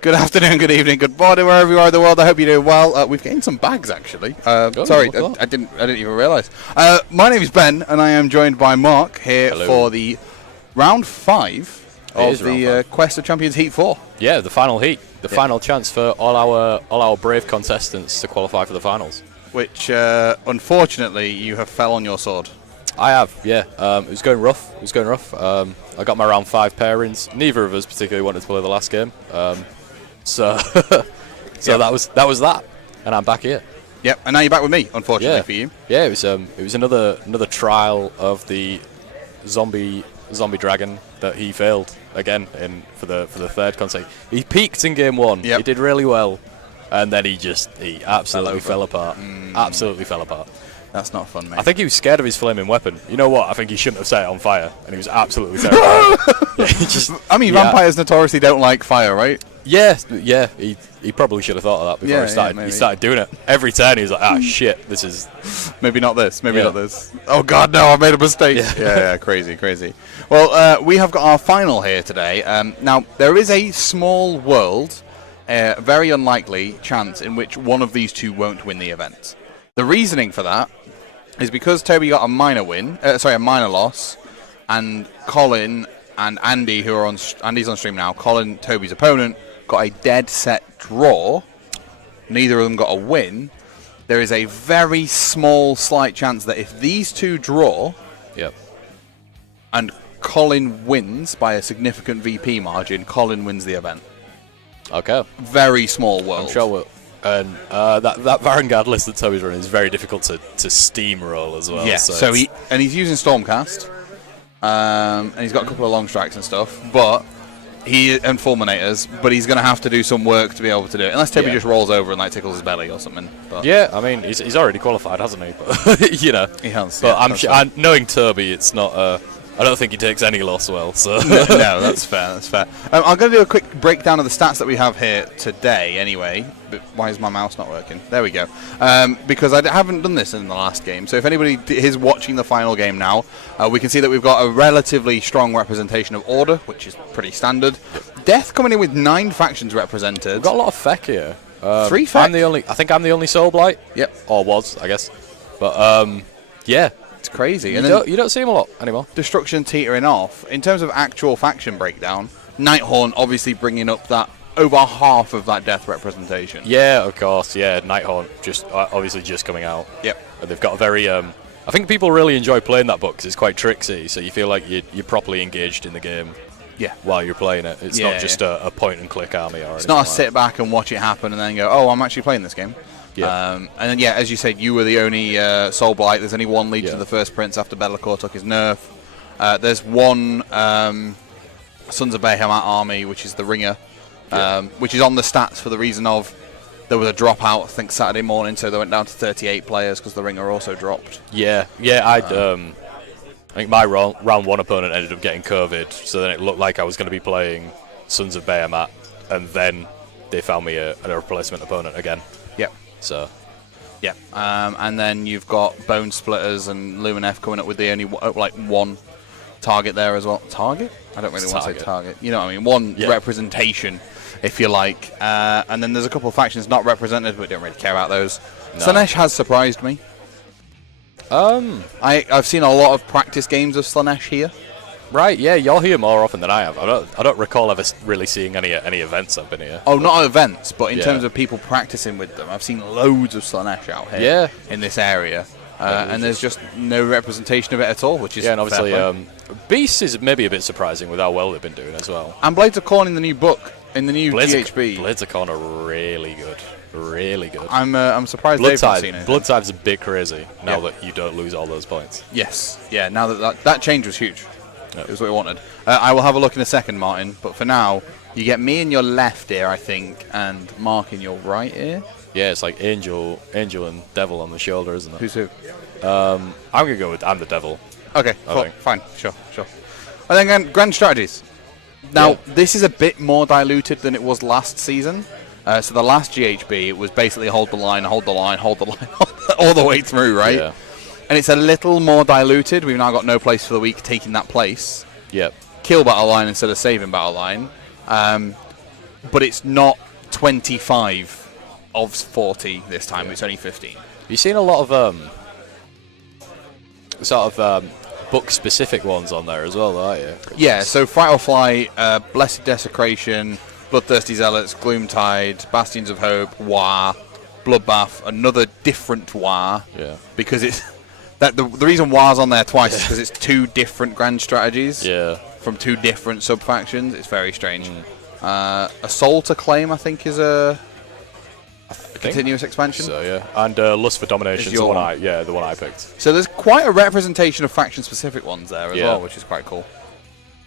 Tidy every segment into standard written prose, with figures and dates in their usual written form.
Good afternoon, good evening, good morning, wherever you are in the world. I hope you're doing well. We've gained some bags, actually. Sorry, I didn't even realise. My name is Ben, and I am joined by Mark here for the round 5 of the Quest of Champions Heat 4. Yeah, the final heat, the final chance for all our brave contestants to qualify for the finals. Which, unfortunately, you have fell on your sword. I have, yeah. It was going rough. I got my round 5 pairings. Neither of us particularly wanted to play the last game. So that was that, and I'm back here. Yep, and now you're back with me, unfortunately for you. Yeah, it was another trial of the zombie dragon that he failed again for the third consecutive. He peaked in game 1. Yep. He did really well, and then he absolutely fell apart. Absolutely fell apart. That's not fun, mate. I think he was scared of his flaming weapon. You know what? I think he shouldn't have set it on fire, and he was absolutely terrified. Vampires notoriously don't like fire, right? Yeah. He probably should have thought of that before he started doing it. Every turn he was like, shit, this is... Maybe not this, not this. Oh, God, no, I made a mistake. Yeah, crazy. Well, we have got our final here today. Now, there is a small world, very unlikely chance in which one of these two won't win the event. The reasoning for that is because Toby got a minor loss, and Colin and Andy, Andy's on stream now, Colin, Toby's opponent, got a dead set draw. Neither of them got a win. There is a very small, slight chance that if these two draw, and Colin wins by a significant VP margin, Colin wins the event. Okay. Very small world. I'm sure and that Vanguard list that Toby's running is very difficult to steamroll as well. Yeah, so he's using Stormcast, and he's got a couple of long strikes and stuff, and Fulminators, but he's going to have to do some work to be able to do it, unless Toby just rolls over and tickles his belly or something. But yeah, I mean he's already qualified, hasn't he? But he has. But I'm sure, knowing Toby, it's not. I don't think he takes any loss well. So no, that's fair. I'm going to do a quick breakdown of the stats that we have here today. Anyway, but why is my mouse not working? There we go. Because I haven't done this in the last game. So if anybody is watching the final game now, we can see that we've got a relatively strong representation of order, which is pretty standard. Yep. Death coming in with 9 factions represented. We've got a lot of feck here. 3 feck. I think I'm the only Soul Blight. Yep. Or was, I guess. But yeah. It's crazy. You don't see him a lot anymore. Destruction teetering off. In terms of actual faction breakdown, Nighthaunt obviously bringing up that over half of that death representation. Yeah, of course. Yeah, Nighthaunt obviously just coming out. Yep. And they've got a very... I think people really enjoy playing that book because it's quite tricksy, so you feel like you're properly engaged in the game. Yeah. While you're playing it. It's not just a point-and-click army. It's not a sit back and watch it happen and then go, oh, I'm actually playing this game. Yeah. And then, as you said, you were the only Soul Blight. There's only one lead to the first Prince after Be'lakor took his nerf. There's one Sons of Behemat army, which is the Ringer, which is on the stats for the reason of there was a dropout, I think, Saturday morning, so they went down to 38 players because the Ringer also dropped. Yeah, I think my round 1 opponent ended up getting COVID, so then it looked like I was going to be playing Sons of Behemat, and then they found me a replacement opponent again. Yep. So, yeah, and then you've got Bone Splitters and Luminef coming up with the only one target there as well. Target? I don't really want to say target. You know what I mean? One representation, if you like. And then there's a couple of factions not represented, but we don't really care about those. No. Slaanesh has surprised me. I've seen a lot of practice games of Slaanesh here. Right, yeah, you're here more often than I have. I don't recall ever really seeing any events I've been here. Oh, not events, but in terms of people practicing with them, I've seen loads of Slaanesh out here in this area. And there's just no representation of it at all, which is and obviously Beasts is maybe a bit surprising with how well they've been doing as well. And Blades of Khorne in the new book, in the new GHB. Blades of Khorne are really good. Really good. I'm surprised they've not seen it. Bloodtide's a bit crazy now that you don't lose all those points. Yes, yeah, now that change was huge. It was what we wanted. I will have a look in a second, Martin, but for now, you get me in your left ear, I think, and Mark in your right ear. Yeah, it's like Angel and Devil on the shoulder, isn't it? Who's who? I'm going to go with I'm the Devil. Okay, fine, sure. And then grand strategies. Now, this is a bit more diluted than it was last season. So the last GHB, it was basically hold the line, all the way through, right? Yeah. And it's a little more diluted. We've now got No Place for the Weak taking that place. Yep. Kill battle line instead of saving battle line. but it's not 25 of 40 this time. Yeah. It's only 15. You've seen a lot of book-specific ones on there as well, though, aren't you? Yeah, so Fight or Flight, Blessed Desecration, Bloodthirsty Zealots, Gloomtide, Bastions of Hope, War, Bloodbath, another different War. Yeah. Because it's that the reason War's on there twice is because it's two different grand strategies. Yeah. From two different sub-factions. It's very strange. Assault Acclaim, I think, is a continuous expansion. So yeah, and Lust for Domination is the one I picked. So there's quite a representation of faction-specific ones there as well, which is quite cool.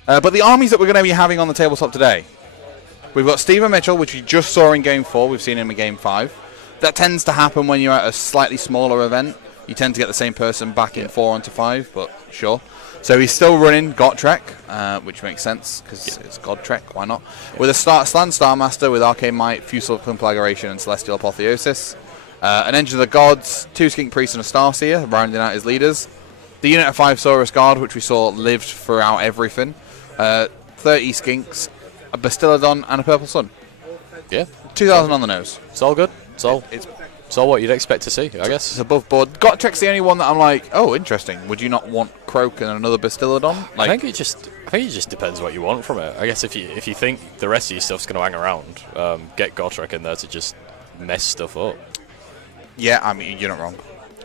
But the armies that we're going to be having on the tabletop today, we've got Stephen Mitchell, which we just saw in Game 4. We've seen him in Game 5. That tends to happen when you're at a slightly smaller event. You tend to get the same person back in 4 onto 5, but sure. So he's still running Gotrek, which makes sense because it's Godtrek, why not? With a Slan Starmaster with Arcane Might, Fusel Conflagration, and Celestial Apotheosis. An Engine of the Gods, 2 Skink Priests and a Starseer, rounding out his leaders. The unit of 5 Saurus Guard, which we saw lived throughout everything. 30 Skinks, a Bastillodon, and a Purple Sun. Yeah. 2,000 on the nose. It's all good. It's all what you'd expect to see, I guess. It's above board. Gottrek's the only one that I'm like, oh, interesting. Would you not want Croak and another Bastillodon? Like, I think it just depends what you want from it. I guess if you think the rest of your stuff's going to hang around, get Gottrek in there to just mess stuff up. Yeah, I mean, you're not wrong.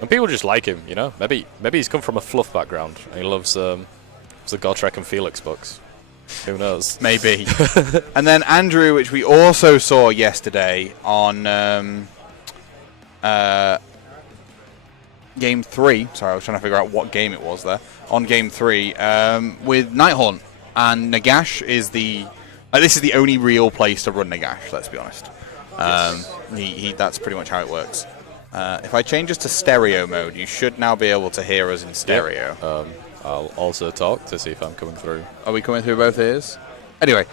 And people just like him, you know. Maybe he's come from a fluff background and he loves the Gottrek and Felix books. Who knows? Maybe. And then Andrew, which we also saw yesterday on Game 3. Sorry, I was trying to figure out what game it was there. On Game 3, with Nighthaunt. And Nagash is this is the only real place to run Nagash, let's be honest. That's pretty much how it works. If I change us to stereo mode, you should now be able to hear us in stereo. Yep. I'll also talk to see if I'm coming through. Are we coming through both ears? Anyway,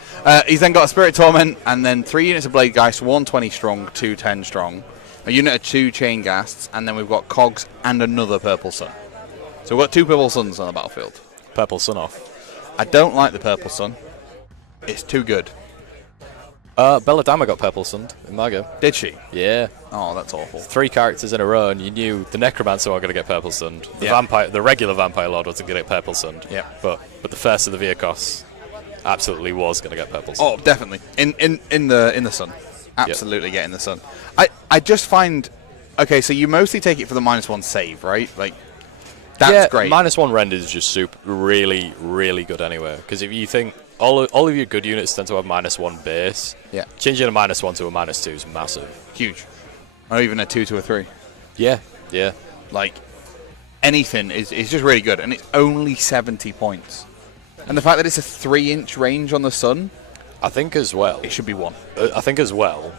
he's then got a Spirit Torment, and then 3 units of Blade Geist, 120 strong, 210 strong. A unit of 2 Chain Ghasts, and then we've got Cogs and another Purple Sun. So we've got 2 Purple Suns on the battlefield. Purple Sun off. I don't like the Purple Sun. It's too good. Belladama got Purple Sunned in my game. Did she? Yeah. Oh, that's awful. 3 characters in a row, and you knew the Necromancer were going to get Purple Sunned. The regular Vampire Lord wasn't going to get Purple Sunned. Yeah. But the first of the Vehicos absolutely was going to get Purple Sunned. Oh, definitely. In the sun. Absolutely get in the sun. I just find... Okay, so you mostly take it for the -1 save, right? Like, that's great. -1 rend is just really, really good anyway. Because if you think... All of your good units tend to have -1 base. Yeah. Changing a -1 to a -2 is massive. Huge. Or even a 2 to a 3. Yeah. Like, anything is just really good. And it's only 70 points. And the fact that it's a 3-inch range on the sun... I think as well... It should be 1. I think as well...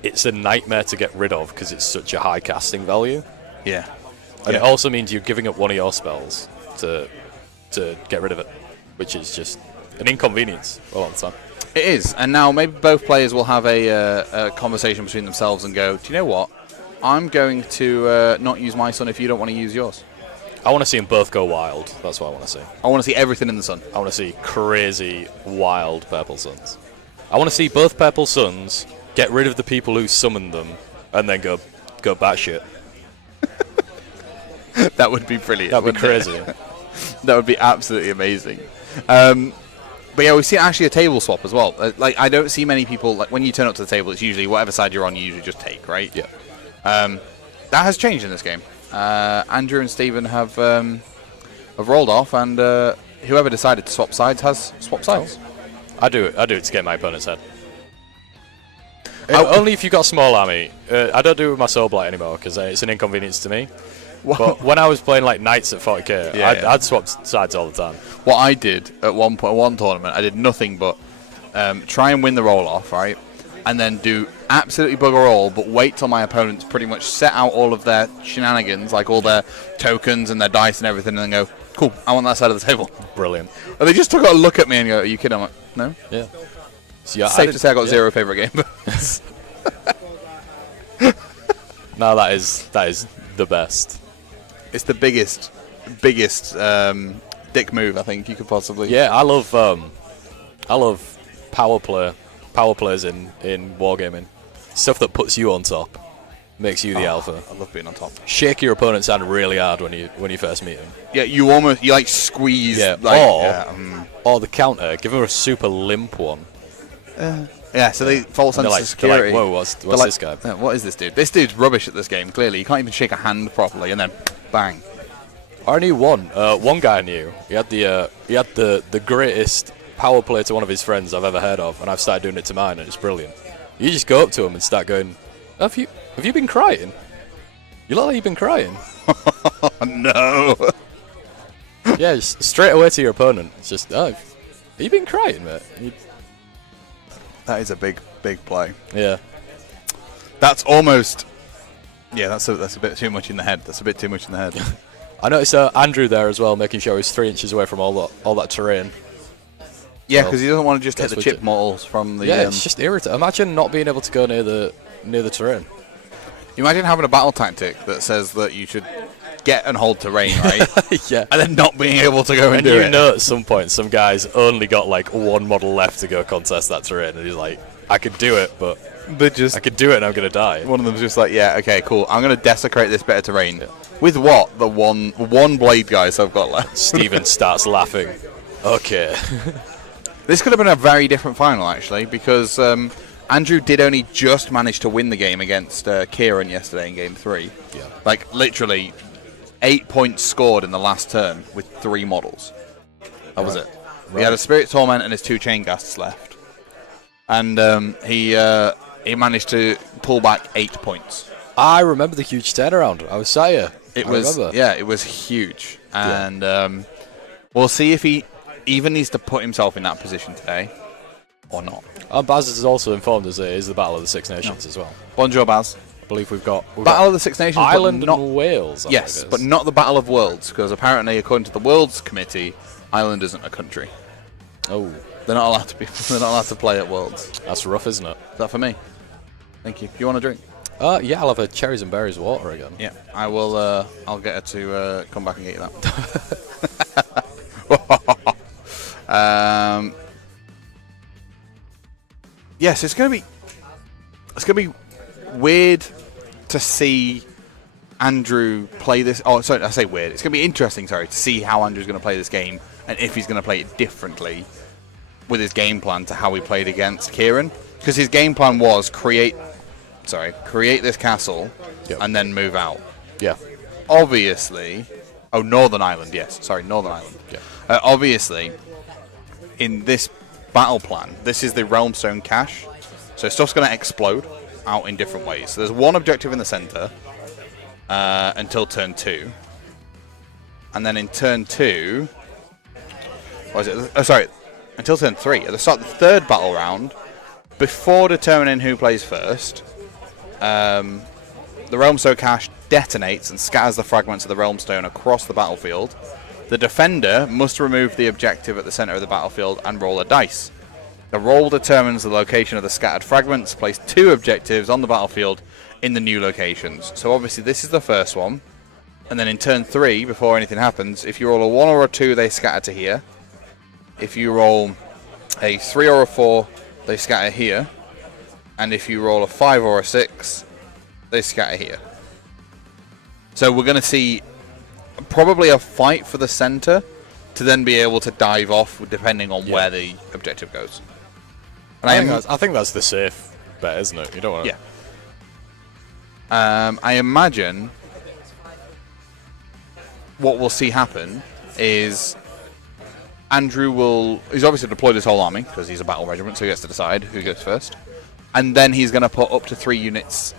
It's a nightmare to get rid of because it's such a high casting value. Yeah. And it also means you're giving up one of your spells to get rid of it, which is just an inconvenience all the time. It is, and now maybe both players will have a conversation between themselves and go, do you know what? I'm going to not use my sun if you don't want to use yours. I want to see them both go wild. That's what I want to see. I want to see everything in the sun. I want to see crazy, wild Purple Suns. I want to see both Purple Suns get rid of the people who summoned them and then go batshit. That would be brilliant. That would be crazy. That would be absolutely amazing. But yeah, we've seen actually a table swap as well. Like, I don't see many people, like, when you turn up to the table, it's usually whatever side you're on, you usually just take, right? Yeah. That has changed in this game. Andrew and Stephen have rolled off, and whoever decided to swap sides has swapped sides. I do it to get my opponent's head. Only if you've got a small army. I don't do it with my Soul Blight anymore because it's an inconvenience to me. But when I was playing like Knights at 40k, I'd swap sides all the time. What I did at one tournament, I did nothing but try and win the roll-off, right? And then do absolutely bugger all, but wait till my opponents pretty much set out all of their shenanigans, like all their tokens and their dice and everything, and then go, cool, I want that side of the table. Brilliant. And they just took a look at me and go, are you kidding? I'm like, no. Yeah. So safe to say I got 0 favourite game. No, that is the best. It's the biggest dick move I think you could possibly. Yeah, I love power play power plays in wargaming. Stuff that puts you on top, makes you the alpha. I love being on top. Shake your opponent's hand really hard when you first meet him. Yeah, you like squeeze. Yeah. Or the counter, give him a super limp one. Yeah, so they false sense of security. They're like, whoa, what's this guy? What is this dude? This dude's rubbish at this game, clearly. You can't even shake a hand properly, and then bang. I knew one. One guy I knew. He had the greatest power play to one of his friends I've ever heard of, and I've started doing it to mine, and it's brilliant. You just go up to him and start going, have you been crying? You look like you've been crying. No. Yeah, just straight away to your opponent. It's just, have you been crying, mate? That is a big play. Yeah. That's almost... Yeah, that's a bit too much in the head. That's a bit too much in the head. I noticed Andrew there as well, making sure he's 3 inches away from all that terrain. Yeah, because he doesn't want to just hit the chip mortals from the... Yeah, it's just irritating. Imagine not being able to go near the terrain. Imagine having a battle tactic that says that you should get and hold terrain, right? Yeah. And then not being able to go and do it. And you know at some point some guy's only got like one model left to go contest that terrain, and he's like, I could do it, but I could do it and I'm going to die. One of them's just like, yeah, okay, cool. I'm going to desecrate this bit of terrain. Yeah. With what? The one blade guys I've got left. Steven starts laughing. Okay. This could have been a very different final, actually, because Andrew did only just manage to win the game against Kieran yesterday in Game 3. Yeah. Like, literally 8 points scored in the last turn with 3 models. That was it. Right. He had a Spirit Torment and his 2 Chain Ghasts left. And he managed to pull back 8 points. I remember the huge turnaround. I was sat here. It was huge. And we'll see if he even needs to put himself in that position today or not. Baz has also informed us it is the Battle of the Six Nations as well. Bonjour, Baz. I believe we've got Battle of the Six Nations, Ireland and Wales. Yes, but not the Battle of Worlds, because apparently, according to the Worlds Committee, Ireland isn't a country. Oh, they're not allowed to be. They're not allowed to play at Worlds. That's rough, isn't it? Is that for me? Thank you. You want a drink? Yeah, I'll have a cherries and berries water again. Yeah, I will. I'll get her to come back and get you that. Yes, it's gonna be weird to see Andrew play this. Oh, sorry, I say weird. It's gonna be interesting, to see how Andrew's gonna play this game and if he's gonna play it differently with his game plan to how he played against Kieran. Because his game plan was create this castle and then move out. Yeah. Obviously, Northern Ireland. Yes, sorry, Northern Ireland. Yeah. Obviously, in this battle plan, this is the Realmstone cache, so stuff's going to explode out in different ways. So there's one objective in the center until turn 2, and then in turn 2, until turn 3. At the start of the third battle round, before determining who plays first, the Realmstone cache detonates and scatters the fragments of the Realmstone across the battlefield. The defender must remove the objective at the center of the battlefield and roll a dice. The roll determines the location of the scattered fragments. Place 2 objectives on the battlefield in the new locations. So obviously this is the first one. And then in turn 3, before anything happens, if you roll a 1 or a 2, they scatter to here. If you roll a 3 or a 4, they scatter here. And if you roll a 5 or a 6, they scatter here. So we're going to see probably a fight for the center to then be able to dive off depending on where the objective goes. And I think that's the safe bet, isn't it? You don't want to... Yeah. I imagine what we'll see happen is Andrew he's obviously deployed his whole army because he's a battle regiment, so he gets to decide who goes first. And then he's going to put up to 3 units.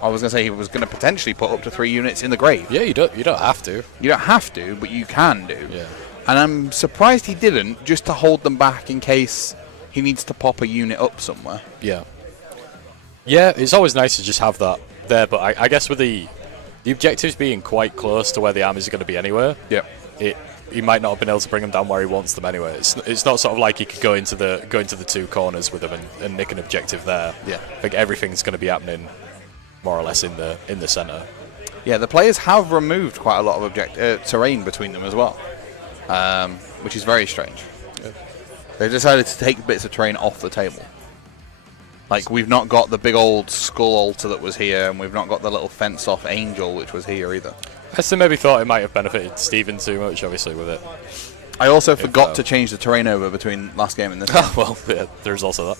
I was going to say he was going to potentially put up to 3 units in the grave. Yeah, you don't have to. You don't have to, but you can do. Yeah. And I'm surprised he didn't, just to hold them back in case he needs to pop a unit up somewhere. Yeah. Yeah, it's always nice to just have that there, but I guess with the objectives being quite close to where the armies are going to be anyway, he might not have been able to bring them down where he wants them anyway. It's not sort of like he could go into the 2 corners with them and nick an objective there. Yeah. I think everything's going to be happening more or less in the center. Yeah, the players have removed quite a lot of terrain between them as well, which is very strange. They've decided to take bits of terrain off the table. Like, we've not got the big old skull altar that was here, and we've not got the little fence-off angel which was here either. I still maybe thought it might have benefited Stephen too much, obviously, with it. I also forgot to change the terrain over between last game and this game. Well, yeah, there's also that.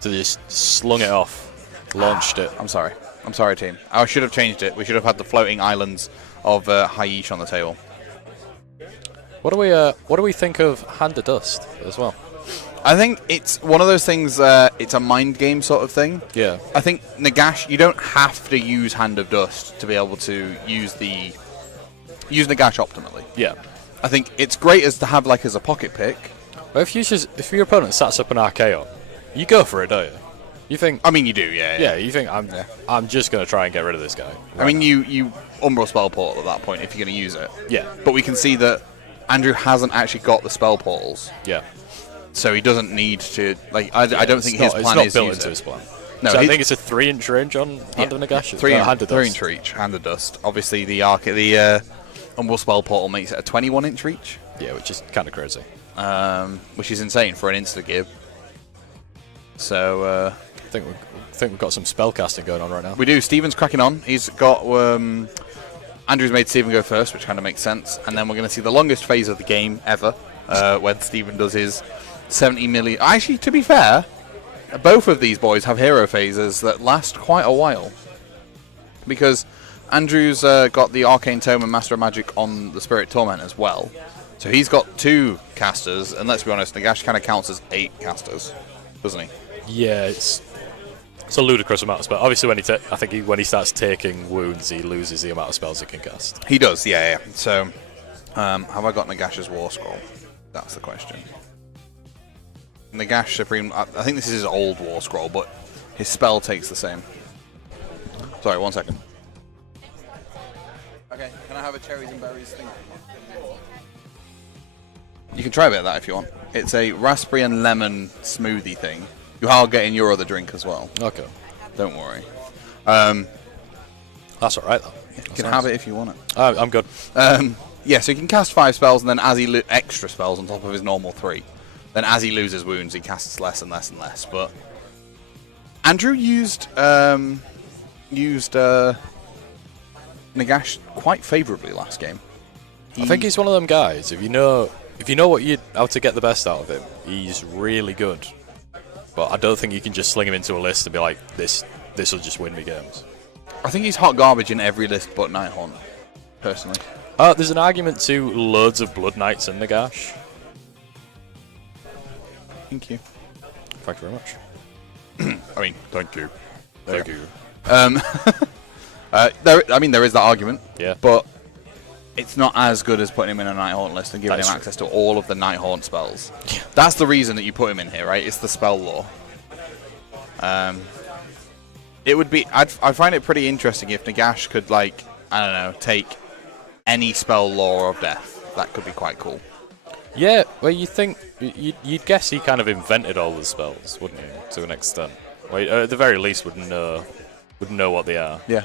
So they just slung it off, launched it. I'm sorry. I'm sorry, team. I should have changed it. We should have had the floating islands of Haiish on the table. What do we think of Hand of Dust as well? I think it's one of those things, it's a mind game sort of thing. Yeah. I think Nagash, you don't have to use Hand of Dust to be able to use Nagash optimally. Yeah. I think it's great as to have like as a pocket pick. But if your opponent sets up an Archaeon, you go for it, don't you? You think? I mean, you do, yeah. Yeah, you think I'm just gonna try and get rid of this guy. I mean, you Umbral Spell Portal at that point if you're gonna use it. Yeah. But we can see that Andrew hasn't actually got the spell portals. Yeah. So he doesn't need to, like, I don't think his plan is built use into it. his plan. No, so I think it's a 3-inch range on Hand of Nagash. 3-inch reach, Hand of Dust. Obviously, the Umbral Spell Portal makes it a 21-inch reach. Yeah, which is kind of crazy. Which is insane for an insta-give. So, I think we've got some spell casting going on right now. We do. Stephen's cracking on. He's got... Andrew's made Stephen go first, which kind of makes sense. And then we're going to see the longest phase of the game ever, when Stephen does his 70 million... Actually, to be fair, both of these boys have hero phases that last quite a while. Because Andrew's got the Arcane Tome and Master of Magic on the Spirit Torment as well. So he's got 2 casters, and let's be honest, Nagash kind of counts as 8 casters, doesn't he? Yeah, it's a ludicrous amount of spells. Obviously, when he starts taking wounds, he loses the amount of spells he can cast. He does, yeah. So, have I got Nagash's War Scroll? That's the question. Nagash Supreme... I think this is his old War Scroll, but his spell takes the same. Sorry, 1 second. Okay, can I have a cherries and berries thing? You can try a bit of that if you want. It's a raspberry and lemon smoothie thing. You are getting your other drink as well. Okay. Don't worry. That's alright, though. You can have it if you want it. I'm good. Yeah, so he can cast 5 spells, and then as he extra spells on top of his normal 3. Then as he loses wounds, he casts less and less and less. But Andrew used Nagash quite favourably last game. I think he's one of them guys. If you know how to get the best out of him, he's really good. But I don't think you can just sling him into a list and be like, this will just win me games. I think he's hot garbage in every list but Nighthaunt, personally. There's an argument to loads of Blood Knights in Nagash. Thank you. Thank you very much. I mean, thank you. Thank you. There is that argument. Yeah. But it's not as good as putting him in a Nighthaunt list and giving him That's access to all of the Nighthaunt spells. Yeah. That's the reason that you put him in here, right? It's the spell lore. It would be... I'd find it pretty interesting if Nagash could, like, I don't know, take any spell lore of death. That could be quite cool. Yeah, well, you'd guess he kind of invented all the spells, wouldn't you, to an extent? Well, at the very least, would know what they are. Yeah,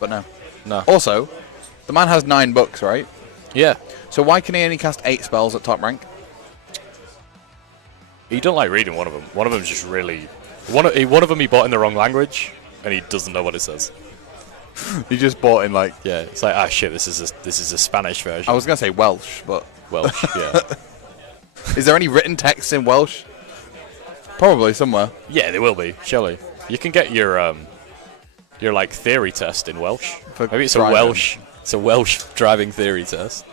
but no. No. Also, the man has 9 books, right? Yeah. So why can he only cast 8 spells at top rank? He don't like reading one of them. One of them's just really... One of them he bought in the wrong language, and he doesn't know what it says. He just bought in, like... Yeah, it's like, shit, this is a Spanish version. I was going to say Welsh, but... Welsh, yeah. Is there any written text in Welsh? Probably somewhere. Yeah, there will be, surely. You can get your like theory test in Welsh. Maybe it's a Welsh driving theory test.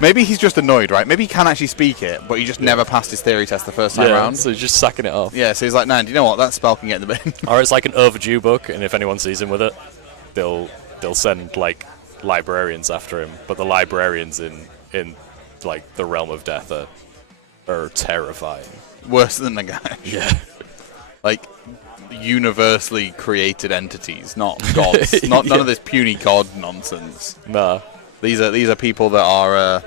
Maybe he's just annoyed, right? Maybe he can actually speak it, but he just never passed his theory test the first time around. So he's just sacking it off. Yeah, so he's like, nah, do you know what? That spell can get in the bin. Or it's like an overdue book, and if anyone sees him with it, they'll send like librarians after him. But the librarians in like the realm of death are terrifying. Worse than the guy. Yeah. Like universally created entities, not gods. None of this puny god nonsense. Nah. These are people that are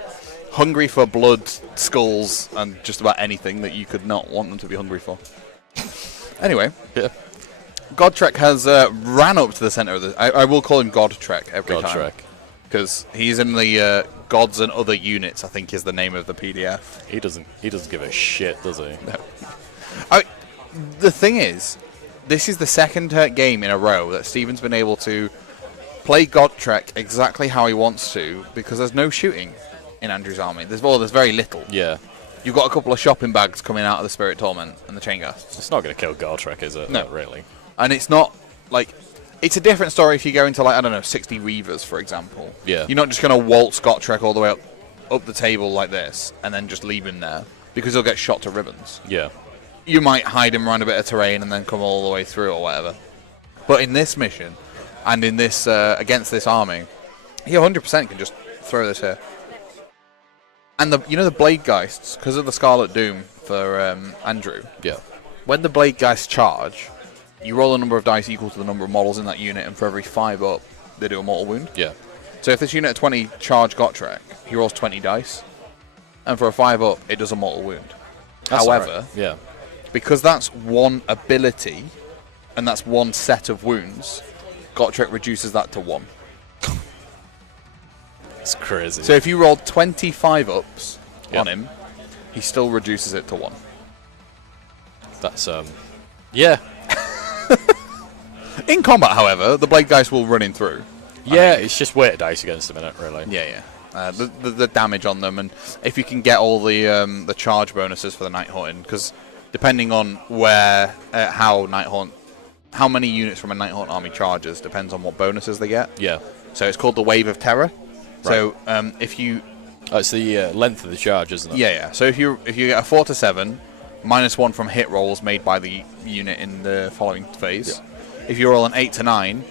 hungry for blood, skulls, and just about anything that you could not want them to be hungry for. Anyway, yeah. Godtrek has ran up to the center of the... I will call him Godtrek every time. Godtrek. because he's in the Gods and Other Units, I think is the name of the PDF. He doesn't give a shit, does he? No. The thing is, this is the second game in a row that Steven's been able to play Godtrek exactly how he wants to, because there's no shooting in Andrew's army. There's very little. Yeah. You've got a couple of shopping bags coming out of the Spirit Torment and the Chain Ghasts. It's not going to kill Godtrek, is it? No. Not really. And it's not, like... It's a different story if you go into, like, I don't know, 60 Reavers, for example. Yeah. You're not just going to waltz Godtrek all the way up the table like this and then just leave him there, because he'll get shot to ribbons. Yeah. You might hide him around a bit of terrain and then come all the way through or whatever. But in this mission, and in this against this army, he 100% can just throw this here. And the Blade Geists, because of the Scarlet Doom for Andrew. Yeah. When the Blade Geists charge, you roll a number of dice equal to the number of models in that unit, and for every 5 up, they do a mortal wound. Yeah. So if this unit of 20 charge Godtrek, he rolls 20 dice, and for a 5 up, it does a mortal wound. That's However, yeah, because that's one ability, and that's one set of wounds, Godtrek reduces that to 1. It's crazy. So if you rolled 25 ups on him, he still reduces it to 1. That's yeah. In combat, however, the Blade Geist will run in through. Yeah, it's just weighted dice against them, innit, really. Yeah. The damage on them, and if you can get all the charge bonuses for the Nighthaunt, because depending on where, how many units from a Nighthaunt army charges depends on what bonuses they get. Yeah. So it's called the Wave of Terror. Right. So if you... Oh, it's the length of the charge, isn't it? Yeah. So if you get a 4 to 7, -1 from hit rolls made by the unit in the following phase. Yeah. If you roll an 8 to 9,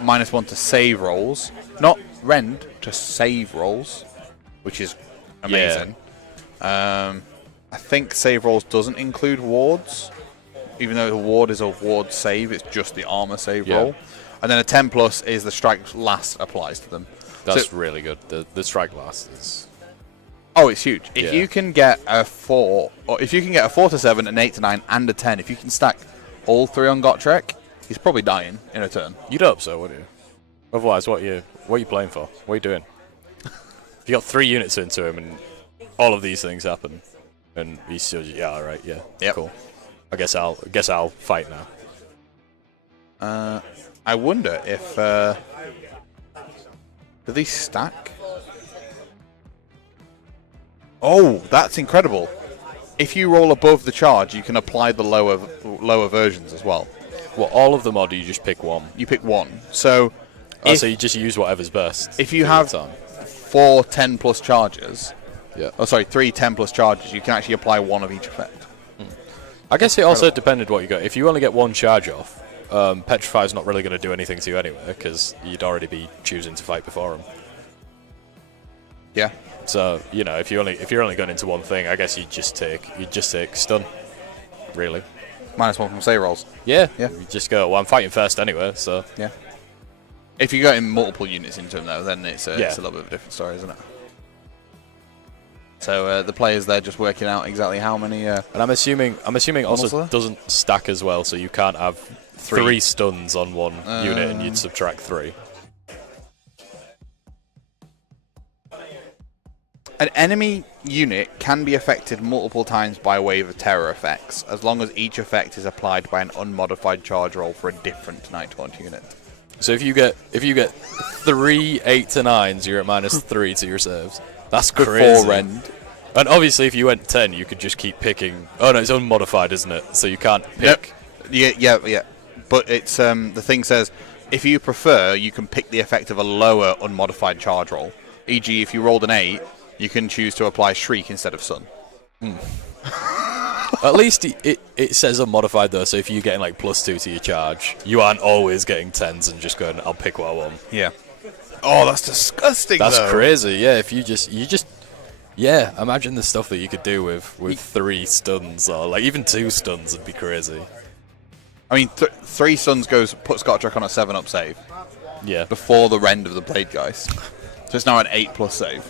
-1 to save rolls. Not rend, to save rolls, which is amazing. Yeah. I think save rolls doesn't include wards. Even though the ward is a ward save, it's just the armor save roll. And then a 10+ is the strike last applies to them. That's really good. The strike last is... Oh, it's huge. If you can get a 4, or if you can get a 4 to 7, an 8 to 9, and a 10, if you can stack all 3 on Godtrek, he's probably dying in a turn. You'd hope so, wouldn't you? Otherwise, what are you playing for? What are you doing? If you got 3 units into him and all of these things happen, and he's still all right, cool. I guess I'll fight now. I wonder if do these stack? Oh, that's incredible! If you roll above the charge, you can apply the lower versions as well. Well, all of them, or do you just pick one? You pick one. So, so you just use whatever's best. If you have 4 10+ charges, 3 10+ charges, you can actually apply one of each effect. I guess it also depended what you got. If you only get 1 charge off, Petrify's not really going to do anything to you anyway, because you'd already be choosing to fight before him. Yeah. So if you're only going into one thing, I guess you just take stun. Really. -1 from save rolls. Yeah. You just go, well, I'm fighting first anyway, so... Yeah. If you got in multiple units into him, though, then it's a little bit of a different story, isn't it? So the players there just working out exactly how many... and I'm assuming also doesn't stack as well, so you can't have 3 stuns on one unit and you'd subtract 3. An enemy unit can be affected multiple times by Wave of Terror effects, as long as each effect is applied by an unmodified charge roll for a different Nighthaunt unit. So if you get 3 8 to 9s, you're at -3 to your saves. That's crazy. Before rend. And obviously, if you went 10, you could just keep picking. Oh no, it's unmodified, isn't it? So you can't pick. Yep. Yeah. But it's the thing says if you prefer, you can pick the effect of a lower unmodified charge roll. E.g., if you rolled an 8. You can choose to apply Shriek instead of Sun. At least it says unmodified, though, so if you're getting like +2 to your charge, you aren't always getting 10s and just going, I'll pick what I want. Yeah. Oh, that's disgusting, That's crazy, yeah. If you just... Yeah, imagine the stuff that you could do with 3 stuns, or like even 2 stuns would be crazy. I mean, 3 stuns puts Godtrek on a 7-up save. Yeah. Before the rend of the Blade Geist. So it's now an 8+ save.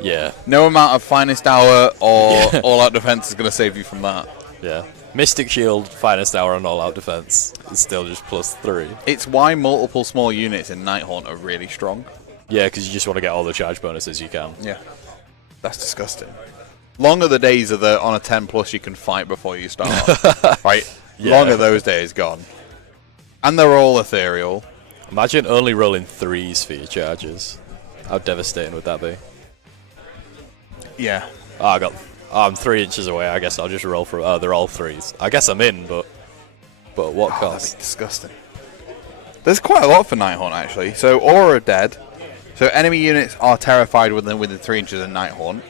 Yeah. No amount of Finest Hour or All-Out Defense is going to save you from that. Yeah. Mystic Shield, Finest Hour, and All Out Defense is still just +3. It's why multiple small units in Nighthaunt are really strong. Yeah, because you just want to get all the charge bonuses you can. Yeah. That's disgusting. Long are the days of on a 10+ you can fight before you start. Right? Yeah. Long are those days gone. And they're all ethereal. Imagine only rolling 3s for your charges. How devastating would that be? Yeah. Oh, I'm 3 inches away. I guess I'll just roll for. Oh, they're all 3s. I guess I'm in, but what cost? That'd be disgusting. There's quite a lot for Nighthaunt actually. So Aura Dead. So enemy units are terrified within 3 inches of Nighthaunt.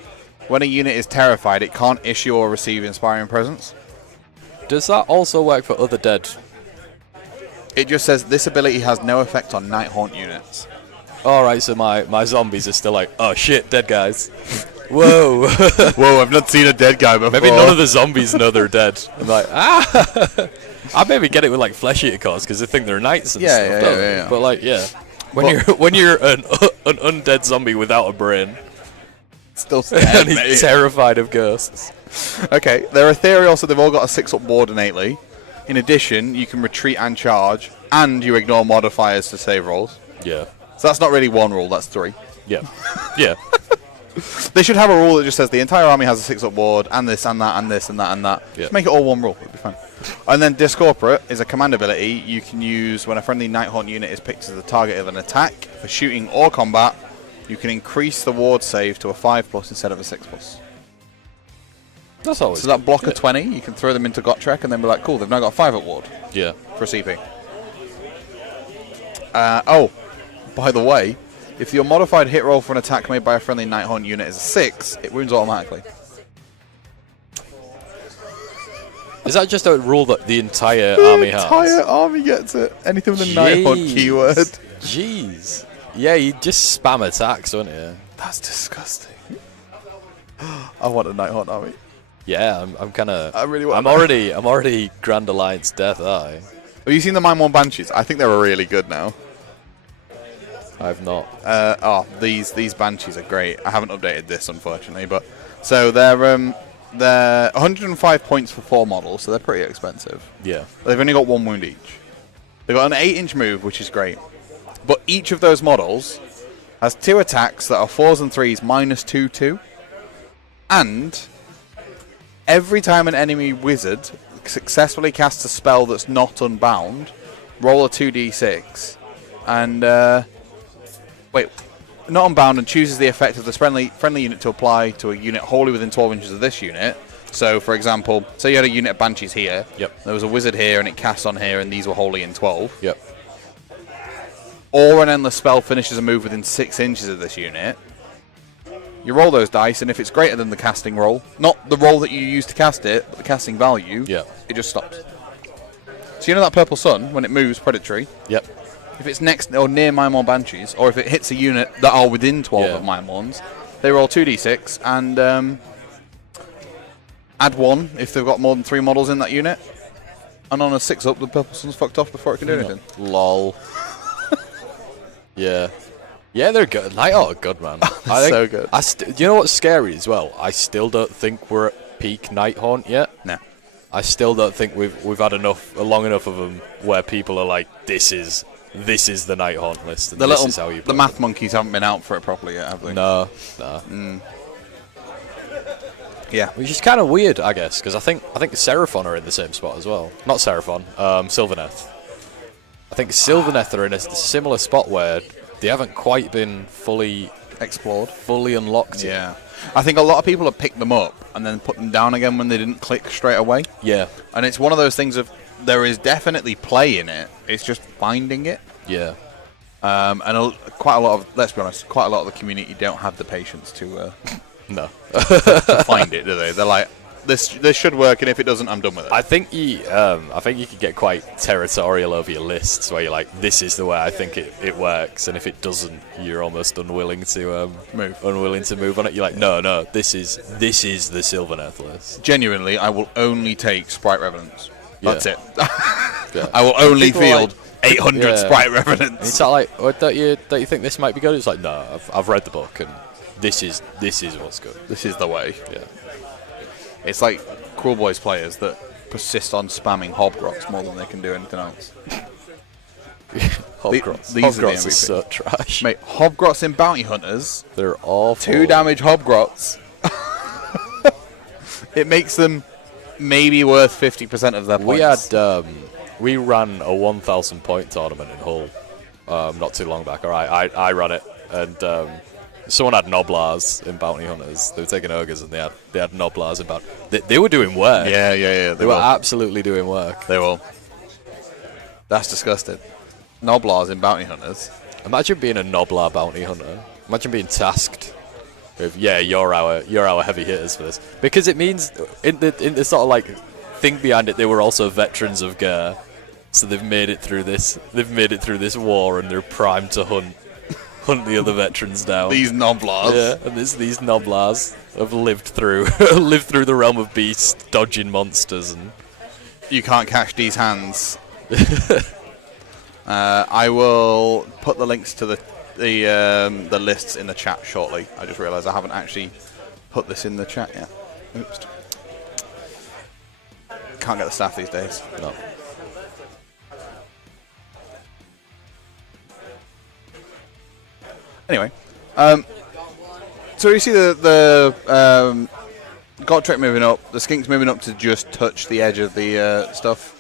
When a unit is terrified, it can't issue or receive Inspiring Presence. Does that also work for other dead? It just says this ability has no effect on Nighthaunt units. Alright, so my zombies are still like, oh shit, dead guys. Whoa. Whoa, I've not seen a dead guy before. Maybe none of the zombies know they're dead. I'm like, I maybe get it with like Flesh Eater cards because they think they're knights and stuff. Yeah. But like, yeah. When you're an undead zombie without a brain, still scared, and he's terrified of ghosts. Okay, they're ethereal, so they've all got a 6-up ward innately. In addition, you can retreat and charge, and you ignore modifiers to save rolls. Yeah. So that's not really one rule, that's 3. Yeah. Yeah. They should have a rule that just says the entire army has a 6-up ward, and this, and that, and this, and that, and that. Yeah. Just make it all one rule, it'll be fine. And then Discorporate is a command ability you can use when a friendly Nighthaunt unit is picked as the target of an attack. For shooting or combat, you can increase the ward save to a 5+ instead of a 6+. That's always so that block of 20, you can throw them into Gotrek and then be like, cool, they've now got a 5-up ward. Yeah. For a CP. Oh, by the way, if your modified hit roll for an attack made by a friendly Nighthaunt unit is a 6, it wounds automatically. Is that just a rule that the entire army has? The entire army gets it. Anything with a Nighthaunt keyword. Jeez. Yeah, you just spam attacks, wouldn't you? That's disgusting. I want a Nighthaunt army. Yeah, I'm kind of. I really want. I'm already Grand Alliance Death Eye. Have you seen the Mine One Banshees? I think they're really good now. I've not. These Banshees are great. I haven't updated this unfortunately, but so they're 105 points for 4 models, so they're pretty expensive. Yeah. They've only got 1 wound each. They've got an 8-inch move, which is great. But each of those models has 2 attacks that are 4s and 3s -2/2. And every time an enemy wizard successfully casts a spell that's not unbound, roll a 2d6. And, not unbound, and chooses the effect of the friendly unit to apply to a unit wholly within 12 inches of this unit. So, for example, say you had a unit of Banshees here. Yep. There was a wizard here, and it casts on here, and these were wholly in 12. Yep. Or an endless spell finishes a move within 6 inches of this unit. You roll those dice, and if it's greater than the casting roll, not the roll that you use to cast it, but the casting value, it just stops. So you know that purple sun, when it moves predatory? Yep. If it's next or near Mine Banshees, or if it hits a unit that are within 12 of Mine Ones, they roll 2d6 and add 1 if they've got more than 3 models in that unit. And on a 6-up, the purple sun's fucked off before it can do anything. Lol. Yeah. Yeah, they're good. Nighthaunt are good, man. They're so good. You know what's scary as well? I still don't think we're at peak Nighthaunt yet. No. I still don't think we've had long enough of them where people are like, this is the Nighthaunt list. And this is how you play. The math monkeys haven't been out for it properly yet, have they? No. Yeah. Which is kind of weird, I guess, because I think Seraphon are in the same spot as well. Not Seraphon, Sylvaneth. I think Sylvaneth are in a similar spot where they haven't quite been fully explored, fully unlocked yet. Yeah. I think a lot of people have picked them up and then put them down again when they didn't click straight away. Yeah. And it's one of those things of there is definitely play in it. It's just finding it. Yeah. And quite a lot of, let's be honest, quite a lot of the community don't have the patience to to find it, do they? They're like, this should work, and if it doesn't, I'm done with it. I think you could get quite territorial over your lists, where you're like, this is the way I think it works, and if it doesn't, you're almost unwilling to move on it. You're like, no, this is the Sylvaneth list. Genuinely, I will only take Sprite Revenants. That's it. Yeah. I will only field 800 Sprite Revenants. It's not like, don't you think this might be good? It's like, no, I've read the book, and this is what's good. This is the way. Yeah. It's like Cruel Boys players that persist on spamming Hobgrots more than they can do anything else. Hobgrots. These Hobgrots are so trash. Mate, Hobgrots in Bounty Hunters. They're awful. 2 damage Hobgrots. It makes them maybe worth 50% of their points. We ran a 1,000 point tournament in Hull not too long back. I ran it, and someone had Noblars in Bounty Hunters. They were taking ogres, and they had Noblars in Bounty. They were doing work. Yeah. They were absolutely doing work. They will. That's disgusting. Noblars in Bounty Hunters. Imagine being a Noblar Bounty Hunter. Imagine being tasked with, you're our heavy hitters for this, because it means in the sort of like thing behind it, they were also veterans of Ger, so they've made it through this. They've made it through this war, and they're primed to hunt the other veterans down. These Noblars. Yeah, and these Noblars have lived through the realm of beasts, dodging monsters, and you can't catch these hands. I will put the links to the lists in the chat shortly. I just realised I haven't actually put this in the chat yet. Oops. Can't get the staff these days. No. Anyway, so you see the Gotrek moving up, the Skink's moving up to just touch the edge of the stuff.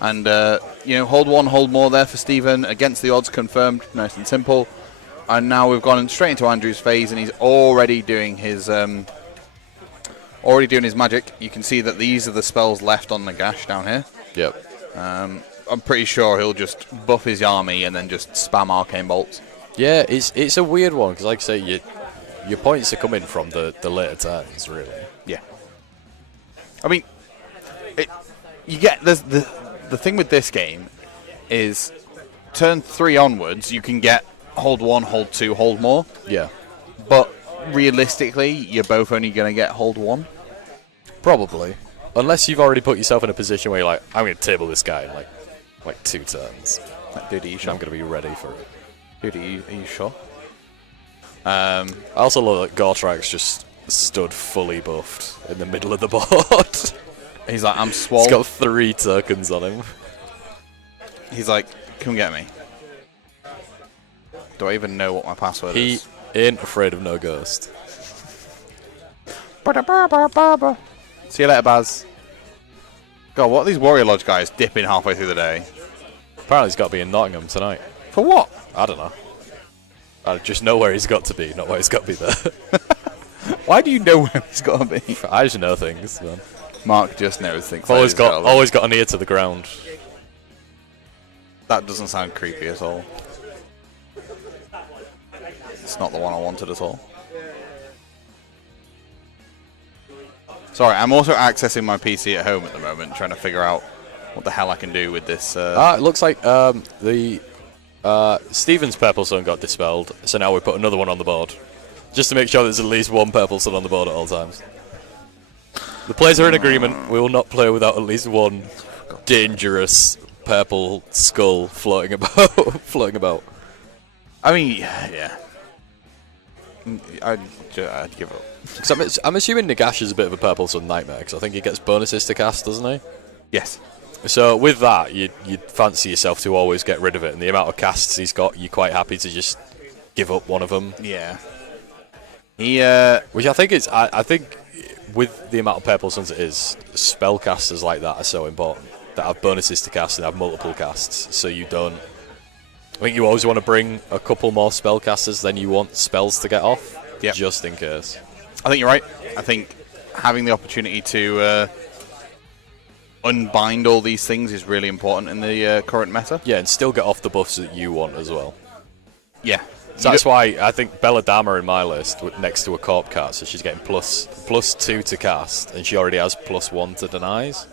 And, hold one, hold more there for Stephen. Against the odds, confirmed. Nice and simple. And now we've gone straight into Andrew's phase, and he's already doing his magic. You can see that these are the spells left on Nagash down here. Yep. I'm pretty sure he'll just buff his army and then just spam Arcane Bolts. Yeah, it's a weird one, because like I say, your points are coming from the later turns, really. Yeah. I mean, you get the thing with this game is turn 3 onwards, you can get hold 1, hold 2, hold more. Yeah. But realistically, you're both only going to get hold 1. Probably. Unless you've already put yourself in a position where you're like, I'm going to table this guy in like 2 turns. Dude, are you sure? I'm going to be ready for it. Dude, are you sure? I also love that Gortrax just stood fully buffed in the middle of the board. He's like, I'm swole. He's got 3 tokens on him. He's like, come get me. Do I even know what my password is? He ain't afraid of no ghost. See you later, Baz. God, what are these Warrior Lodge guys dipping halfway through the day? Apparently he's got to be in Nottingham tonight. For what? I don't know. I just know where he's got to be, not where he's got to be there. Why do you know where he's got to be? I just know things, man. Mark just knows things. Always got an ear to the ground. That doesn't sound creepy at all. It's not the one I wanted at all. Sorry, I'm also accessing my PC at home at the moment, trying to figure out what the hell I can do with this. It looks like the Stephen's Purple Sun got dispelled, so now we put another one on the board. Just to make sure there's at least one Purple Sun on the board at all times. The players are in agreement. We will not play without at least one dangerous purple skull floating about. I mean, yeah. I'd give up. So I'm assuming Nagash is a bit of a Purple Sun nightmare, because I think he gets bonuses to cast, doesn't he? Yes. So with that, you'd fancy yourself to always get rid of it, and the amount of casts he's got, you're quite happy to just give up one of them. Yeah. Which I think is, I think with the amount of Purple Suns it is, spellcasters like that are so important, that have bonuses to cast and have multiple casts, so you don't... I think you always want to bring a couple more spellcasters than you want spells to get off, just in case. I think you're right. I think having the opportunity to unbind all these things is really important in the current meta. Yeah, and still get off the buffs that you want as well. Yeah. So that's why I think Belladama in my list next to a Corp cast, so she's getting plus 2 to cast, and she already has +1 to denies.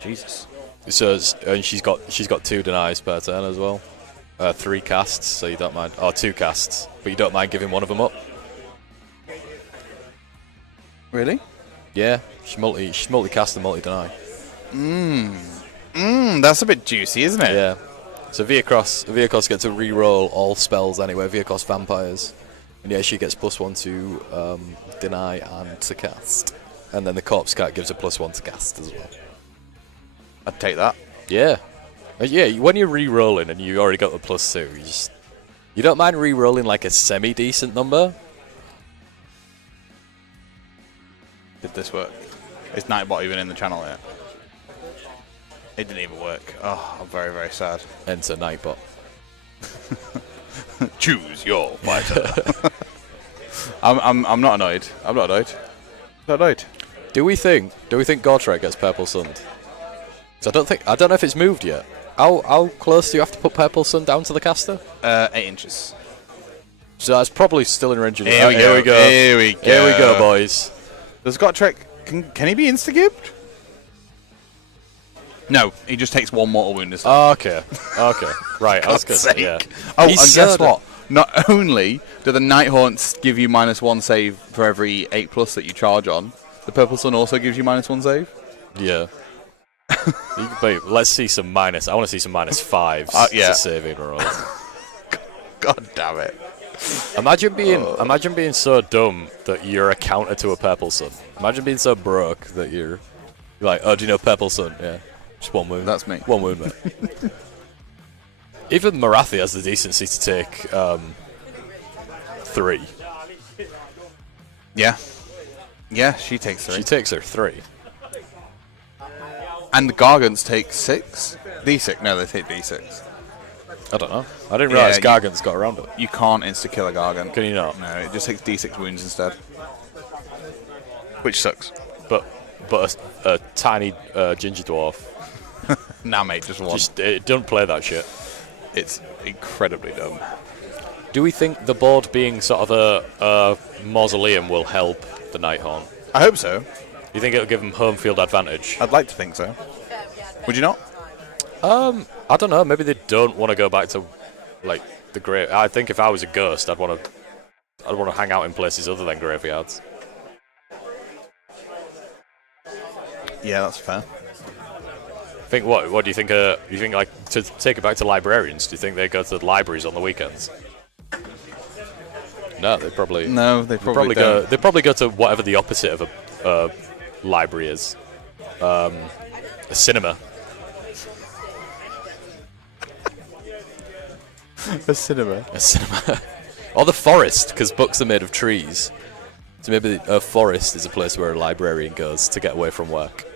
Jesus. So and she's got 2 denies per turn as well. 3 casts, so you don't mind, or 2 casts, but you don't mind giving one of them up. Really? Yeah, she's multi-cast and multi-deny. That's a bit juicy, isn't it? Yeah. So Viacross gets to re-roll all spells anyway, Viacross Vampires. And yeah, she gets +1 to deny and to cast. And then the Corpse Cat gives a +1 to cast as well. I'd take that. Yeah. Yeah, when you're re-rolling and you already got the +2, you don't mind re-rolling like a semi-decent number? Did this work? Is Nightbot even in the channel yet? It didn't even work. Oh, I'm very, very sad. Enter Nightbot. Choose your fighter. I'm not annoyed. I'm not annoyed. Not annoyed. Do we think Gotrek gets Purple Sunned? So I don't know if it's moved yet. How close do you have to put Purple Sun down to the caster? 8 inches. So that's probably still in range. Here we go. Here we go, boys. Does Gotrek... Can he be insta-gibbed? No, he just takes 1 mortal wound this time. Oh, okay. Right, I was going to say, yeah. Oh, and guess what? Not only do the Nighthaunts give you -1 save for every 8+ that you charge on, the Purple Sun also gives you -1 save. Yeah. Wait, let's see some minus. I want to see some -5s to saving rolls. God damn it. Imagine being so dumb that you're a counter to a Purple Sun. Imagine being so broke that you're like, oh, do you know Purple Sun? Yeah. Just 1 wound. That's me. 1 wound, mate. Even Marathi has the decency to take 3. Yeah. Yeah, she takes 3. She takes her 3. And the Gargants take 6? D6? No, they take D6. I don't know. I didn't realise Gargants got around it. You can't insta-kill a Gargant. Can you not? No, it just takes D6 wounds instead. Which sucks. But a tiny ginger dwarf. Nah, mate, just 1. Don't play that shit. It's incredibly dumb. Do we think the board being sort of a mausoleum will help the Nighthaunt? I hope so. You think it'll give them home field advantage? I'd like to think so. Would you not? I don't know. Maybe they don't want to go back to like the grave. I think if I was a ghost, I'd want to hang out in places other than graveyards. Yeah, that's fair. Think what do you think? You think like to take it back to librarians? Do you think they go to the libraries on the weekends? No, they probably don't. They probably go to whatever the opposite of a library is. A cinema. A cinema. A cinema. Or the forest, because books are made of trees. So maybe a forest is a place where a librarian goes to get away from work.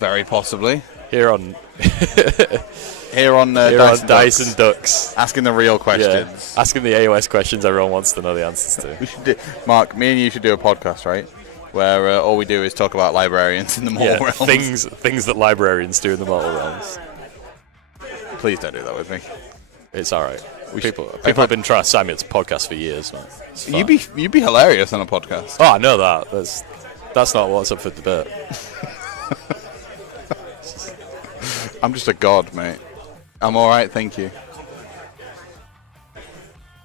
Very possibly. Here on Dice and Ducks. Asking the real questions. Yeah. Asking the AOS questions everyone wants to know the answers to. We should do, Mark, me and you should do a podcast, right? Where all we do is talk about librarians in the mortal realms. Things that librarians do in the mortal realms. Please don't do that with me. It's alright. People have been trying to sign me up to podcasts for years, man. You'd be hilarious on a podcast. Oh, I know that. That's not what's up for debate. I'm just a god, mate. I'm alright, thank you.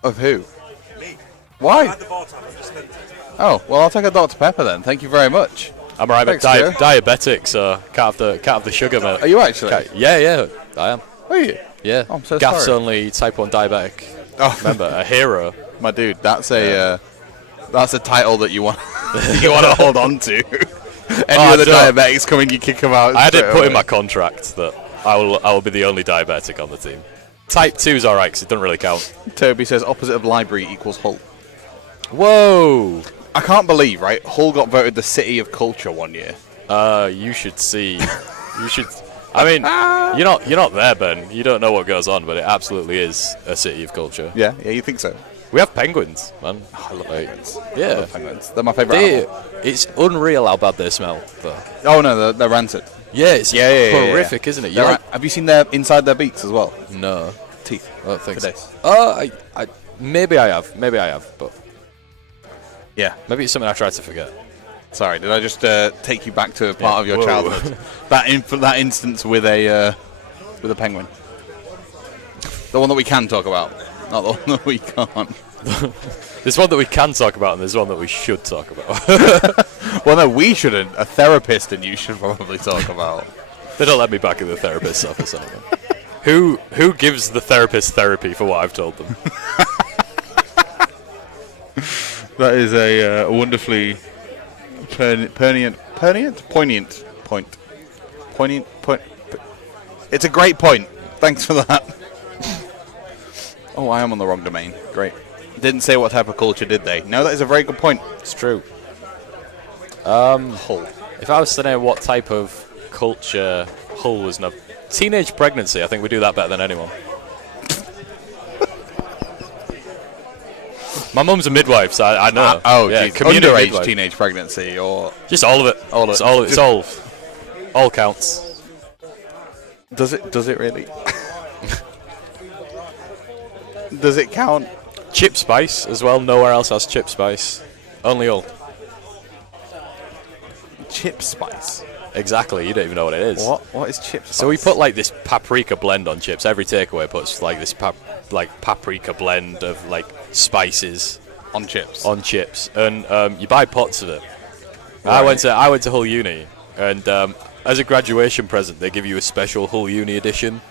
Of who? Me. Why? Oh, well, I'll take a Dr. Pepper then. Thank you very much. I'm alright, but diabetic, so can't have the sugar, mate. Are you actually? Yeah, I am. Are you? Yeah. Oh, I'm so Gaff's sorry. only type 1 diabetic. Oh. Remember, a hero. My dude, that's a title that you want to hold on to. Any other diabetics coming, you kick them out. I had it put in my contract that I will be the only diabetic on the team. Type 2's alright because it doesn't really count. Toby says opposite of library equals Hull. Whoa! I can't believe, right? Hull got voted the city of culture one year. You should see. You should. I mean, you're not there, Ben. You don't know what goes on, but it absolutely is a city of culture. Yeah, you think so? We have penguins, man. Oh, I love penguins. Yeah, I love penguins. They're my favourite animal. It's unreal how bad they smell, though. Oh no, they're rancid. Yeah, it's horrific, isn't it? Have you seen their inside their beaks as well? No. Teeth. I don't think so. Oh, Maybe I have, but yeah, maybe it's something I tried to forget. Sorry, did I just take you back to a part of your childhood? that instance with a penguin. The one that we can talk about, not the one that we can't. There's one that we can talk about, and there's one that we should talk about. Well, no, we shouldn't. A therapist and you should probably talk about. They don't let me back in the therapist's office anymore. Who gives the therapist therapy for what I've told them? That is a wonderfully poignant point. Point. It's a great point. Thanks for that. Oh, I am on the wrong domain. Great. Didn't say what type of culture, did they? No, that is a very good point. It's true. Hull. If I was to know what type of culture Hull was, no, teenage pregnancy. I think we do that better than anyone. My mum's a midwife, so I know. Yeah, underage midwife. Teenage pregnancy, or just all of it. All of it. It's all counts. Does it really? Does it count? Chip spice as well. Nowhere else has chip spice. Only Hull. Chip spice. Exactly. You don't even know what it is. What is chip spice? So we put like this paprika blend on chips. Every takeaway puts like this paprika blend of like spices on chips. And you buy pots of it. Right. I went to Hull Uni, and as a graduation present, they give you a special Hull Uni edition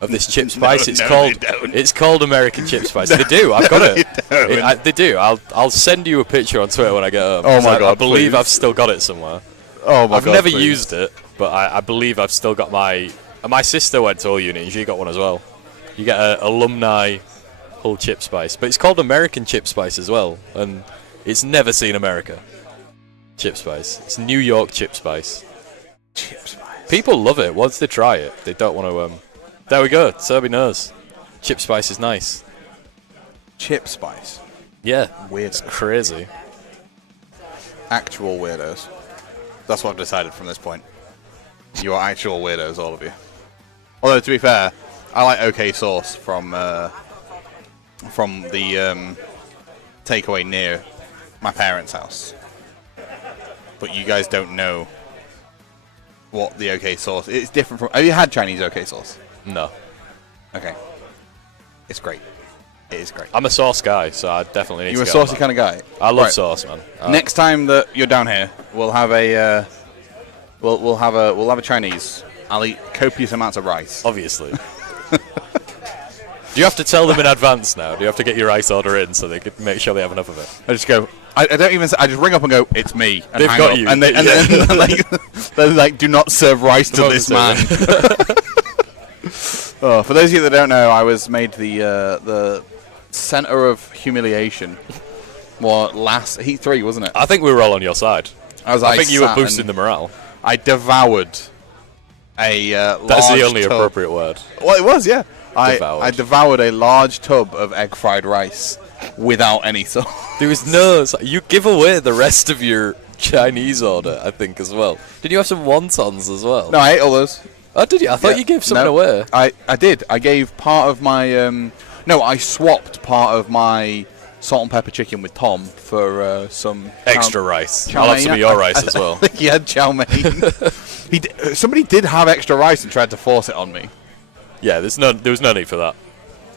of this chip spice. It's called American chip spice. They do. I've got it. They do. I'll send you a picture on Twitter when I get home. Oh my god! I believe please. I've still got it somewhere. Oh my god! I've never please. used it, but I believe I've still got my. My sister went to Hull Uni, and she got one as well. You get an alumni Hull chip spice, but it's called American chip spice as well, and it's never seen America. Chip spice. It's New York chip spice. Chip spice. People love it. Once they try it, they don't want to. There we go. Serby knows. Chip spice is nice. Chip spice. Yeah. Weird. It's crazy. Actual weirdos. That's what I've decided from this point. You are actual weirdos, all of you. Although, to be fair, I like OK Sauce from the takeaway near my parents' house. But you guys don't know what the OK Sauce is. It's different from... Have you had Chinese OK Sauce? No. Okay. It's great. It is great. I'm a sauce guy, so I definitely need to go. You're a saucy kind of guy? I love sauce, man. Next time that you're down here, we'll have a... We'll have a Chinese. I'll eat copious amounts of rice. Obviously. Do you have to tell them in advance now? Do you have to get your rice order in so they can make sure they have enough of it? I just go. I don't even. I just ring up and go. It's me. And they've got you. And then they're like, do not serve rice to this man. Oh, for those of you that don't know, I was made the center of humiliation. Last Heat 3, wasn't it? I think we were all on your side. I think you were boosting the morale. I devoured a That's large the only tub. appropriate word. Well, it was, yeah. I devoured a large tub of egg fried rice without any sauce. There was no... You give away the rest of your Chinese order, I think, as well. Did you have some wontons as well? No, I ate all those. Oh, did you? I thought you gave something away. I did. I gave part of my... No, I swapped part of my salt and pepper chicken with Tom for some... Extra rice. I'll have some of your rice as well. I think he had chow mein. Somebody did have extra rice and tried to force it on me. Yeah, there was no need for that.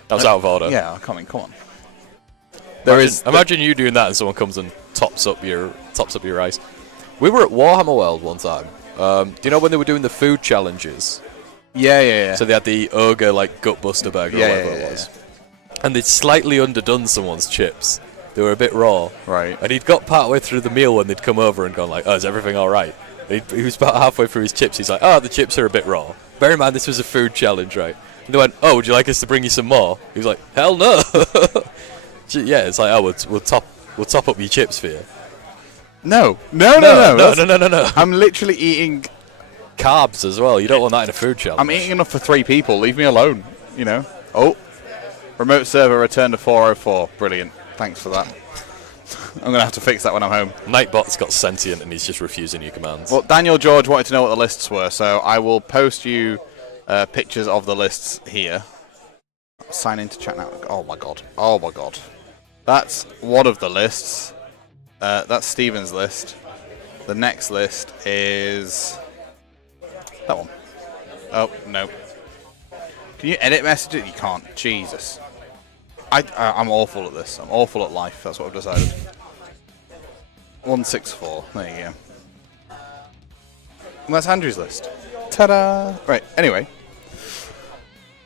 That was out of order. Yeah, come on. Imagine you doing that and someone comes and tops up your rice. We were at Warhammer World one time. Do you know when they were doing the food challenges? Yeah. So they had the ogre gutbuster burger or whatever it was. And they'd slightly underdone someone's chips. They were a bit raw. Right. And he'd got partway through the meal when they'd come over and gone like, "Oh, is everything all right?" He was about halfway through his chips. He's like, "Oh, the chips are a bit raw." Bear in mind, this was a food challenge, right? And they went, "Oh, would you like us to bring you some more?" He was like, "Hell no!" Yeah, it's like, "Oh, we'll top up your chips for you." No. I'm literally eating carbs as well. You don't want that in a food challenge. I'm eating enough for 3 people. Leave me alone. You know. Oh, remote server returned to 404. Brilliant. Thanks for that. I'm going to have to fix that when I'm home. Nightbot's got sentient and he's just refusing your commands. Well, Daniel George wanted to know what the lists were, so I will post you pictures of the lists here. Sign into chat now. Oh my god. That's one of the lists. That's Steven's list. The next list is that one. Oh, no. Can you edit messages? You can't. Jesus. I'm awful at this. I'm awful at life. That's what I've decided. 164. There you go. And that's Andrew's list. Ta-da! Right, anyway.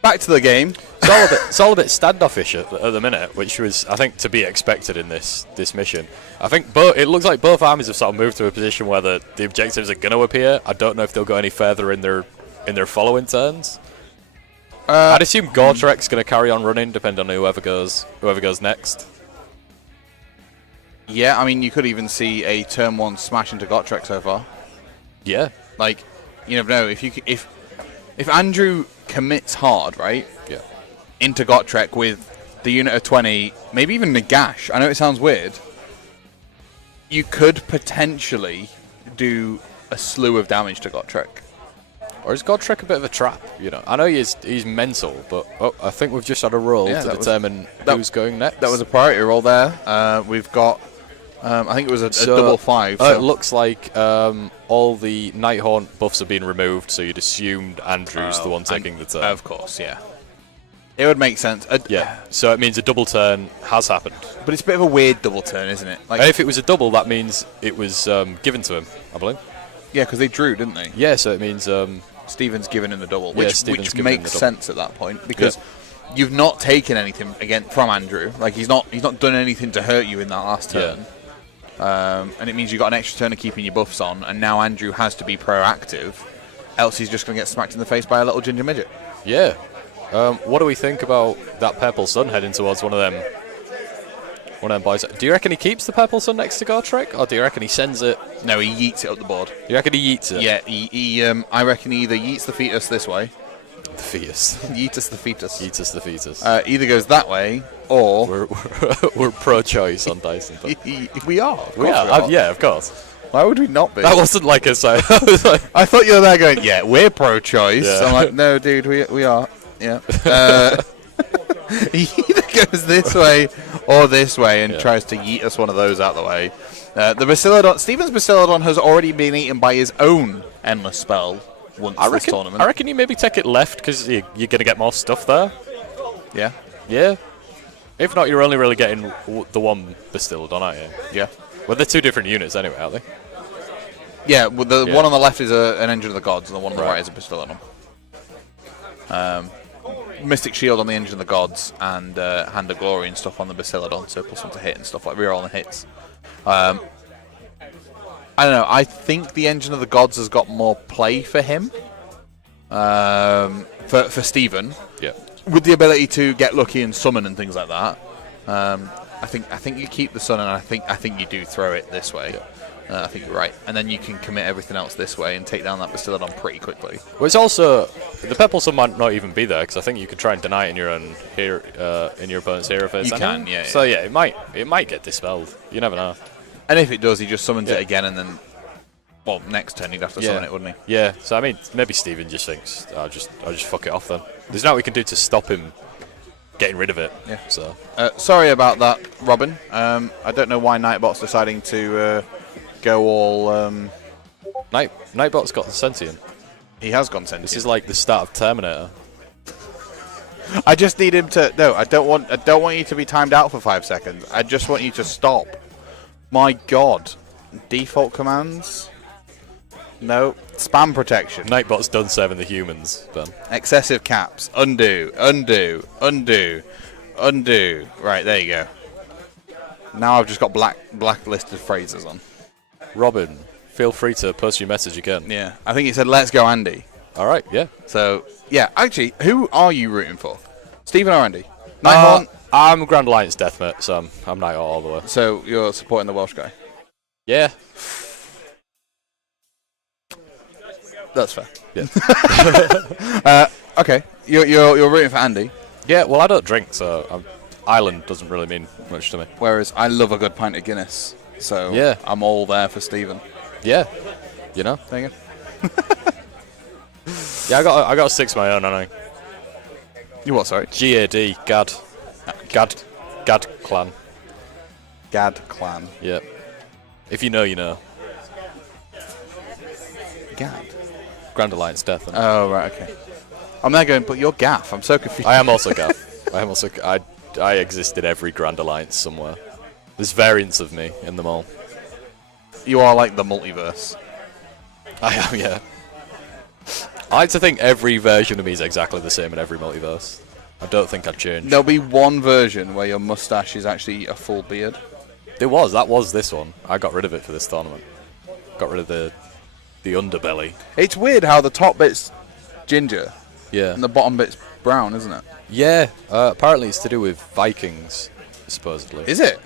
back to the game. It's all a bit standoffish at the minute, which was, I think, to be expected in this mission. I think it looks like both armies have sort of moved to a position where the objectives are going to appear. I don't know if they'll go any further in their following turns. I'd assume Gortrek's going to carry on running, depending on whoever goes next. Yeah, I mean, you could even see a turn 1 smash into Gotrek so far. Yeah. Like, you never know. If Andrew commits hard, right? Yeah. Into Gotrek with the unit of 20, maybe even Nagash. I know it sounds weird. You could potentially do a slew of damage to Gotrek. Or is Gotrek a bit of a trap? You know, I know he's mental, but I think we've just had a roll to determine who's going next. That was a priority roll there. We've got, I think it was a double 5. So. It looks like all the Nighthaunt buffs have been removed, so you'd assumed Andrew's the one taking the turn. Of course, yeah. It would make sense. Yeah, so it means a double turn has happened. But it's a bit of a weird double turn, isn't it? Like, if it was a double, that means it was given to him, I believe. Yeah, because they drew, didn't they? Yeah, so it means... Stephen's given him the double, which makes sense at that point, because you've not taken anything again from Andrew. Like, he's not done anything to hurt you in that last turn. Yeah. And it means you've got an extra turn of keeping your buffs on, and now Andrew has to be proactive, else he's just going to get smacked in the face by a little ginger midget. Yeah. What do we think about that Purple Sun heading towards one of them boys? Do you reckon he keeps the Purple Sun next to Gotrek, or do you reckon he sends it? No, he yeets it up the board. You reckon he yeets it? Yeah, I reckon he either yeets the fetus this way. The fetus. Yeetus the fetus. Yeetus the fetus. Either goes that way, or... We're pro-choice on Dyson. We are. Yeah, of course. Why would we not be? That wasn't like a sign. I thought you were there going, yeah, we're pro-choice. Yeah. I'm like, no, dude, we are. Yeah. He either goes this way or this way and tries to yeet us one of those out of the way. The Bastiladon, Stephen's Bastiladon has already been eaten by his own endless spell once this tournament. I reckon you maybe take it left because you're going to get more stuff there. Yeah. Yeah. If not, you're only really getting the one Bastiladon, aren't you? Yeah. Well, they're two different units anyway, aren't they? Yeah, well, the one on the left is an Engine of the Gods, and the one on the right is a Bastiladon. Mystic Shield on the Engine of the Gods, and Hand of Glory and stuff on the Bastiladon, so +1 to hit and stuff like reroll and hits. I don't know, I think the Engine of the Gods has got more play for him, for Stephen. Yeah. With the ability to get lucky and summon and things like that. I think you keep the Sun, and I think you do throw it this way. Yeah. I think you're right. And then you can commit everything else this way and take down that Bastiladon pretty quickly. Well, it's also... The Purple Sun might not even be there, because I think you could try and deny it in your own in your opponent's hero phase. You can, yeah. So, yeah, it might get dispelled. You never know. And if it does, he just summons it again, and then... Well, next turn he'd have to summon it, wouldn't he? Yeah, so, I mean, maybe Stephen just thinks, I'll just fuck it off then. There's nothing we can do to stop him getting rid of it. Yeah. So. Sorry about that, Robin. I don't know why Nightbot's deciding to... go all... Nightbot's got sentient. He has gone sentient. This is like the start of Terminator. I just need him to... No, I don't want you to be timed out for 5 seconds. I just want you to stop. My God. Default commands? No. Spam protection. Nightbot's done serving the humans, Ben. Excessive caps. Undo. Undo. Undo. Undo. Right, there you go. Now I've just got blacklisted phrases on. Robin, feel free to post your message again. Yeah, I think he said, let's go Andy. All right, yeah. So, yeah, actually, who are you rooting for? Stephen or Andy? Nighthaunt? I'm Grand Alliance Deathmate, so I'm Nighthaunt all the way. So, you're supporting the Welsh guy? Yeah. That's fair. Yeah. Okay, you're rooting for Andy? Yeah, well, I don't drink, so Ireland doesn't really mean much to me. Whereas I love a good pint of Guinness. So yeah. I'm all there for Stephen. Yeah, you know. There you go. Yeah, I got to stick to my own, haven't I? You what? Sorry. GAD, Gad clan. Gad clan. Yeah. If you know, you know. Gad. Grand Alliance Death. Oh right, okay. I'm there going, but you're Gaff. I'm so confused. I am also Gaff. I exist in every Grand Alliance somewhere. There's variants of me in them all. You are like the multiverse. I am, yeah. I like to think every version of me is exactly the same in every multiverse. I don't think I'd change. There'll be one version where your mustache is actually a full beard. That was this one. I got rid of it for this tournament. Got rid of the underbelly. It's weird how the top bit's ginger, yeah, and the bottom bit's brown, isn't it? Yeah. Apparently, it's to do with Vikings, supposedly. Is it?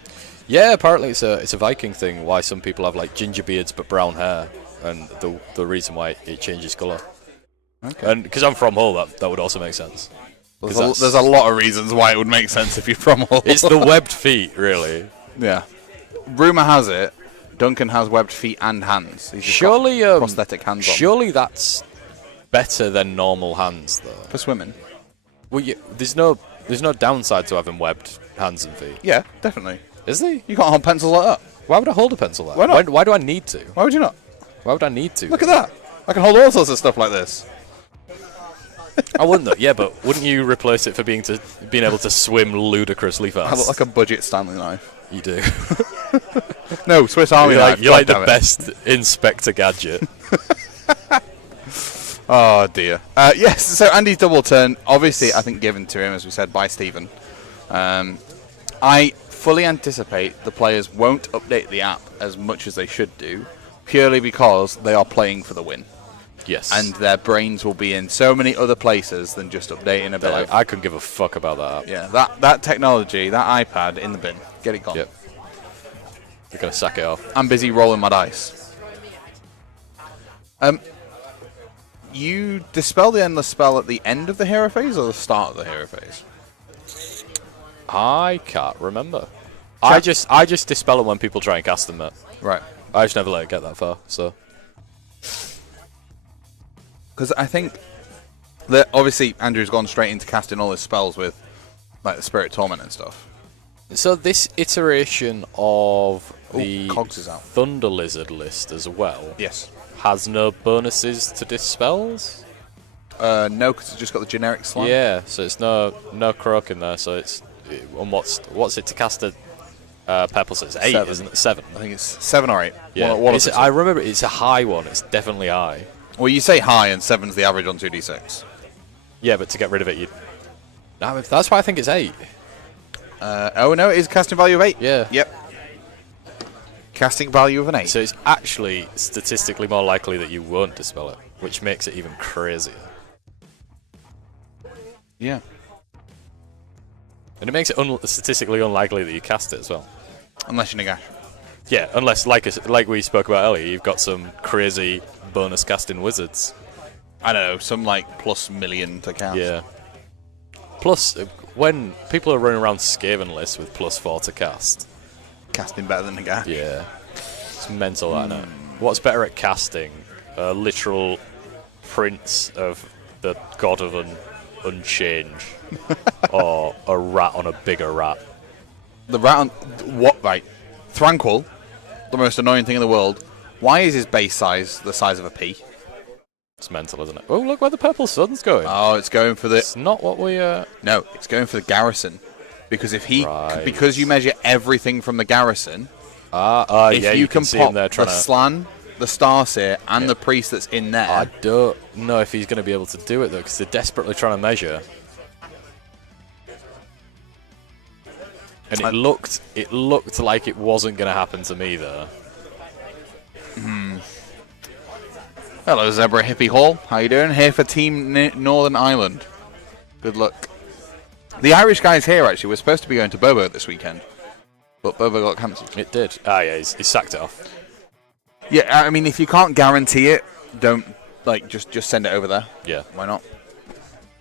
Yeah. Apparently, it's a Viking thing. Why some people have like ginger beards but brown hair, and the reason why it changes colour. Okay. And because I'm from Hull, that would also make sense. There's a lot of reasons why it would make sense if you're from Hull. It's the webbed feet, really. Yeah. Rumour has it, Duncan has webbed feet and hands. He's surely got prosthetic hands on. Surely that's better than normal hands, though. For swimming. Well, there's no downside to having webbed hands and feet. Yeah, definitely. Is there? You can't hold pencils like that. Why would I hold a pencil like that? Why not? Why do I need to? Why would you not? Why would I need to? Look at that. I can hold all sorts of stuff like this. I wouldn't though. Yeah, but wouldn't you replace it for being able to swim ludicrously fast? I look like a budget Stanley knife. You do. No, Swiss Army knife. You're like the best Inspector Gadget. Oh dear. Yes. So Andy's double turn, obviously, I think given to him, as we said, by Stephen. I fully anticipate the players won't update the app as much as they should do, purely because they are playing for the win. Yes. And their brains will be in so many other places than just updating a bit. Like, I couldn't give a fuck about that app. Yeah, that technology, that iPad, in the bin. Get it gone. Yep. You're going to sack it off. I'm busy rolling my dice. You dispel the endless spell at the end of the hero phase or the start of the hero phase? I can't remember. I just dispel them when people try and cast them, mate. Right. I just never let it get that far, so... Because I think that obviously Andrew's gone straight into casting all his spells with like the Spirit Torment and stuff. So this iteration of the Cogs is out. Thunder Lizard list as well Yes. has no bonuses to dispels? No, because it's just got the generic slime. Yeah, so it's no croak in there, so it's... And what's it to cast a purple? So it's 8, 7. Isn't it? 7. I think it's 7 or 8. Yeah, one of the I two. remember it's a high one. It's definitely high. Well, you say high and 7's the average on 2d6. Yeah, but to get rid of it, you... No, that's why I think it's 8. Oh no, it is casting value of 8. Yeah. Yep. Casting value of an 8. So it's actually statistically more likely that you won't dispel it, which makes it even crazier. Yeah. And it makes it statistically unlikely that you cast it as well. Unless you negash. Yeah, unless, like we spoke about earlier, you've got some crazy bonus casting wizards. I don't know, some like plus million to cast. Yeah. Plus, when people are running around Skaven lists with +4 to cast. Casting better than negash. Yeah. It's mental, I know. What's better at casting? A literal prince of the god of unchange. Or a rat on a bigger rat. The rat on... What? Right. Thranquil, the most annoying thing in the world. Why is his base size the size of a pea? It's mental, isn't it? Oh, look where the purple sun's going. Oh, it's going for the... It's not what we... No, it's going for the garrison. Because if he... Right. Because you measure everything from the garrison... yeah, if you can see pop him there the trying Slan, the Starseer, and the Priest that's in there... I don't know if he's going to be able to do it, though, because they're desperately trying to measure. And it looked like it wasn't going to happen to me, though. Hello, Zebra Hippie Hall. How you doing? Here for Team Northern Ireland. Good luck. The Irish guys here, actually, were supposed to be going to Bobo this weekend. But Bobo got cancelled. It did. Yeah, he sacked it off. Yeah, I mean, if you can't guarantee it, don't, like, just send it over there. Yeah. Why not?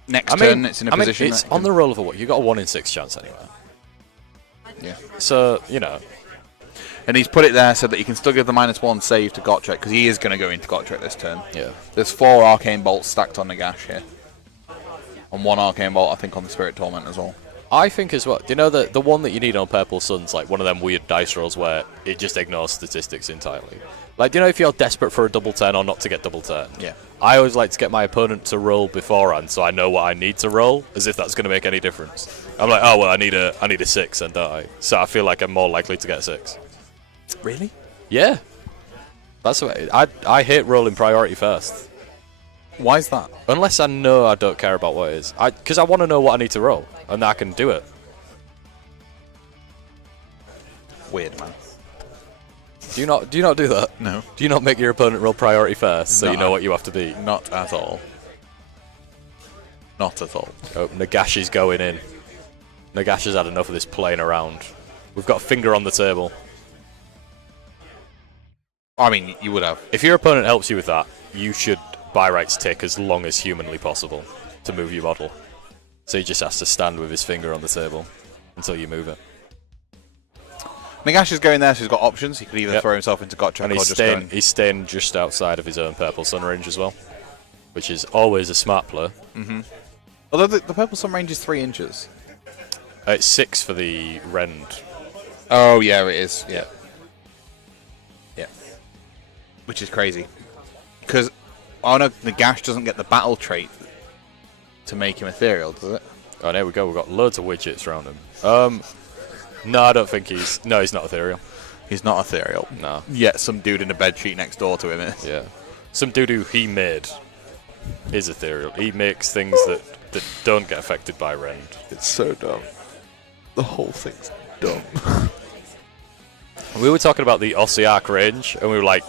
Next turn, it's in a position... It's on the roll of a what? You got a 1 in 6 chance anyway. Yeah. So, you know. And he's put it there so that he can still give the -1 save to Gotrek, because he is going to go into Gotrek this turn. Yeah. There's 4 Arcane Bolts stacked on Nagash here. And 1 Arcane Bolt, I think, on the Spirit Torment as well. I think as well. Do you know that the one that you need on Purple Sun's like one of them weird dice rolls where it just ignores statistics entirely? Like, do you know if you're desperate for a double turn or not to get double turn? Yeah. I always like to get my opponent to roll beforehand so I know what I need to roll, as if that's going to make any difference. I'm like, oh, well, I need a 6 then, don't I? So I feel like I'm more likely to get a 6. Really? Yeah. That's what I hate rolling priority first. Why is that? Unless I know I don't care about what it is. Because I want to know what I need to roll, and I can do it. Weird, man. Do you not do that? No. Do you not make your opponent roll priority first, so you know what you have to beat? Not at all. Not at all. Oh, Nagashi's going in. Nagash has had enough of this playing around. We've got a finger on the table. I mean, you would have. If your opponent helps you with that, you should buy rights take as long as humanly possible to move your model. So he just has to stand with his finger on the table until you move it. Nagash is going there, so he's got options. He could either throw himself into Gotcha and or just go in. He's staying just outside of his own Purple Sun range as well, which is always a smart play. Mm-hmm. Although the Purple Sun range is 3 inches. It's 6 for the Rend. Oh, yeah, it is. Yeah. Yeah. Which is crazy. Because, oh no, Nagash doesn't get the battle trait to make him ethereal, does it? Oh, there we go. We've got loads of widgets around him. No, I don't think he's... No, he's not ethereal. He's not ethereal. No. Yet some dude in a bedsheet next door to him is. Yeah. Some dude who he made is ethereal. He makes things that don't get affected by Rend. It's so dumb. The whole thing's dumb. We were talking about the Ossiarch range, and we were like,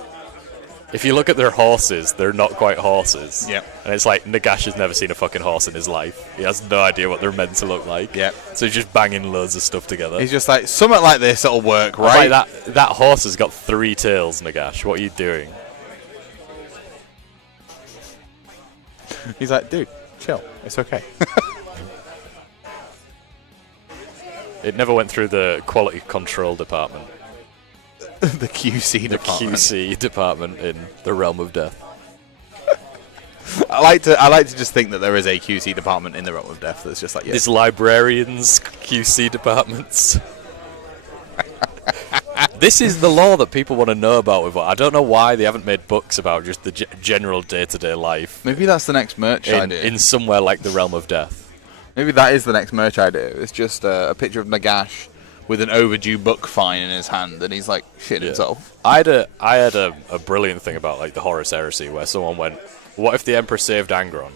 if you look at their horses, they're not quite horses. Yep. And it's like, Nagash has never seen a fucking horse in his life. He has no idea what they're meant to look like. Yep. So he's just banging loads of stuff together. He's just like, something like this, it'll work, right? Like that horse has got 3 tails, Nagash. What are you doing? He's like, dude, chill. It's okay. It never went through the quality control department. The QC department. The QC department in the realm of death. I like to just think that there is a QC department in the realm of death that's just like, yeah. There's librarians, QC departments. This is the lore that people want to know about. With I don't know why they haven't made books about just the general day-to-day life. Maybe that's the next merch idea. In somewhere like the realm of death. Maybe that is the next merch idea. It's just a picture of Nagash with an overdue book fine in his hand, and he's like shitting himself. I had a brilliant thing about like the Horus Heresy, where someone went, "What if the Emperor saved Angron,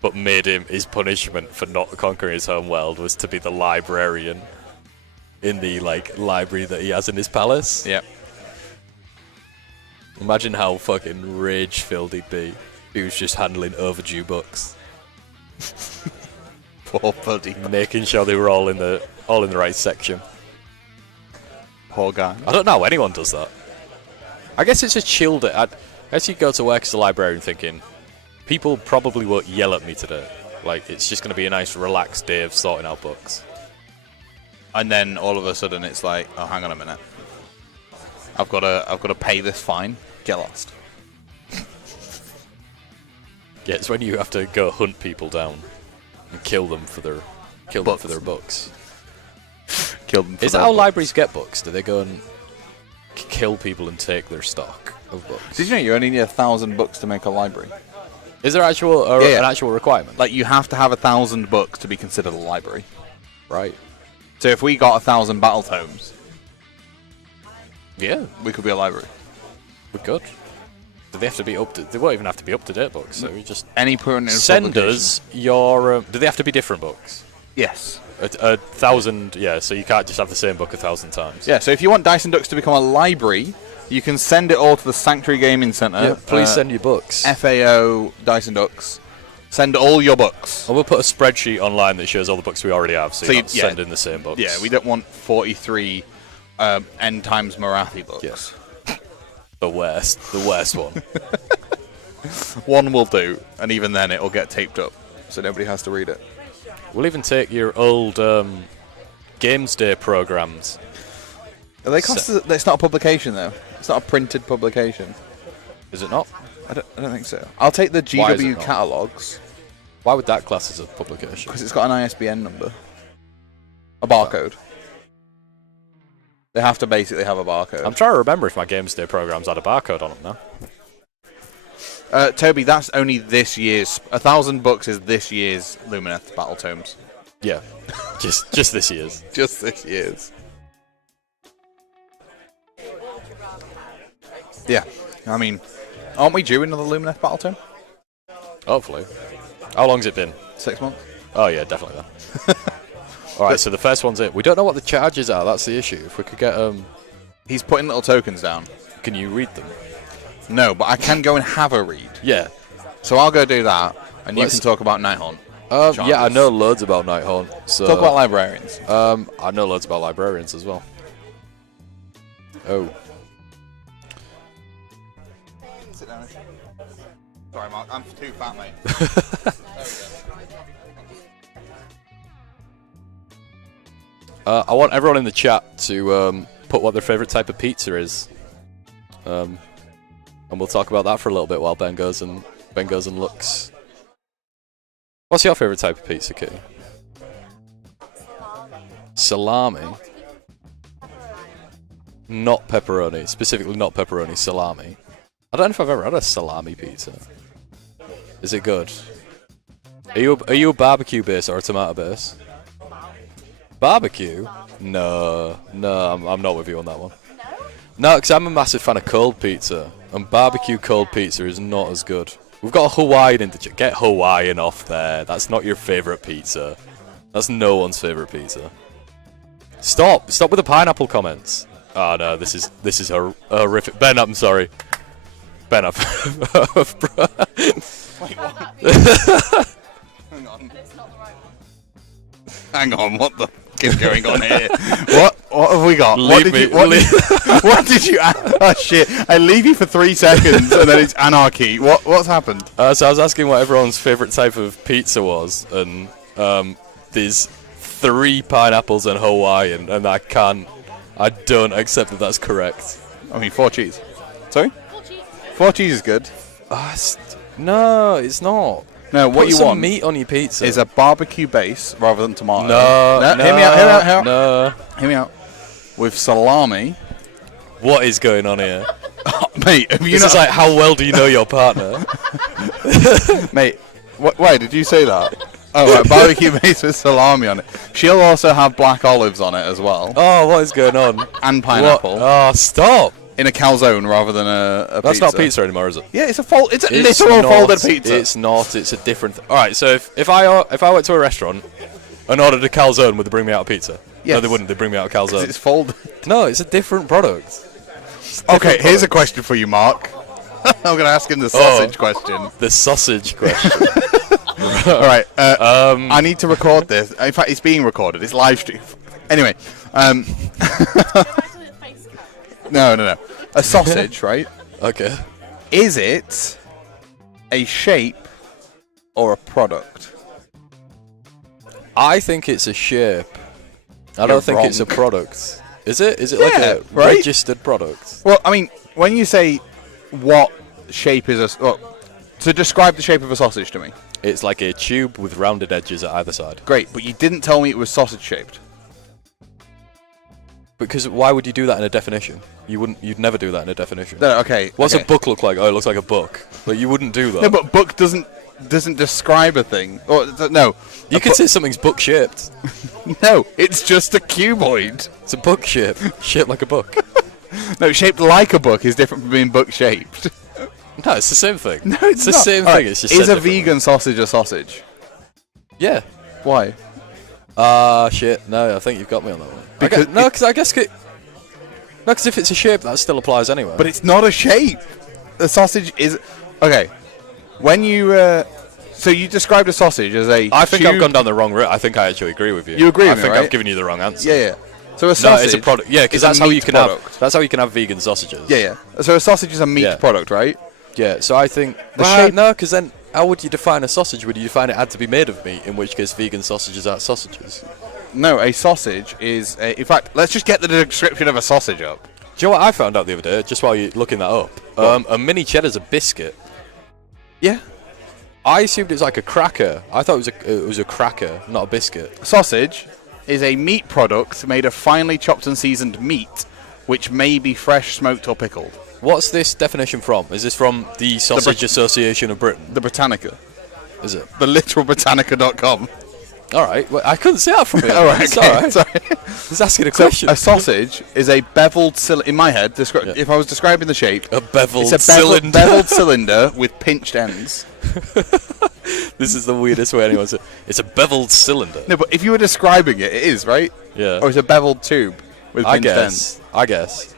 but made him his punishment for not conquering his home world was to be the librarian in the like library that he has in his palace?" Yep. Imagine how fucking rage-filled he'd be if he was just handling overdue books. Poor buddy. Making sure they were all in the right section. Poor guy. I don't know how anyone does that. I guess it's a chill day. I guess you go to work as a librarian thinking, people probably won't yell at me today. Like, it's just going to be a nice, relaxed day of sorting out books. And then all of a sudden it's like, oh, hang on a minute. I've got to pay this fine. Get lost. Yeah, it's when you have to go hunt people down and kill them for their books. Kill them. Is that how libraries get books? Do they go and kill people and take their stock of books? Did you know you only need 1,000 books to make a library? Is there an actual requirement? Like, you have to have 1,000 books to be considered a library. Right. So if we got 1,000 battle tomes, yeah, we could be a library. We could. Do they have to be up to? They won't even have to be up to date books. So we just any permanent send us your. Do they have to be different books? Yes. 1,000. Yeah. So you can't just have the same book 1,000 times. Yeah. So if you want Dice and Ducks to become a library, you can send it all to the Sanctuary Gaming Centre. Yeah, please send your books. FAO Dice and Ducks. Send all your books. And we'll put a spreadsheet online that shows all the books we already have, so you're not sending the same books. Yeah, we don't want 43 End Times Marathi books. Yes. The worst one. One will do, and even then it'll get taped up, so nobody has to read it. We'll even take your old Games Day programs. Are they it's not a publication, though. It's not a printed publication. Is it not? I don't think so. I'll take the GW catalogues. Why would that class as a publication? Because it's got an ISBN number. A barcode. They have to basically have a barcode. I'm trying to remember if my Games Day programs had a barcode on them now. Toby, that's only this year's. 1,000 books is this year's Lumineth Battle Tomes. Yeah. just this year's. Just this year's. Yeah. I mean, aren't we due another Lumineth Battle Tome? Hopefully. How long's it been? 6 months. Oh, yeah, definitely then. Alright, so the first one's it. We don't know what the charges are, that's the issue. If we could get... He's putting little tokens down. Can you read them? No, but I can go and have a read. Yeah. So I'll go do that, and you can talk about Nighthaunt. Yeah, I know loads about Nighthaunt. So, talk about librarians. I know loads about librarians as well. Oh. Sit down. Sorry, Mark. I'm too fat, mate. There we go. I want everyone in the chat to put what their favourite type of pizza is. And we'll talk about that for a little bit while Ben goes and looks. What's your favourite type of pizza, Kitty? Salami. Not pepperoni. Specifically not pepperoni, salami. I don't know if I've ever had a salami pizza. Is it good? Are you a barbecue base or a tomato base? Barbecue? No, I'm not with you on that one. No, because I'm a massive fan of cold pizza, and barbecue cold pizza is not as good. We've got a Hawaiian in the chat. Get Hawaiian off there. That's not your favourite pizza. That's no one's favourite pizza. Stop with the pineapple comments. Oh no, this is horrific. Ben, I'm sorry. Ben, I've Wait, what? Hang on. Hang on, what the fuck is going on here? What have we got? What did you? Oh shit! I leave you for 3 seconds and then it's anarchy. What's happened? So I was asking what everyone's favourite type of pizza was, and there's 3 pineapples and Hawaiian, and I don't accept that that's correct. I mean 4 cheese. Sorry? 4 cheese is good. No, it's not. No, what Put you some want meat on your pizza is a barbecue base rather than tomato. No, hear me out. No. Hear me out. With salami. What is going on here? Mate, have you This is like, how well do you know your partner? Mate, wait, did you say that? Oh, right, barbecue base with salami on it. She'll also have black olives on it as well. Oh, what is going on? And pineapple. What? Oh, stop. In a calzone rather than a pizza. That's not pizza anymore, is it? Yeah, it's a literal folded pizza. It's not. It's a different... Alright, so if I went to a restaurant and ordered a calzone, would they bring me out a pizza? Yes. No, they wouldn't. They'd bring me out a calzone. It's folded. No, it's a different product. Okay, here's a question for you, Mark. I'm going to ask him the sausage question. The sausage question. Alright, I need to record this. In fact, it's being recorded. It's live stream. Anyway, No. A sausage, right? Okay. Is it a shape or a product? I think it's a shape. I don't think it's a product. Is it? Is it like a registered product? Well, I mean, when you say what shape is to describe the shape of a sausage to me. It's like a tube with rounded edges at either side. Great, but you didn't tell me it was sausage shaped. Because why would you do that in a definition? You'd never do that in a definition. No, okay. What's a book look like? Oh, it looks like a book. Like, you wouldn't do that. No, but book doesn't describe a thing. Or no. You could say something's book shaped. No, it's just a cuboid. It's a book shape. Shaped like a book. No, shaped like a book is different from being book shaped. No, it's the same thing. No, it's the not. same All thing. right, It's just is a vegan sausage a sausage? Yeah. Why? Shit. No, I think you've got me on that one. Because because if it's a shape, that still applies anyway. But it's not a shape. The sausage is okay. When you so you described a sausage as a. I think I've gone down the wrong route. I think I actually agree with you. You agree with me, I think right? I've given you the wrong answer. Yeah. So a sausage. No, it's a product. Yeah, because that's how you can have. That's how you can have vegan sausages. Yeah. So a sausage is a meat product, right? Yeah. So I think the shape. No, because then how would you define a sausage? Would you define it had to be made of meat? In which case, vegan sausages aren't sausages. No, a sausage is. In fact, let's just get the description of a sausage up. Do you know what I found out the other day? Just while you're looking that up, a mini cheddar's a biscuit. Yeah. I assumed it was like a cracker. I thought it was a cracker, not a biscuit. Sausage is a meat product made of finely chopped and seasoned meat, which may be fresh, smoked, or pickled. What's this definition from? Is this from the Sausage Association of Britain? The Britannica. Is it? The literal Britannica.com. All right, well, I couldn't see that from here. All right, it's okay. all right. Sorry. Just asking a question. A sausage is a beveled cylinder. In my head, if I was describing the shape, a beveled it's a cylinder. beveled cylinder with pinched ends. This is the weirdest way anyone said. It's a beveled cylinder. No, but if you were describing it, it is, right? Yeah. Or it's a beveled tube with pinched ends. I guess.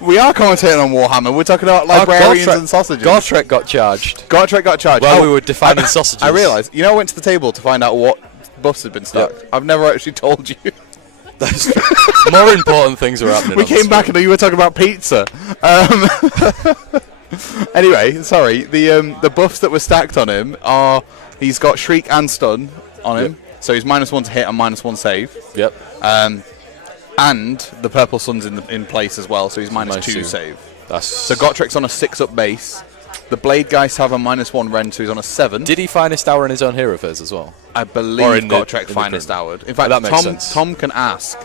We are commentating on Warhammer. We're talking about librarians and sausages. Gotrek got charged. Gotrek got charged. While we were defining sausages. I realised. You know, I went to the table to find out what buffs had been stacked. I've never actually told you. That's true. More important things are happening. We came back and you were talking about pizza. Anyway, sorry. The buffs that were stacked on him are he's got Shriek and Stun on him, so he's -1 to hit and -1 save. Yep. And the purple sun's in place as well, so he's -2 save. So Gottrek's on a 6-up base. The Blade Geist have a -1 rend, so he's on a 7. Did he finest hour in his own hero phase as well? I believe Gotrek finest houred. In fact, that makes sense. Tom can ask.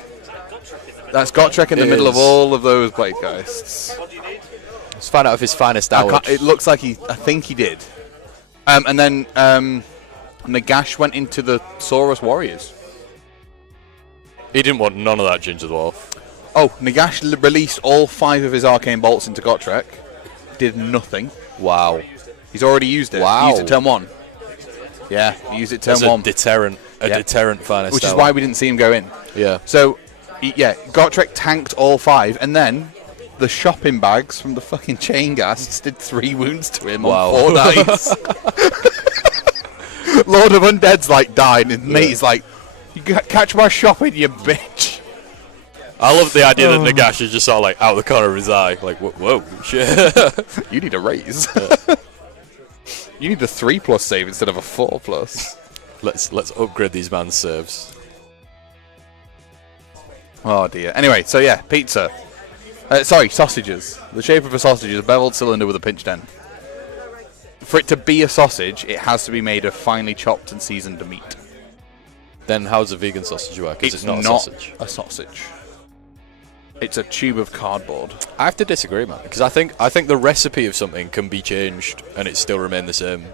That's Gotrek in the middle of all of those Blade Geists. Let's find out if his finest hour. It looks like I think he did. And then Nagash went into the Saurus Warriors. He didn't want none of that Ginger Dwarf. Oh, Nagash released all 5 of his Arcane Bolts into Gotrek. Did nothing. Wow. He's already used it. Wow. He used it turn 1. Yeah, he used it turn 1. Deterrent. Deterrent finest Which hour. is why we didn't see him go in. Yeah. So, Gotrek tanked all 5, and then the shopping bags from the fucking chain ghasts did 3 wounds to him on 4 dice. Lord of Undead's died, and mate's like, you catch my shopping, you bitch. I love the idea that Nagash is just sort of out of the corner of his eye, whoa, shit. You need a raise. You need a 3+ save instead of a 4+. Let's upgrade these man's saves. Oh dear. Anyway, so pizza. Sorry, sausages. The shape of a sausage is a beveled cylinder with a pinched end. For it to be a sausage, it has to be made of finely chopped and seasoned meat. Then how's a vegan sausage work? It's not a sausage. It's a tube of cardboard. I have to disagree, man, because I think the recipe of something can be changed and it still remain the same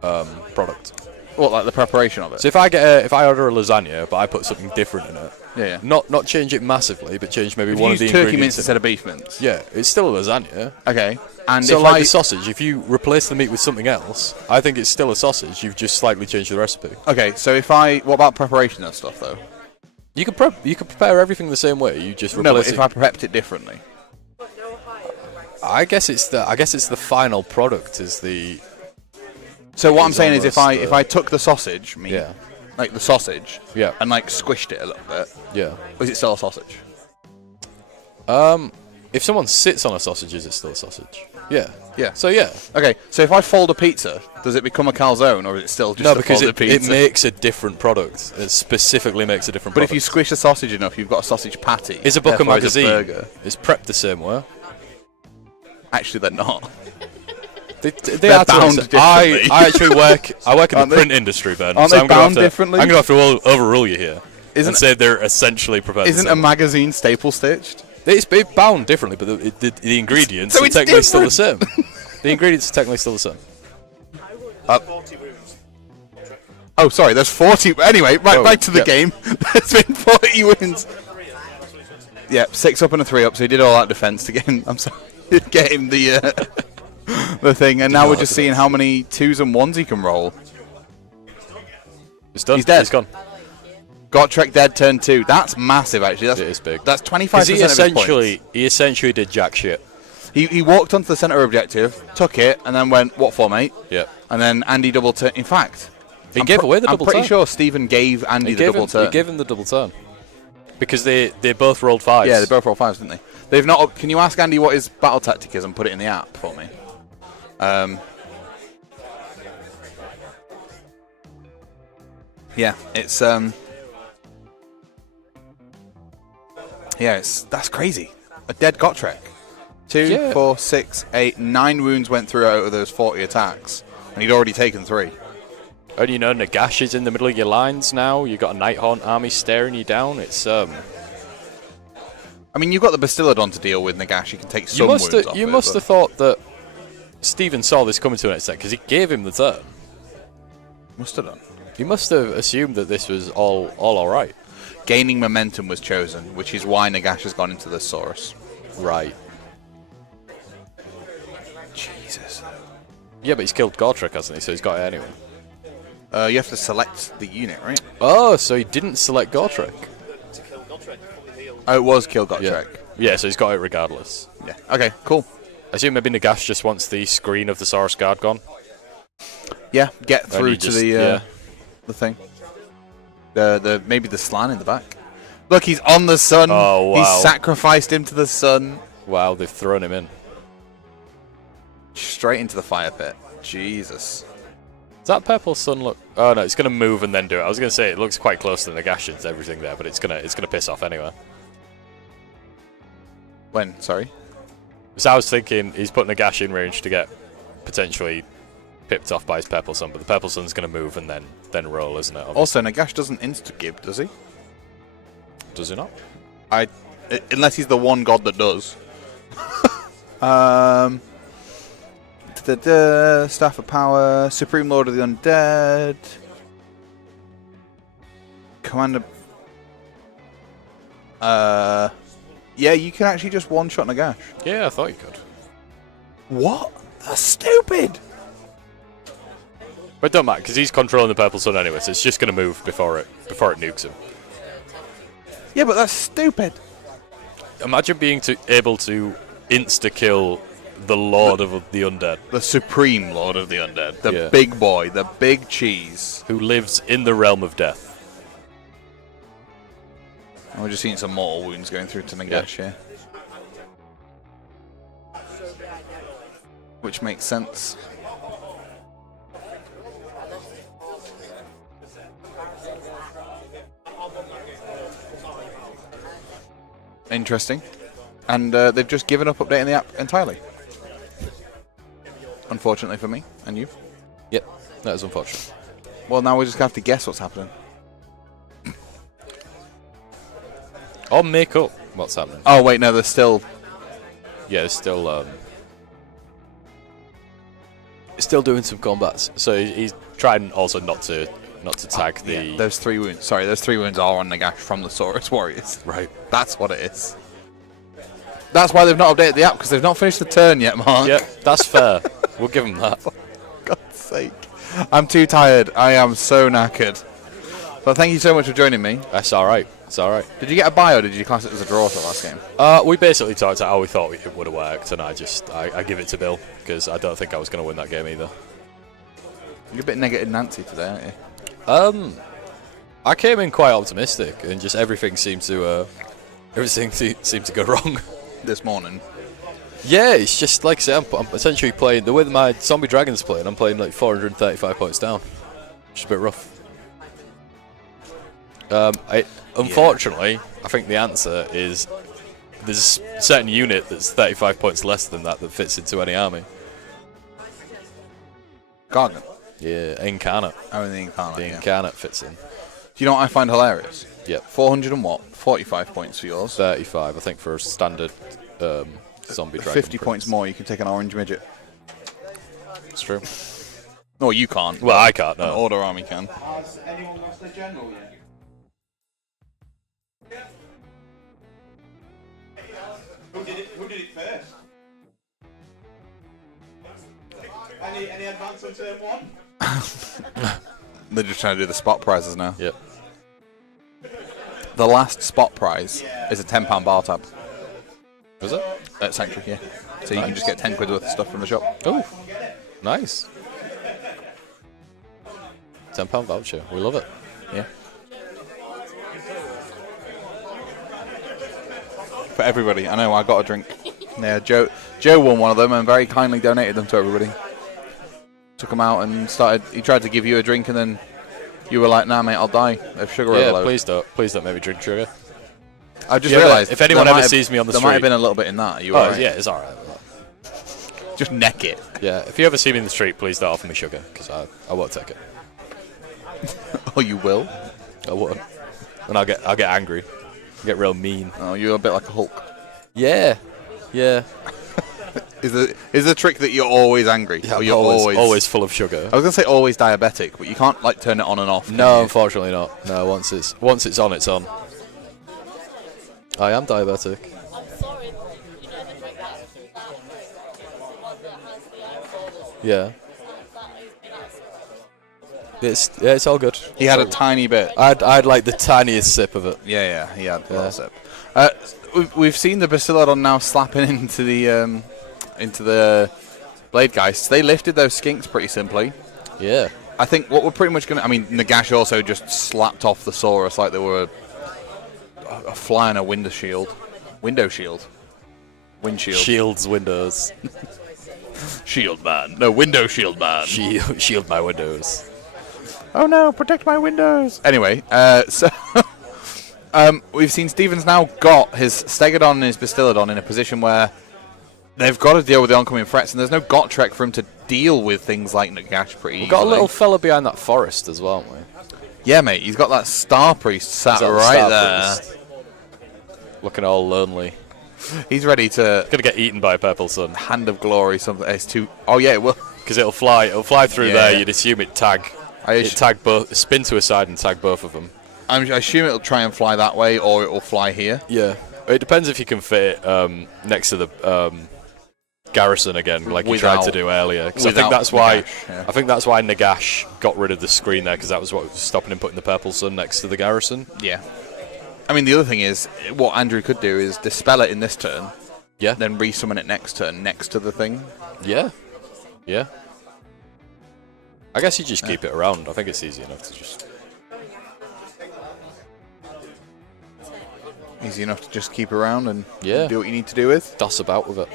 product. What, like the preparation of it? So if I order a lasagna, but I put something different in it, not change it massively, but change maybe one of the ingredients. Turkey mince instead of beef mince. Yeah, it's still a lasagna. Okay. And so the sausage, if you replace the meat with something else, I think it's still a sausage. You've just slightly changed the recipe. Okay, so what about preparation of stuff though? You could prepare everything the same way. You just replace it. No, but if I prepped it differently. I guess it's the final product is the. So what I'm saying is, if I took the sausage meat, like the sausage, and squished it a little bit, is it still a sausage? If someone sits on a sausage, is it still a sausage? Yeah. Yeah. So yeah. Okay. So if I fold a pizza, does it become a calzone, or is it still just a folded pizza? It makes a different product. It specifically makes a different product. But if you squish a sausage enough, you've got a sausage patty. It's a book of magazine. It's prepped the same way. Actually, they're not. They are bound differently. I work in the print industry, Ben. Aren't they bound differently? I'm going to have to overrule you here and say they're essentially prepared. Isn't a magazine staple stitched? It's bound differently, but the ingredients are technically still the same. The ingredients are technically still the same. Oh, sorry, there's 40. Anyway, back to the game. There's been 40 wins. Yeah, 6-up and a 3-up, so he did all that defense to get him. I'm sorry, get him the thing, and now we're just seeing how many 2s and 1s he can roll. It's done. He's dead. He's gone. Gotrek dead turn 2. That's massive, actually. It is big. That's 25% of his points. He essentially did jack shit. He walked onto the centre objective, took it, and then went, what for, mate? Yep. And then Andy double turn. In fact, he gave away the double turn. I'm pretty sure Stephen gave Andy the double turn. He gave him the double turn. Because they both rolled 5s. Yeah, they both rolled 5s, didn't they? They've not. Can you ask Andy what his battle tactic is and put it in the app for me? Yeah, it's that's crazy. A dead Gotrek. 2, 4, 6, 8, 9 wounds went through out of those 40 attacks, and he'd already taken 3. And you know, Nagash is in the middle of your lines now. You've got a Nighthaunt army staring you down. It's I mean, you've got the Bastiladon to deal with, Nagash. You can take some wounds off You must have thought that Stephen saw this coming to an extent, because he gave him the turn. Must have done. He must have assumed that this was all right. Gaining momentum was chosen, which is why Nagash has gone into the Saurus. Right. Jesus. Yeah, but he's killed Gotrek, hasn't he? So he's got it anyway. You have to select the unit, right? Oh, so he didn't select Gotrek. Oh, it was kill Gotrek. Yeah, so he's got it regardless. Yeah. Okay, cool. I assume maybe Nagash just wants the screen of the Saurus Guard gone. Yeah, get through to the thing. Maybe the Slan in the back. Look, he's on the sun. Oh, wow. He's sacrificed him to the sun. Wow, they've thrown him in. Straight into the fire pit. Jesus. Does that purple sun look... Oh, no, it's going to move and then do it. I was going to say, it looks quite close to Nagash's, everything there, but it's gonna piss off anyway. When? Sorry? So I was thinking he's put Nagash in range to get potentially pipped off by his purple sun, but the purple sun's going to move and then roll, isn't it? Obviously. Also, Nagash doesn't insta-gib, does he? Does he not? Unless he's the one god that does. Staff of Power, Supreme Lord of the Undead, Commander. Yeah, you can actually just one-shot Nagash. Yeah, I thought you could. What? That's stupid. But it don't matter because he's controlling the purple sun anyway, so it's just going to move before it nukes him. Yeah, but that's stupid. Imagine being able to insta-kill the Lord of the Undead. The Supreme Lord of the Undead. The big boy. The big cheese. Who lives in the realm of death. And we're just seeing some mortal wounds going through to Nagash here. Which makes sense. Interesting. And they've just given up updating the app entirely. Unfortunately for me and you. Yep, that is unfortunate. Well, now we just have to guess what's happening. Or make up what's happening. Oh, wait, no, there's still... Yeah, there's still doing some combats. So he's trying also not to tag the... Yeah, those 3 wounds. Sorry, those 3 wounds are on Nagash from the Saurus Warriors. Right. That's what it is. That's why they've not updated the app, because they've not finished the turn yet, Mark. Yeah, that's fair. We'll give them that. For God's sake. I'm too tired. I am so knackered. But thank you so much for joining me. That's alright. It's alright. Did you get a buy or did you class it as a draw for the last game? We basically talked about how we thought it would have worked, and I give it to Bill, because I don't think I was going to win that game either. You're a bit negative Nancy today, aren't you? I came in quite optimistic, and just everything seemed to go wrong. This morning. Yeah, it's just like I say, I'm essentially playing the way that my Zombie Dragon's playing. I'm playing like 435 points down, which is a bit rough. Unfortunately, I think the answer is there's a certain unit that's 35 points less than that fits into any army. Gargant? Yeah, Incarnate. Oh, the Incarnate. The Incarnate fits in. Do you know what I find hilarious? Yep. 400 and what? 45 points for yours. 35, I think, for a standard Zombie Dragon. 50 points more, you can take an orange midget. It's true. No, you can't. Well, I can't, no. An order army can. Has anyone lost their general yet? Who did it first? Any advance on turn 1? They're just trying to do the spot prizes now. Yep. The last spot prize is a £10 bar tab. Was it? At Sanctuary, yeah. So you can just get 10 quid worth of stuff from the shop. Oh, nice. £10 voucher. We love it. Yeah. For everybody. I know, I got a drink. Yeah, Joe won one of them and very kindly donated them to everybody. Took them out and he tried to give you a drink and then you were like, nah mate, I'll die of sugar overload. Please don't make me drink sugar. I just realised if anyone ever sees me on the street, there might have been a little bit in that. Are you alright? Yeah, it's alright. Just neck it. Yeah, if you ever see me in the street, please don't offer me sugar, because I won't take it. Oh, you will? I won't. And I'll get angry. I'll get real mean. Oh, you're a bit like a Hulk. Yeah. Is the trick that you're always angry? Yeah, or you're always full of sugar. I was gonna say always diabetic, but you can't like turn it on and off. No, unfortunately not. No, once it's on, it's on. I am diabetic. Yeah. It's all good. He had a tiny bit. I'd like the tiniest sip of it. Yeah, he had a little sip. We've seen the Bastiladon now slapping into the Blade Geists. They lifted those skinks pretty simply. Yeah. I think what we're pretty much going to... I mean, Nagash also just slapped off the Saurus like they were a fly on a window shield. Window shield. Windshield. Shields windows. Shield man. No, window shield man. Shield my windows. Oh no, protect my windows. Anyway, so... we've seen Stevens now got his Stegodon and his Bastiladon in a position where they've got to deal with the oncoming threats, and there's no Gotrek for him to deal with things like Nagash pretty We've got a little fella behind that forest as well, haven't we? Yeah, mate, he's got that Star Priest sat right there. Priest. Looking all lonely. He's ready to... Gonna get eaten by a purple sun. Hand of Glory, something. It's too... Oh, yeah, it will. Because it'll fly through there, you'd assume it'd tag. Spin to a side and tag both of them. I assume it'll try and fly that way, or it will fly here. Yeah. It depends if you can fit it next to the garrison again, like you tried to do earlier. Because I think that's why Nagash got rid of the screen there, because that was what was stopping him putting the purple sun next to the garrison. Yeah. I mean, the other thing is, what Andrew could do is dispel it in this turn. Yeah. Then resummon it next turn, next to the thing. Yeah. Yeah. I guess you just keep it around. I think it's easy enough to just... Easy enough to just keep around and do what you need to do with. Doss about with it.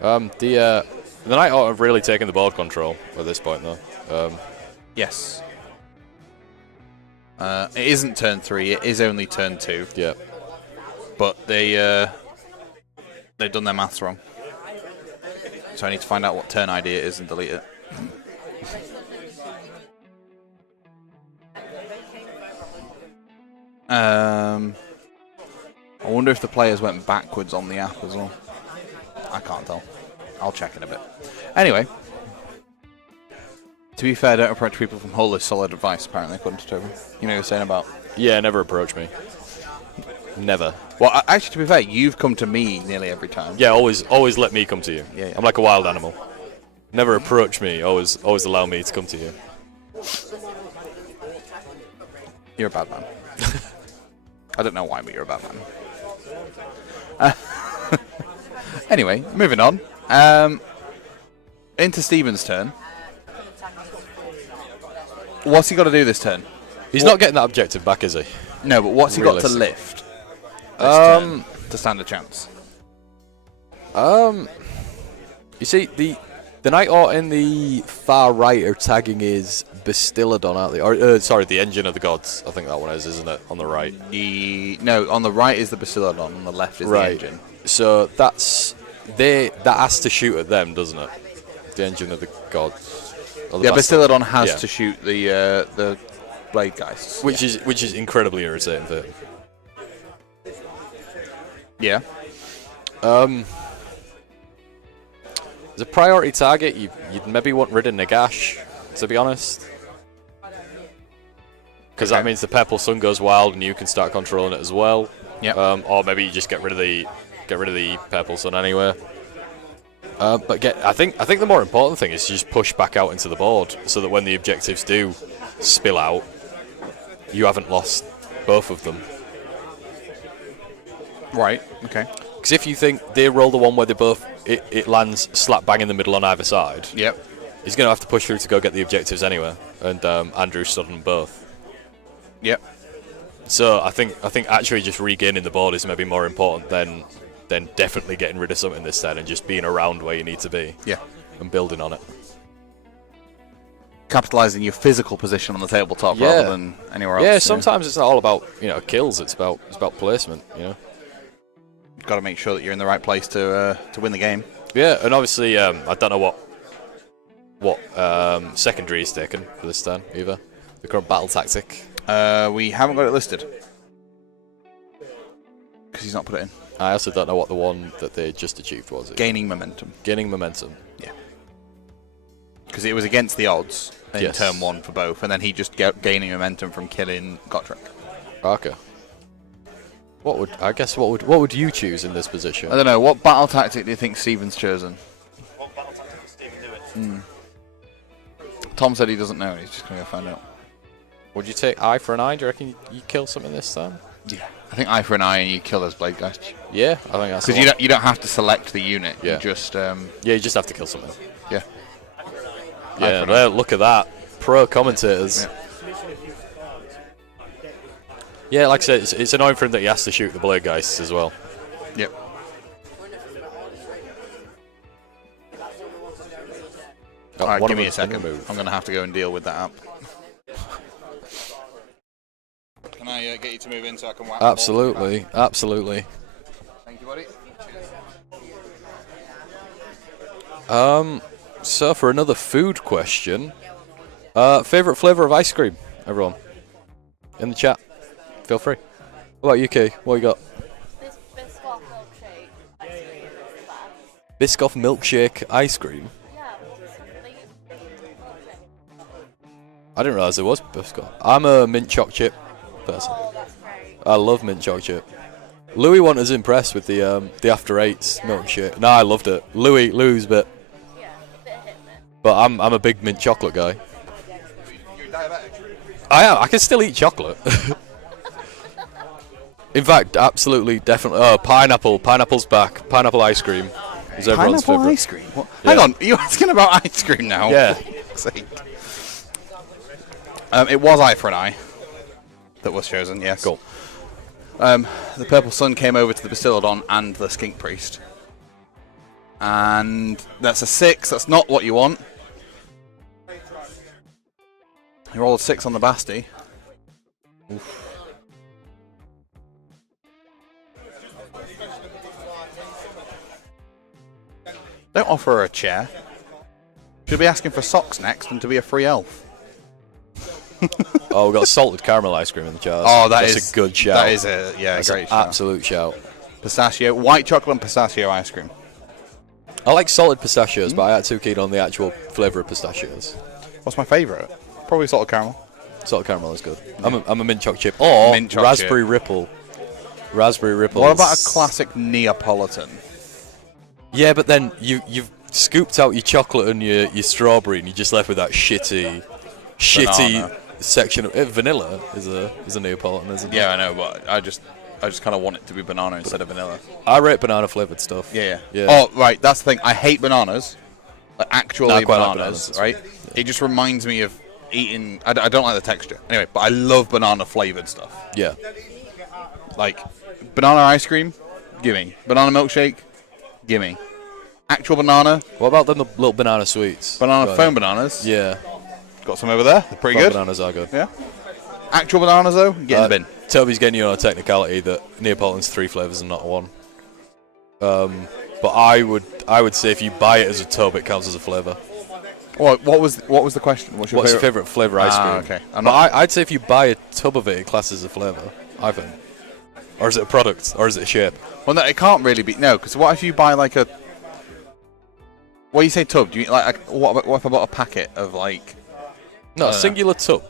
The Nighthaunt have really taken the board control at this point, though. Yes. It isn't turn 3. It is only turn 2. Yeah. But they've done their maths wrong. So I need to find out what turn ID it is and delete it. I wonder if the players went backwards on the app as well. I can't tell. I'll check in a bit. Anyway, to be fair, don't approach people from Hull is solid advice, apparently, according to Toby. You know what you're saying about... Yeah, never approach me. Never. Well, actually, to be fair, you've come to me nearly every time. Yeah, always let me come to you. Yeah. I'm like a wild animal. Never approach me, always allow me to come to you. You're a bad man. I don't know why, but you're a bad man. Anyway, moving on. Into Steven's turn. What's he got to do this turn? He's not getting that objective back, is he? No, but what's he got to lift? To stand a chance. You see, the Nighthaunt in the far right are tagging his Bastiladon, aren't they? Or sorry, the Engine of the Gods. I think that one is, isn't it? On the right. No, on the right is the Bastiladon. On the left is the Engine. So that has to shoot at them, doesn't it? The Engine of the Gods. Yeah, Bastiladon has to shoot the Blade Geists. Which is incredibly irritating for him. Yeah. As a priority target, you'd maybe want rid of Nagash, to be honest. Because that means the Purple Sun goes wild and you can start controlling it as well. Yeah. Or maybe you just get rid of the Purple Sun anyway. But I think the more important thing is to just push back out into the board so that when the objectives do spill out, you haven't lost both of them. Right. Okay. Because if you think they roll the one where they both it lands slap bang in the middle on either side, yep, he's going to have to push through to go get the objectives anyway. And Andrew stood on them both. Yep. So I think actually just regaining the board is maybe more important than definitely getting rid of something this turn and just being around where you need to be. Yeah. And building on it. Capitalizing your physical position on the tabletop rather than anywhere else. Yeah, sometimes it's not all about kills. It's about placement. Got to make sure that you're in the right place to win the game. Yeah, and obviously I don't know what secondary is taken for this turn either. The current battle tactic. We haven't got it listed because he's not put it in. I also don't know what the one that they just achieved was. Gaining momentum. Gaining momentum. Yeah. Because it was against the odds in turn 1 for both, and then he just gaining momentum from killing Gotrek. Okay. What would you choose in this position? I don't know. What battle tactic do you think Steven's chosen? What battle tactic does Steven do it? Tom said he doesn't know. He's just going to go find out. Would you take eye for an eye? Do you reckon you kill something this time? Yeah. I think eye for an eye and you kill those Blade Geist. Yeah, I think that's because you don't have to select the unit. Yeah. You just you just have to kill something. Yeah. Yeah. Well, look at that. Pro commentators. Yeah. Yeah, like I said, it's annoying for him that he has to shoot the Blade Geists as well. Yep. Alright, give me a second. I'm going to have to go and deal with that app. Can I get you to move in so I can whack Absolutely, absolutely. Thank you, buddy. So for another food question, favorite flavor of ice cream, everyone, in the chat. Feel free. What about you, Kay? What you got? This Biscoff milkshake ice cream is the best. Biscoff milkshake ice cream. Yeah, they use milkshake. I didn't realise there was Biscoff. I'm a mint choc chip person. Oh, that's great. I love mint choc chip. Louis wasn't as impressed with the After Eights milkshake. No, I loved it. Louis a bit. Yeah, bit hit me. But I'm a big mint chocolate guy. You're diabetic? I am. I can still eat chocolate. In fact, absolutely, definitely. Oh, pineapple. Pineapple's back. Pineapple ice cream is everyone's Pineapple favourite. ice cream? What? Hang on, are you asking about ice cream now? Yeah. For fuck's sake. It was eye for an eye that was chosen, yes. Cool. The Purple Sun came over to the Bastillodon and the Skink Priest. And that's a 6. That's not what you want. You rolled a 6 on the Basti. Oof. Don't offer her a chair. She'll be asking for socks next and to be a free elf. Oh, we've got salted caramel ice cream in the jar. Oh, that's a good shout. That is a That's great an shout. absolute shout. Pistachio, white chocolate and pistachio ice cream. I like solid pistachios, but I ain't too keen on the actual flavour of pistachios. What's my favourite? Probably salted caramel. Salted caramel is good. I'm a mint choc chip. Or Mint choc raspberry chip. ripple. Raspberry ripple. What about a classic Neapolitan? Yeah, but then you've scooped out your chocolate and your strawberry, and you're just left with that shitty Banana. section of vanilla is a Neapolitan, isn't it? Yeah, I know, but I just kind of want it to be banana instead of vanilla. I rate banana flavoured stuff. Yeah. Yeah. Oh, right, that's the thing. I hate bananas. Like, actually No, I quite like bananas, bananas. right? It just reminds me of eating... I don't like the texture. Anyway, but I love banana-flavoured stuff. Yeah. Like, banana ice cream? Gimme. Banana milkshake? Gimme. Actual banana? What about them little banana sweets? Banana foam bananas? Yeah. Got some over there. They're pretty Foam good. bananas are good. Yeah. Actual bananas, though? Get in the bin. Toby's getting you on a technicality that Neapolitan's 3 flavours and not 1. But I would say if you buy it as a tub, it counts as a flavour. What was the question? What's your favourite flavour ice cream? Okay. I'd say if you buy a tub of it, it classes as a flavour, I think. Or is it a product? Or is it a shape? Well, no, it can't really be. No, because what if you buy like a... What do you say tub? Do you mean like... what if I bought a packet of like... No, a singular tub.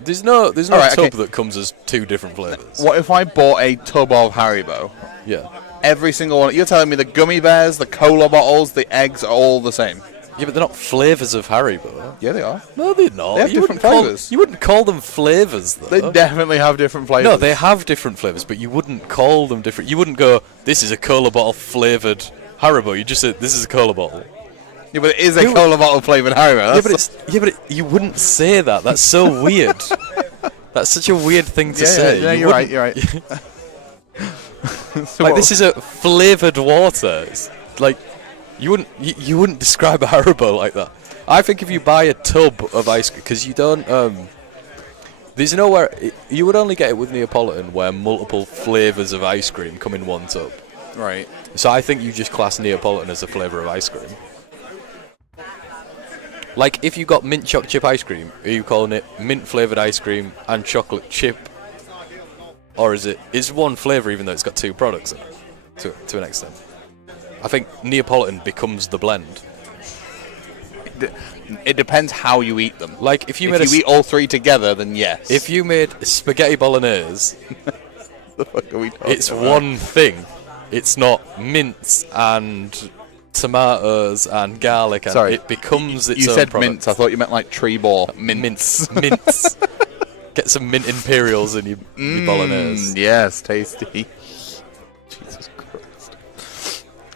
There's no Alright, tub okay. that comes as 2 different flavours. What if I bought a tub of Haribo? Yeah. Every single one... You're telling me the gummy bears, the cola bottles, the eggs are all the same? Yeah, but they're not flavours of Haribo. Yeah, they are. No, they're not. They have different flavours. You wouldn't call them flavours, though. They definitely have different flavours. No, they have different flavours, but you wouldn't call them different. You wouldn't go, this is a cola bottle flavoured Haribo. You just say, this is a cola bottle. Yeah, but it is a cola bottle flavoured Haribo. You wouldn't say that. That's so weird. That's such a weird thing to say. Yeah, you're right. So like, this is a flavoured water. It's like, you wouldn't describe a Haribo like that. I think if you buy a tub of ice cream, because you don't, there's nowhere, you would only get it with Neapolitan where multiple flavours of ice cream come in one tub. Right. So I think you just class Neapolitan as a flavour of ice cream. Like, if you got mint choc chip ice cream, are you calling it mint flavoured ice cream and chocolate chip? Or is one flavour even though it's got 2 products in it? to an extent. I think Neapolitan becomes the blend. It depends how you eat them. Like if you eat all three together, then yes. If you made spaghetti bolognese, the fuck are we talking it's about? one thing. It's not mince and tomatoes and garlic. And Sorry, it becomes its you own said product. mince. I thought you meant like tree ball. Mince. Mince. Get some mint imperials in your bolognese. Yes, tasty. Jesus Christ.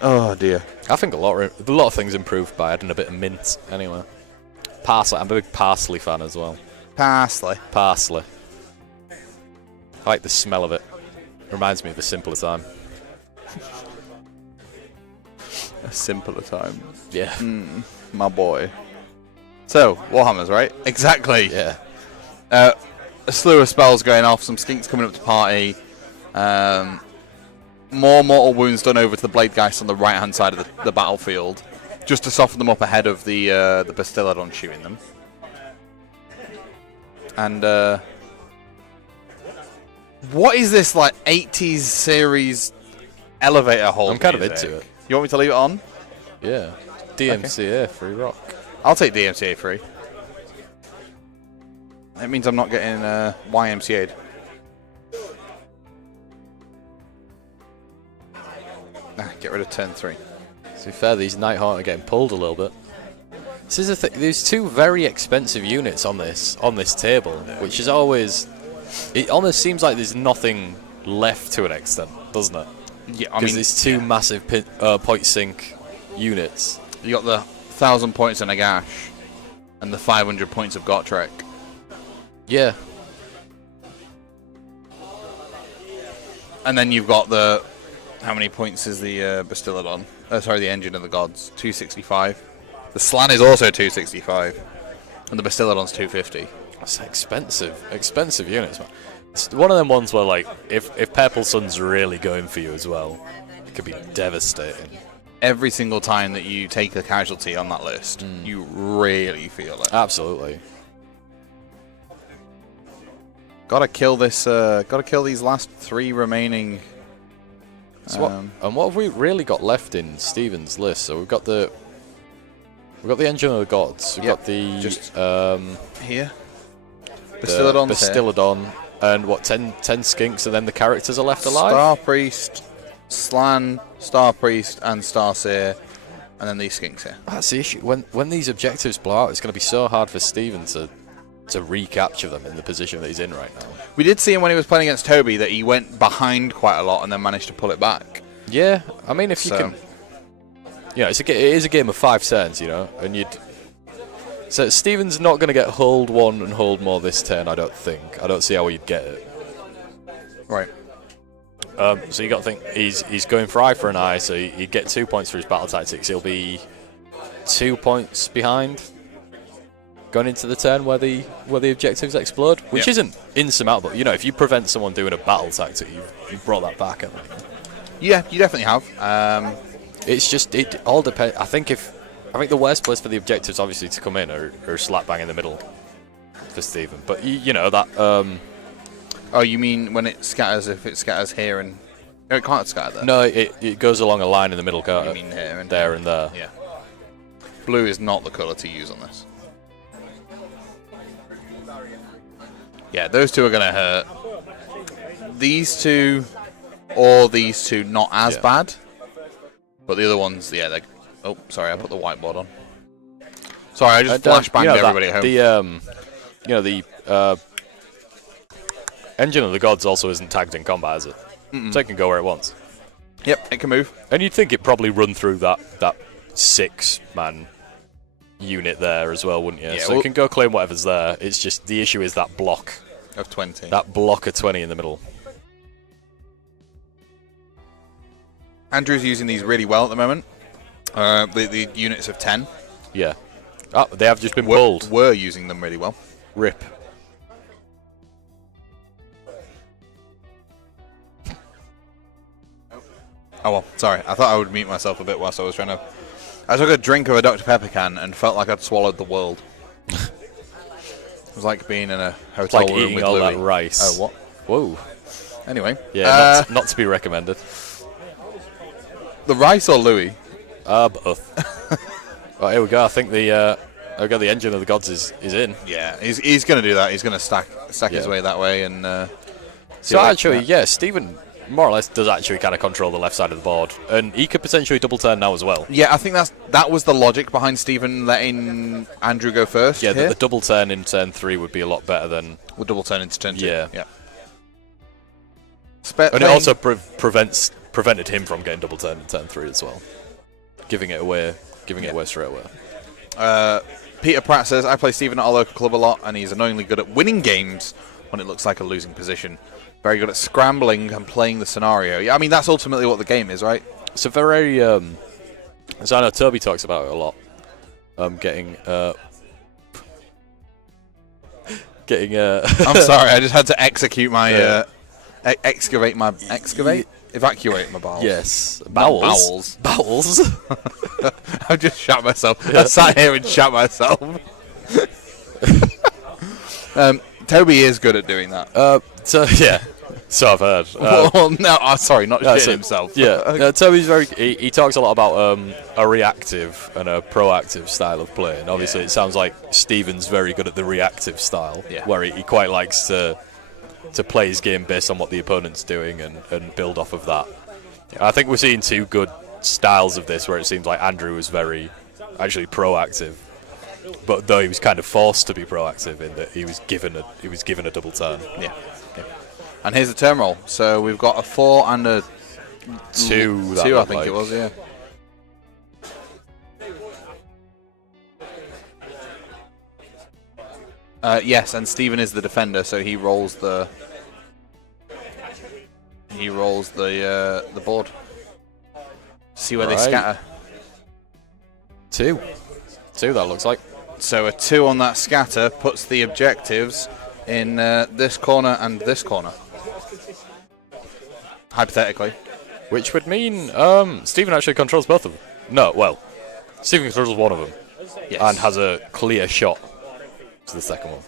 Oh dear. I think a lot of things improved by adding a bit of mint. Anyway, parsley. I'm a big parsley fan as well. Parsley. Parsley. I like the smell of it. Reminds me of a simpler time. A simpler time. Yeah. My boy. So, Warhammers, right? Exactly. Yeah. A slew of spells going off, some skinks coming up to party. More mortal wounds done over to the Blade Geist on the right-hand side of the battlefield, just to soften them up ahead of the Bastillodon shooting them. And what is this like 80s series elevator hold? I'm kind of music? into it. You want me to leave it on? Yeah. DMCA free rock. I'll take DMCA free. It means I'm not getting YMCA'd. Get rid of turn 3. To be fair, these Nighthaunt are getting pulled a little bit. This is the thing. There's two very expensive units on this table, which is always. It almost seems like there's nothing left to an extent, doesn't it? Yeah, I Because mean, there's two massive point sink units. you got the 1,000 points in Nagash and the 500 points of Gotrek. Yeah. And then you've got the... How many points is the Bastillodon? Sorry, the Engine of the Gods. 265. The Slan is also 265. And the Bastillodon's 250. That's expensive units, man. It's one of them ones where, like, if Purple Sun's really going for you as well, it could be devastating. Every single time that you take a casualty on that list, you really feel it. Absolutely. Gotta kill this. Gotta kill these last 3 remaining. So what have we really got left in Steven's list? So we've got the Engine of the Gods. We've got the Here. Bastillodon, and what 10 skinks, and then the characters are left alive. Star Priest, Slan, Star Priest, and Starseer, and then these skinks here. That's the issue. When these objectives blow out, it's going to be so hard for Steven to recapture them in the position that he's in right now. We did see him when he was playing against Toby that he went behind quite a lot and then managed to pull it back. Yeah, I mean, if you can, it is a game of 5 turns, and you'd. So Steven's not going to get hold 1 and hold more this turn, I don't think. I don't see how he'd get it. Right. So you got to think he's going for eye for an eye, so he'd get 2 points for his battle tactics. He'll be 2 points behind going into the turn where the objectives explode, which isn't insurmountable. If you prevent someone doing a battle tactic, you've brought that back, haven't you? Yeah, you definitely have. It's just it all depends. I think the worst place for the objectives obviously to come in are slap bang in the middle for Steven. But that. Oh, you mean when it scatters? If it scatters here and it can't scatter there. No, it goes along a line in the middle. Can't it? You mean here and there and there? Yeah. Blue is not the colour to use on this. Yeah, those two are going to hurt. These two, or these two, not as bad. But the other ones, they're... Oh, sorry, I put the whiteboard on. Sorry, I just flashbanged everybody at home. The Engine of the Gods also isn't tagged in combat, is it? So it can go where it wants. Yep, it can move. And you'd think it'd probably run through that 6-man unit there as well, wouldn't you? Yeah, so it can go claim whatever's there. It's just the issue is that block. Of 20. That block of 20 in the middle. Andrew's using these really well at the moment. The units of 10. Yeah. Oh, they have just been pulled. Were using them really well. Rip. Oh well, sorry. I thought I would mute myself a bit whilst I was trying to... I took a drink of a Dr. Pepper can and felt like I'd swallowed the world. It was like being in a hotel like room eating with all Louis. that rice. Oh, what? Whoa. Anyway. Yeah, not to be recommended. The rice or Louis? Both. Well, here we go. I think I've got the engine of the gods is in. Yeah, he's going to do that. He's going to stack his way that way. And so actually, yeah, Stephen more or less does actually kind of control the left side of the board, and he could potentially double turn now as well. Yeah, I think that was the logic behind Stephen letting Andrew go first. Yeah, the double turn in turn 3 would be a lot better than the double turn into turn 2. Yeah. And it also prevented him from getting double turn in turn 3 as well, giving it away straight away. Peter Pratt says, I play Stephen at our local club a lot, and he's annoyingly good at winning games when it looks like a losing position. Very good at scrambling and playing the scenario. Yeah, I mean, that's ultimately what the game is, right? It's a very... so I know Toby talks about it a lot. Getting... I'm sorry, I just had to execute my... Evacuate my bowels. Yes. Bowels. Bowels. I've just shot myself. Yeah. I sat here and shot myself. Toby is good at doing that. So I've heard. Well, no, sorry, not shitting himself. Yeah, Toby's very... He talks a lot about a reactive and a proactive style of play. And obviously it sounds like Stephen's very good at the reactive style, where he quite likes to play his game based on what the opponent's doing and build off of that. I think we're seeing two good styles of this, where it seems like Andrew was very actually proactive, but though he was kind of forced to be proactive in that he was given a double turn. Yeah. And here's the turn roll. So we've got a 4 and a 2. Two, I think it was. Yeah. Yes, and Stephen is the defender, so he rolls the board. See where they scatter. 2, that looks like. So a 2 on that scatter puts the objectives in this corner and this corner. Hypothetically. Which would mean Stephen actually controls both of them. No, well, Stephen controls one of them. Yes. And has a clear shot to the second one.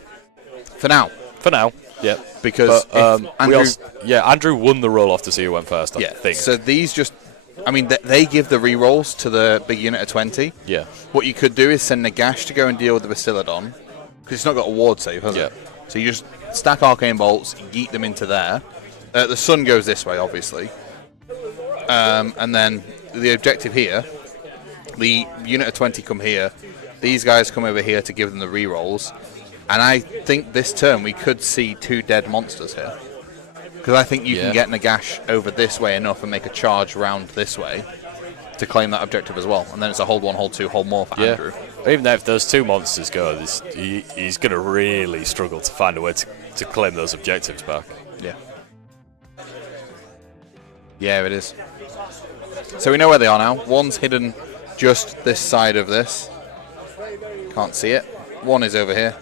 For now. Yeah. Because Andrew won the roll off to see who went first, I think. So these just... I mean, they give the re-rolls to the big unit of 20. Yeah. What you could do is send Nagash to go and deal with the Basiladon, because it's not got a ward save, has it? So you just stack Arcane Bolts, yeet them into there. The sun goes this way, obviously. And then the objective here, the unit of 20 come here. These guys come over here to give them the re-rolls. And I think this turn we could see 2 dead monsters here. Because I think you can get Nagash over this way enough and make a charge round this way to claim that objective as well. And then it's a hold 1, hold 2, hold more for Andrew. Even though if those 2 monsters go, he's going to really struggle to find a way to claim those objectives back. Yeah. Yeah, it is. So we know where they are now. One's hidden just this side of this. Can't see it. One is over here.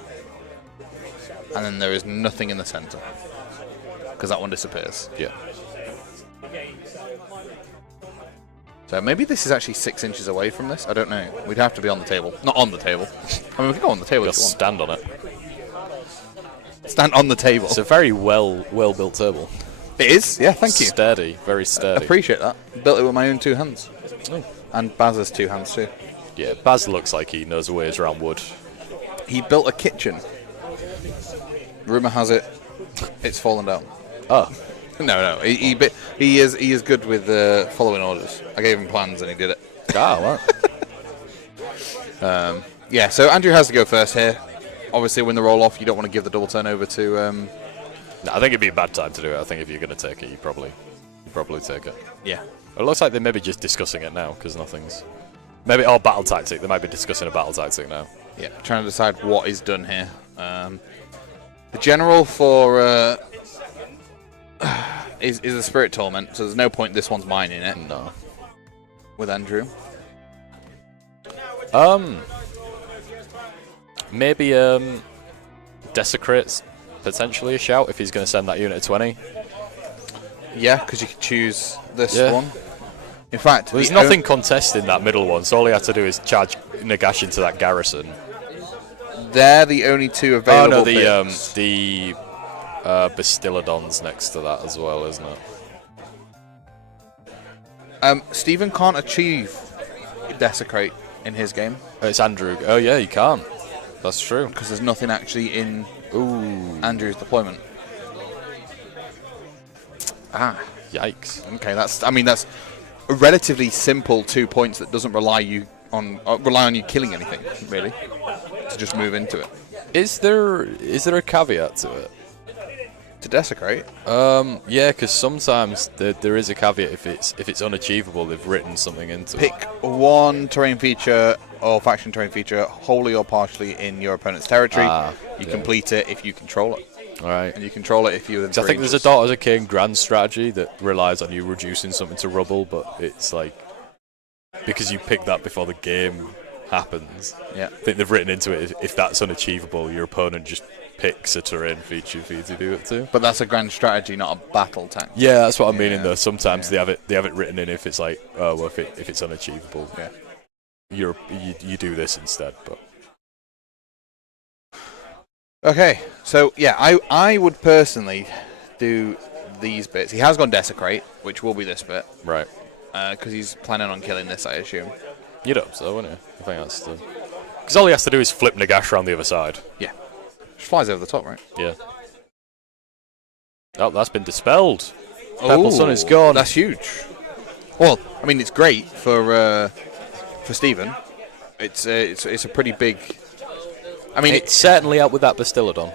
And then there is nothing in the center. Because that one disappears. Yeah. So maybe this is actually 6 inches away from this. I don't know. We'd have to be on the table. Not on the table. I mean, we could go on the table. Just stand on it. Stand on the table. It's a very well-built table. It is? Yeah, thank you. Sturdy. Very sturdy. Appreciate that. Built it with my own 2 hands. Oh. And Baz's 2 hands too. Yeah, Baz looks like he knows the ways around wood. He built a kitchen. Rumour has it, it's fallen down. Oh. No. He is good with following orders. I gave him plans and he did it. Ah, wow. Yeah, so Andrew has to go first here. Obviously, when the roll off, you don't want to give the double turn over to... No, I think it'd be a bad time to do it. I think if you're going to take it, you probably take it. Yeah. It looks like they may be just discussing it now, because nothing's... Maybe, or battle tactic. They might be discussing a battle tactic now. Yeah, trying to decide what is done here. The general for... is a Spirit Torment, so there's no point this one's mine in it. No. With Andrew. Maybe Desecrate's potentially a shout if he's going to send that unit of 20. Yeah, because you could choose this one. In fact, there's nothing contesting that middle one, so all he had to do is charge Nagash into that garrison. They're the only 2 available. Oh no, the Bastillodon's next to that as well, isn't it? Stephen can't achieve Desecrate in his game. It's Andrew. Oh, yeah, you can't. That's true. Because there's nothing actually in Andrew's deployment. Ah. Yikes. Okay, that's a relatively simple 2 points that doesn't rely on you killing anything, really, to just move into it. Is there a caveat to it? To Desecrate? Yeah, because sometimes there is a caveat if it's unachievable. They've written something into it. Pick one terrain feature or faction terrain feature, wholly or partially, in your opponent's territory. You complete it if you control it. All right. And you control it if you're. I think there's a Daughters of Cain grand strategy that relies on you reducing something to rubble, but it's like because you pick that before the game happens. Yeah. I think they've written into it if that's unachievable, your opponent just picks a terrain feature for you to do it to. But that's a grand strategy, not a battle tank. Yeah, that's what I'm meaning though. Sometimes they have it written in if it's like, oh well, if it's unachievable, you do this instead. But okay, so yeah, I would personally do these bits. He has gone Desecrate, which will be this bit, right? Because he's planning on killing this, I assume. You'd hope so, wouldn't you? I think that's the because all he has to do is flip Nagash around the other side. Yeah. Flies over the top, right? Yeah. Oh, that's been dispelled. Purple Sun is gone. That's huge. Well, I mean, it's great for Stephen. It's a pretty big. I mean, it's certainly out with that Bastillodon.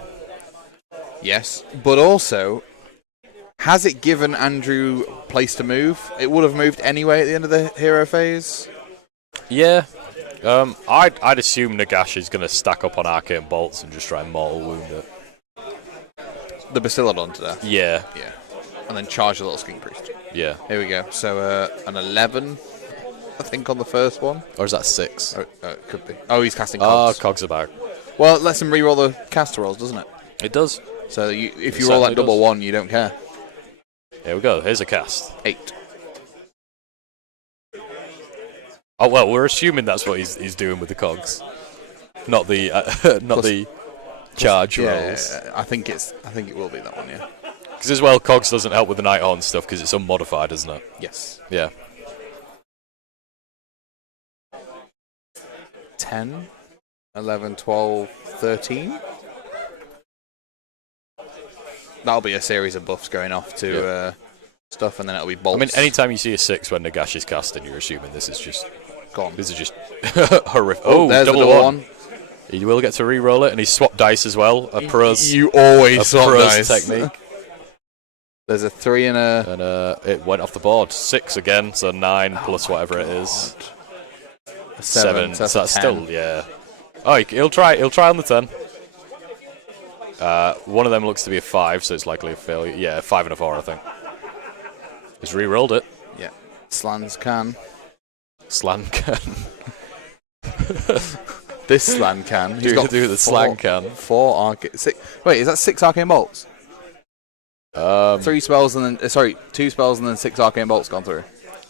Yes, but also, has it given Andrew place to move? It would have moved anyway at the end of the hero phase. Yeah. I'd assume Nagash is going to stack up on Arcane Bolts and just try and Mortal Wound it. The Bastillodon to death? Yeah. Yeah. And then charge the little Skink Priest. Yeah. Here we go. So, an 11, I think, on the first one. Or is that 6? Oh, it could be. Oh, he's casting Cogs. Oh, Cogs are back. Well, it lets him re-roll the caster rolls, doesn't it? It does. So, if you roll that double one, you don't care. Here we go. Here's a cast. 8. Oh well, we're assuming that's what he's doing with the cogs, not the the charge rolls. Yeah, I think it will be that one. Yeah. Because as well, cogs doesn't help with the Nighthaunt stuff because it's unmodified, isn't it? Yes. Yeah. 10, 11, 12, 13. That'll be a series of buffs going off to stuff, and then it'll be bolts. I mean, anytime you see a 6 when Nagash is casting, you're assuming this is just gone. This is just horrific. Oh, there's double the one. He will get to re-roll it, and he's swapped dice as well. A pro's you always swap pro's dice. technique. There's a 3 and a. And it went off the board. 6 again, so 9 plus whatever it is. A 7. So that's still Oh, he'll try on the 10. One of them looks to be a 5, so it's likely a failure. Yeah, a 5 and a 4, I think. He's re-rolled it. Yeah. Slans can. Slan can. This Slan can. He's got to do the Slan can. 4 arcane. Wait, is that 6 arcane bolts? 3 spells and then 2 spells and then 6 arcane bolts gone through.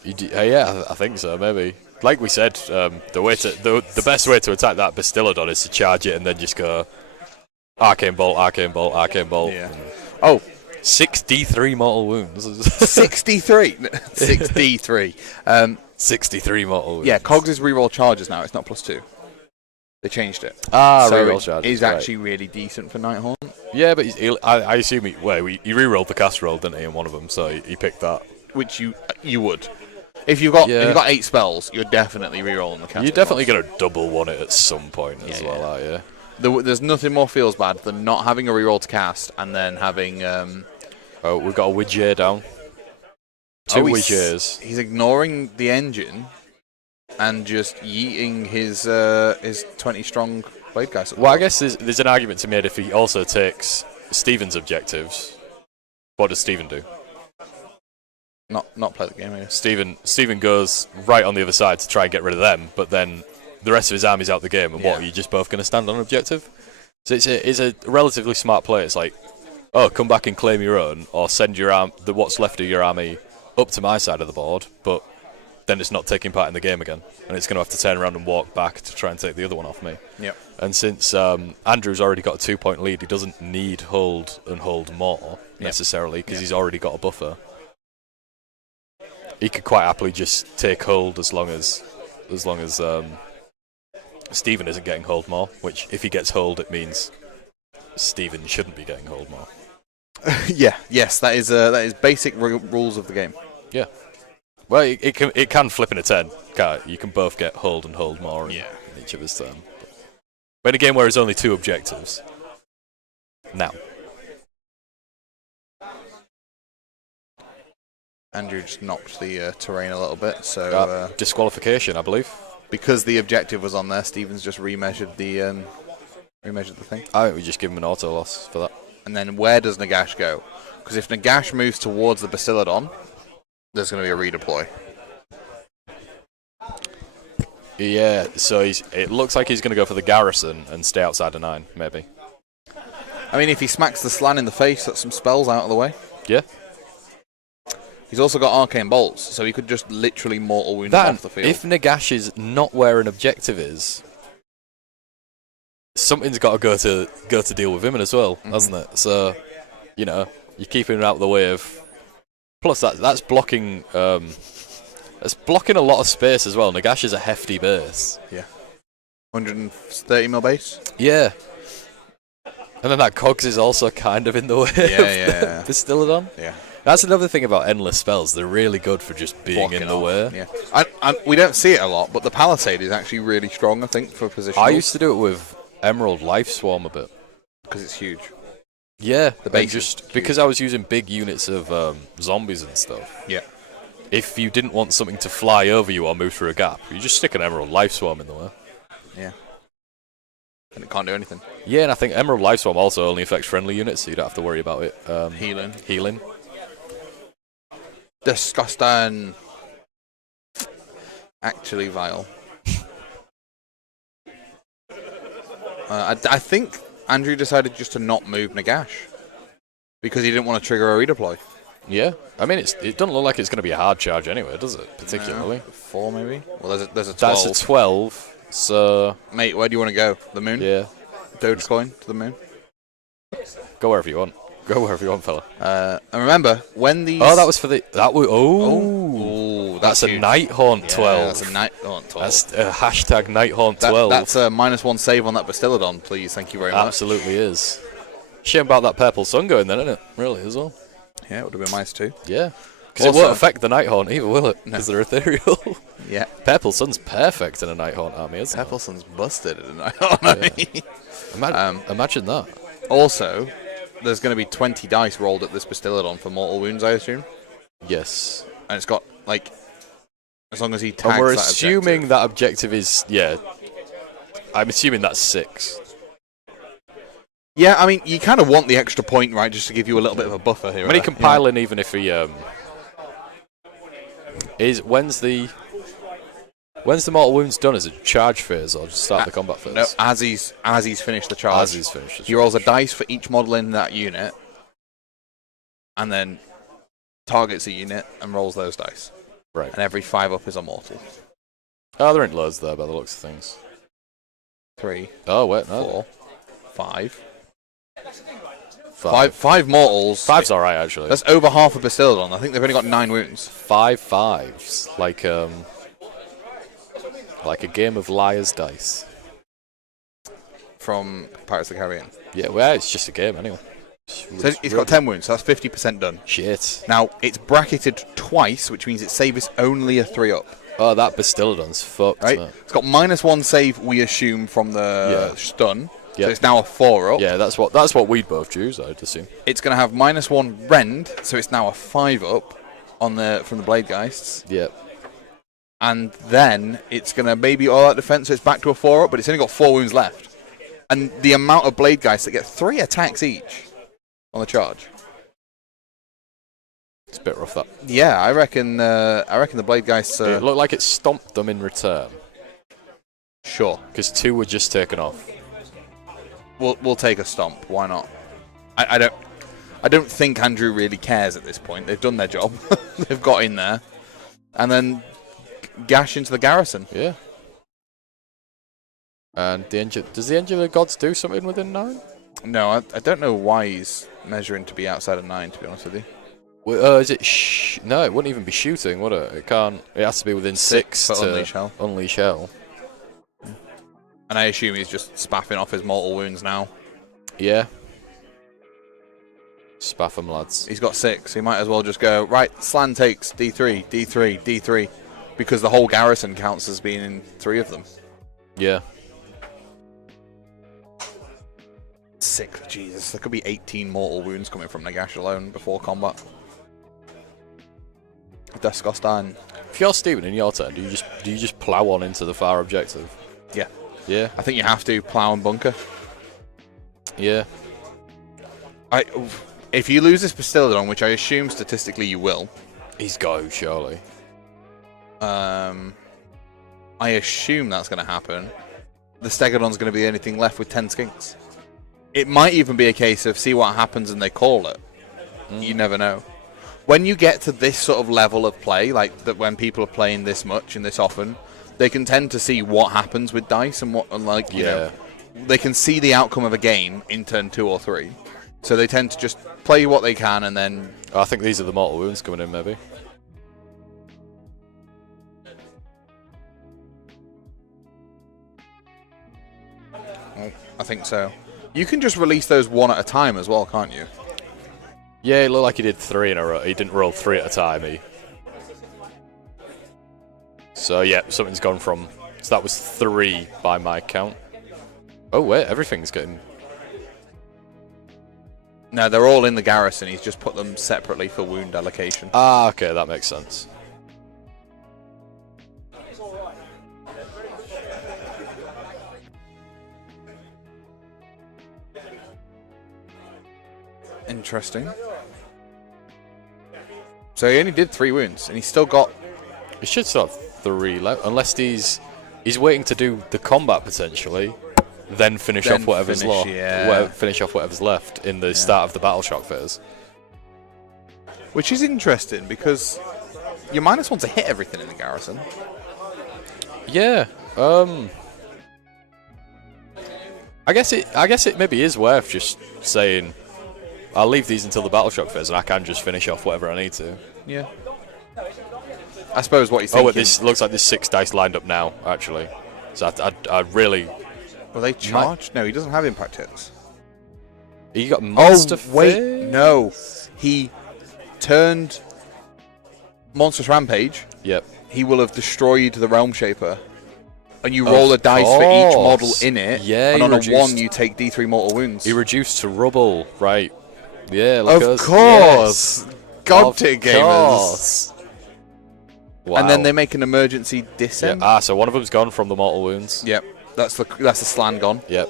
Yeah, I think so. Maybe. Like we said, the best way to attack that Bastillodon is to charge it and then just go arcane bolt, arcane bolt, arcane bolt. Yeah. Oh. 6d3 mortal wounds. 63. 6d3. 63 mortal wounds. Yeah, Cogs is reroll charges now. It's not +2. They changed it. So reroll charges. He's actually really decent for Nighthaunt. Yeah, but I assume he rerolled the cast roll, didn't he, in one of them? So he picked that. Which you would. If you've got 8 spells, you're definitely rerolling the cast. You're definitely going to double one it at some point as well, aren't you? There's nothing more feels bad than not having a reroll to cast and then having. Oh, we've got a Widgear down. 2 Widgears. He's ignoring the engine and just yeeting his 20 strong blade guys. Well, I guess there's an argument to be made if he also takes Stephen's objectives. What does Stephen do? Not play the game. I guess. Stephen goes right on the other side to try and get rid of them, but then the rest of his army's out the game, and what, are you just both going to stand on an objective? So it's a relatively smart play. It's like, oh, come back and claim your own, or send what's left of your army up to my side of the board, but then it's not taking part in the game again, and it's going to have to turn around and walk back to try and take the other one off me. Yep. And since Andrew's already got a 2-point lead, he doesn't need hold more necessarily, because he's already got a buffer. he could quite happily just take hold as long as Stephen isn't getting hold more. Which, if he gets hold, it means Stephen shouldn't be getting hold more. Yes, that is basic rules of the game. Yeah. Well, it can flip in a 10. You can both get hold and hold more in each other's turn. But in a game where there's only 2 objectives, now. Andrew just knocked the terrain a little bit, so disqualification, I believe. Because the objective was on there, Stephen's just remeasured the thing. I think we just give him an auto loss for that. And then where does Nagash go? Because if Nagash moves towards the Bastiladon, there's going to be a redeploy. Yeah, so it looks like he's going to go for the garrison and stay outside of 9, maybe. I mean, if he smacks the Slan in the face, that's some spells out of the way. Yeah. He's also got Arcane Bolts, so he could just literally mortal wound him off the field. If Nagash is not where an objective is, something's got to go to deal with him as well, hasn't it? So, you're keeping him out of the way of. Plus, that's blocking. That's blocking a lot of space as well. Nagash is a hefty base. Yeah. 130 mil base. Yeah. And then that Cogs is also kind of in the way. Yeah. Bastiladon. Yeah. That's another thing about endless spells. They're really good for just being Blocking in the off. way. Yeah. We don't see it a lot, but the Palisade is actually really strong, I think, for position. I used to do it with Emerald Life Swarm a bit. Because it's huge. Yeah, the base just because I was using big units of zombies and stuff. Yeah. If you didn't want something to fly over you or move through a gap, you just stick an Emerald Life Swarm in the way. Yeah. And it can't do anything. Yeah, and I think Emerald Life Swarm also only affects friendly units, so you don't have to worry about it. Healing. Disgusting. Actually vile. I think Andrew decided just to not move Nagash because he didn't want to trigger a redeploy. Yeah, I mean it doesn't look like it's going to be a hard charge anyway, does it? Particularly 4 maybe. Well, there's a 12. That's a 12. So, mate, where do you want to go? The moon? Yeah. Dogecoin to the moon. Go wherever you want. Go wherever you want, fella. And remember when these. Oh, that was for the that's a huge. Nighthaunt 12. Yeah, that's a Nighthaunt 12. That's a hashtag Nighthaunt 12. That's a -1 save on that Bastiladon, please. Thank you very much. Absolutely is. Shame about that purple sun going then, isn't it? Really, as well. Yeah, it would have been nice too. Yeah. Because it won't affect the Nighthaunt either, will it? Because they're ethereal. Yeah. Purple Sun's perfect in a Nighthaunt army, isn't it? Purple Sun's busted in a Nighthaunt army. Imagine that. Also, there's going to be 20 dice rolled at this Bastiladon for mortal wounds, I assume. Yes. And it's got, as long as he tags and we're that assuming that objective is, I'm assuming that's 6. Yeah, I mean, you kind of want the extra point, right, just to give you a little bit of a buffer here. I mean, he can pile in even if he, When's the mortal wounds done? Is it charge phase or just start the combat phase? No, as he's finished the charge. As he's finished the charge. He rolls a dice for each model in that unit, and then targets a unit and rolls those dice. Right. And every 5 up is a mortal. Oh, there ain't loads there by the looks of things. 3. Oh, wait, no. 4. 5. 5. 5 mortals. 5's alright, actually. That's over half of Bastiladon. I think they've only got 9 wounds. 5 5s. Like a game of liar's dice. From Pirates of the Caribbean. Yeah, well, it's just a game anyway. So it's got 10 wounds, so that's 50% done. Shit. Now, it's bracketed twice, which means its save is only a 3 up. Oh, that Bastiladon's fucked. Right? Man. It's got -1 save, we assume, from the stun. Yep. So it's now a 4 up. Yeah, that's what we'd both choose, I'd assume. It's going to have -1 rend, so it's now a 5 up from the Blade Geists. Yep. And then it's going to maybe all out defense, so it's back to a 4 up, but it's only got 4 wounds left. And the amount of Blade Geists that get 3 attacks each on the charge. It's a bit rough, that. Yeah, I reckon the Blade Geists. It looked like it stomped them in return. Sure. Because 2 were just taken off. We'll take a stomp. Why not? I don't think Andrew really cares at this point. They've done their job. They've got in there, and then gash into the garrison. Yeah. And does the Engine of the Gods do something within 9? No, I don't know why he's measuring to be outside of 9. To be honest with you. Is it? No, it wouldn't even be shooting, would it? It can't. It has to be within 6 for to unleash hell. Unleash hell. And I assume he's just spaffing off his mortal wounds now. Yeah. Spaff 'em, lads. He's got 6. He might as well just go, right, Slan takes D3, D3, D3. Because the whole garrison counts as being in 3 of them. Yeah. 6. Jesus, there could be 18 mortal wounds coming from Nagash alone before combat. Disgusting. If you're Steven in your turn, do you just plow on into the far objective? Yeah. Yeah. I think you have to plow and bunker. Yeah. If you lose this Bastillodon, which I assume statistically you will. He's go, surely. I assume that's going to happen. The Stegodon's going to be anything left with 10 skinks. It might even be a case of see what happens and they call it. You never know. When you get to this sort of level of play, like that, when people are playing this much and this often, they can tend to see what happens with dice and what, and like you know, they can see the outcome of a game in turn 2 or 3. So they tend to just play what they can and then. I think these are the mortal wounds coming in, maybe. I think so. You can just release those one at a time as well, can't you? Yeah, it looked like he did 3 in a row. He didn't roll 3 at a time. So yeah, something's gone from. So that was 3 by my count. Oh wait, everything's getting. No, they're all in the garrison. He's just put them separately for wound allocation. Ah, okay, that makes sense. Interesting. So he only did 3 wounds, and he's still got. He should still have 3 left, unless he's waiting to do the combat potentially, then finish off whatever's left. Yeah. Finish off whatever's left in the start of the battle shock phase. Which is interesting because you're -1 to hit everything in the garrison. Yeah. I guess it maybe is worth just saying, I'll leave these until the battle shock phase, and I can just finish off whatever I need to. Yeah. I suppose what he's thinking. Oh, this looks like there's 6 dice lined up now, actually. So I really. Will they charge? No, he doesn't have impact hits. You got monster. Oh wait, no. He turned Monstrous Rampage. Yep. He will have destroyed the Realm Shaper. And you roll a dice for each model in it. Yeah, and on a 1 you take D3 mortal wounds. He reduced to rubble, right? Yeah, look of course. Yes. God tier gamers. Wow. And then they make an emergency descent. Yeah. So one of them's gone from the mortal wounds. Yep. That's the slan gone. Yep.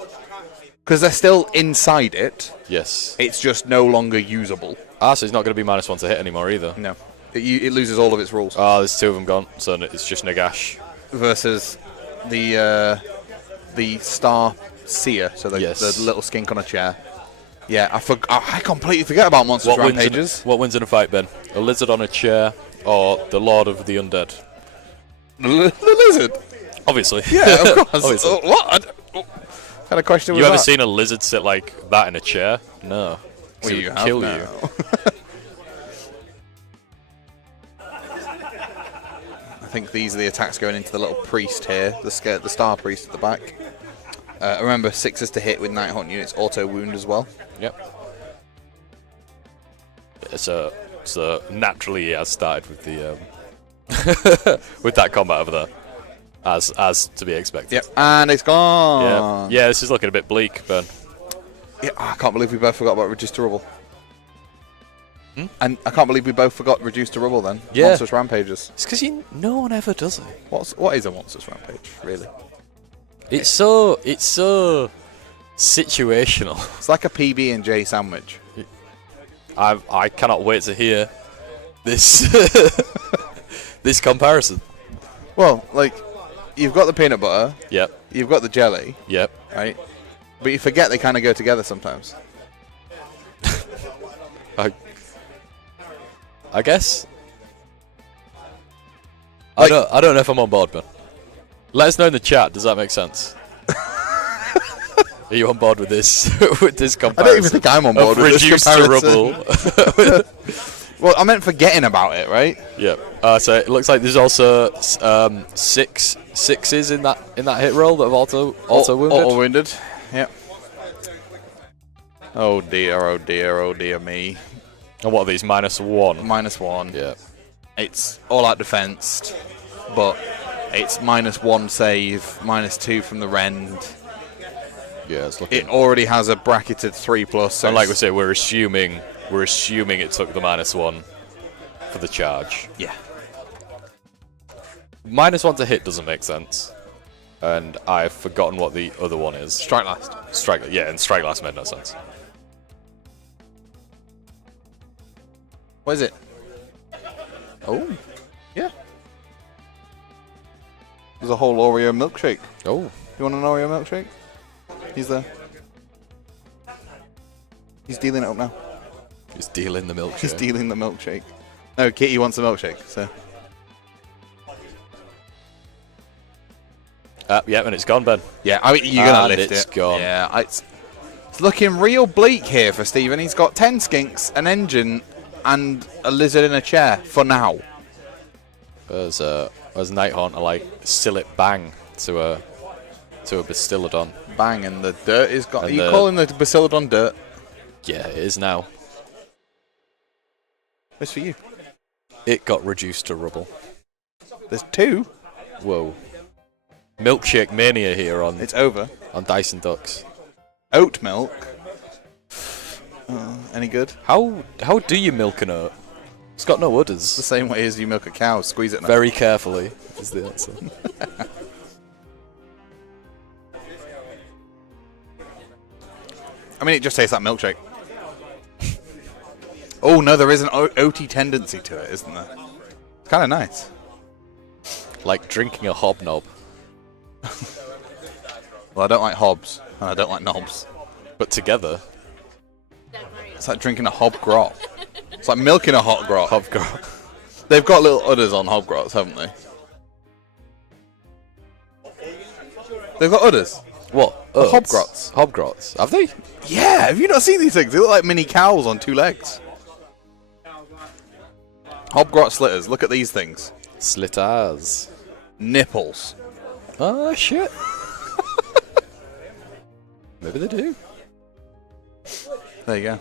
Because they're still inside it. Yes. It's just no longer usable. So it's not going to be -1 to hit anymore either. No. It loses all of its rules. There's 2 of them gone, so it's just Nagash. Versus the Star Seer, so the little skink on a chair. Yeah, I completely forget about Monstrous Rampages. What wins in a fight, Ben? A lizard on a chair or the Lord of the Undead? The lizard? Obviously. Yeah, of course. Obviously. What? What kind of question was You ever that? seen a lizard sit like that in a chair? No. Well, It you would have kill now. you. I think these are the attacks going into the little priest here, the Star Priest at the back. Remember, 6s to hit with Nighthaunt units, auto wound as well. Yep. So naturally he has started with the with that combat over there, as to be expected. Yep, and it's gone. Yeah, this is looking a bit bleak, Ben. Yeah, I can't believe we both forgot about Reduced to Rubble. And I can't believe we both forgot Reduced to Rubble then. Yeah. Monstrous Rampages. It's because no one ever does it. What is a Monstrous Rampage, really? It's so situational. It's like a PB&J sandwich. I cannot wait to hear this this comparison. Well, like, you've got the peanut butter. Yep. You've got the jelly. Yep. Right? But you forget they kind of go together sometimes. I guess. Like, I don't know if I'm on board, man. Let us know in the chat. Does that make sense? Are you on board with this comparison? I don't even think I'm on board with this reduced to comparison. rubble Well, I meant forgetting about it, right? Yep. So it looks like there's also sixes in that hit roll that have auto wounded. Auto wounded. Yep. Oh dear, oh dear, oh dear me. And what are these? -1? -1. Yeah. It's all out defensed, but it's -1 save, -2 from the rend. Yeah, it's looking. It already has a bracketed 3+. So and like we say, we're assuming it took the -1 for the charge. Yeah. -1 to hit doesn't make sense, and I've forgotten what the other one is. Strike last. And strike last made no sense. What is it? Oh, yeah. There's a whole Oreo milkshake. Oh. You want an Oreo milkshake? He's there. He's dealing it up now. He's dealing the milkshake. He's dealing the milkshake. No, Kitty wants a milkshake, so. Yeah, and it's gone, Ben. Yeah, I mean, you're going to lift it's it. Gone. Yeah, it's looking real bleak here for Stephen. He's got 10 skinks, an engine, and a lizard in a chair for now. As Nighthaunt are like still it bang to a Bastillodon. Bang, and the dirt is gone. Are you calling the Bastillodon dirt? Yeah, it is now. It's for you. It got reduced to rubble. There's 2. Whoa. Milkshake mania here on. It's over. On Dyson Ducks. Oat milk. Any good? How do you milk an oat? It's got no udders. The same way as you milk a cow. Squeeze it. Very carefully is the answer. I mean, it just tastes like milkshake. Oh no, there is an oaty tendency to it, isn't there? It's kind of nice. Like drinking a hobnob. Well, I don't like hobs, and I don't like knobs. But together. It's like drinking a hobgrot. It's like milking a hotgrot. Hobgrot. They've got little udders on hobgrots, haven't they? They've got udders. What? Hobgrots. Hobgrots. Have they? Yeah, have you not seen these things? They look like mini cows on 2 legs. Hobgrot slitters. Look at these things. Slitters. Nipples. Oh, shit. Maybe they do. There you go.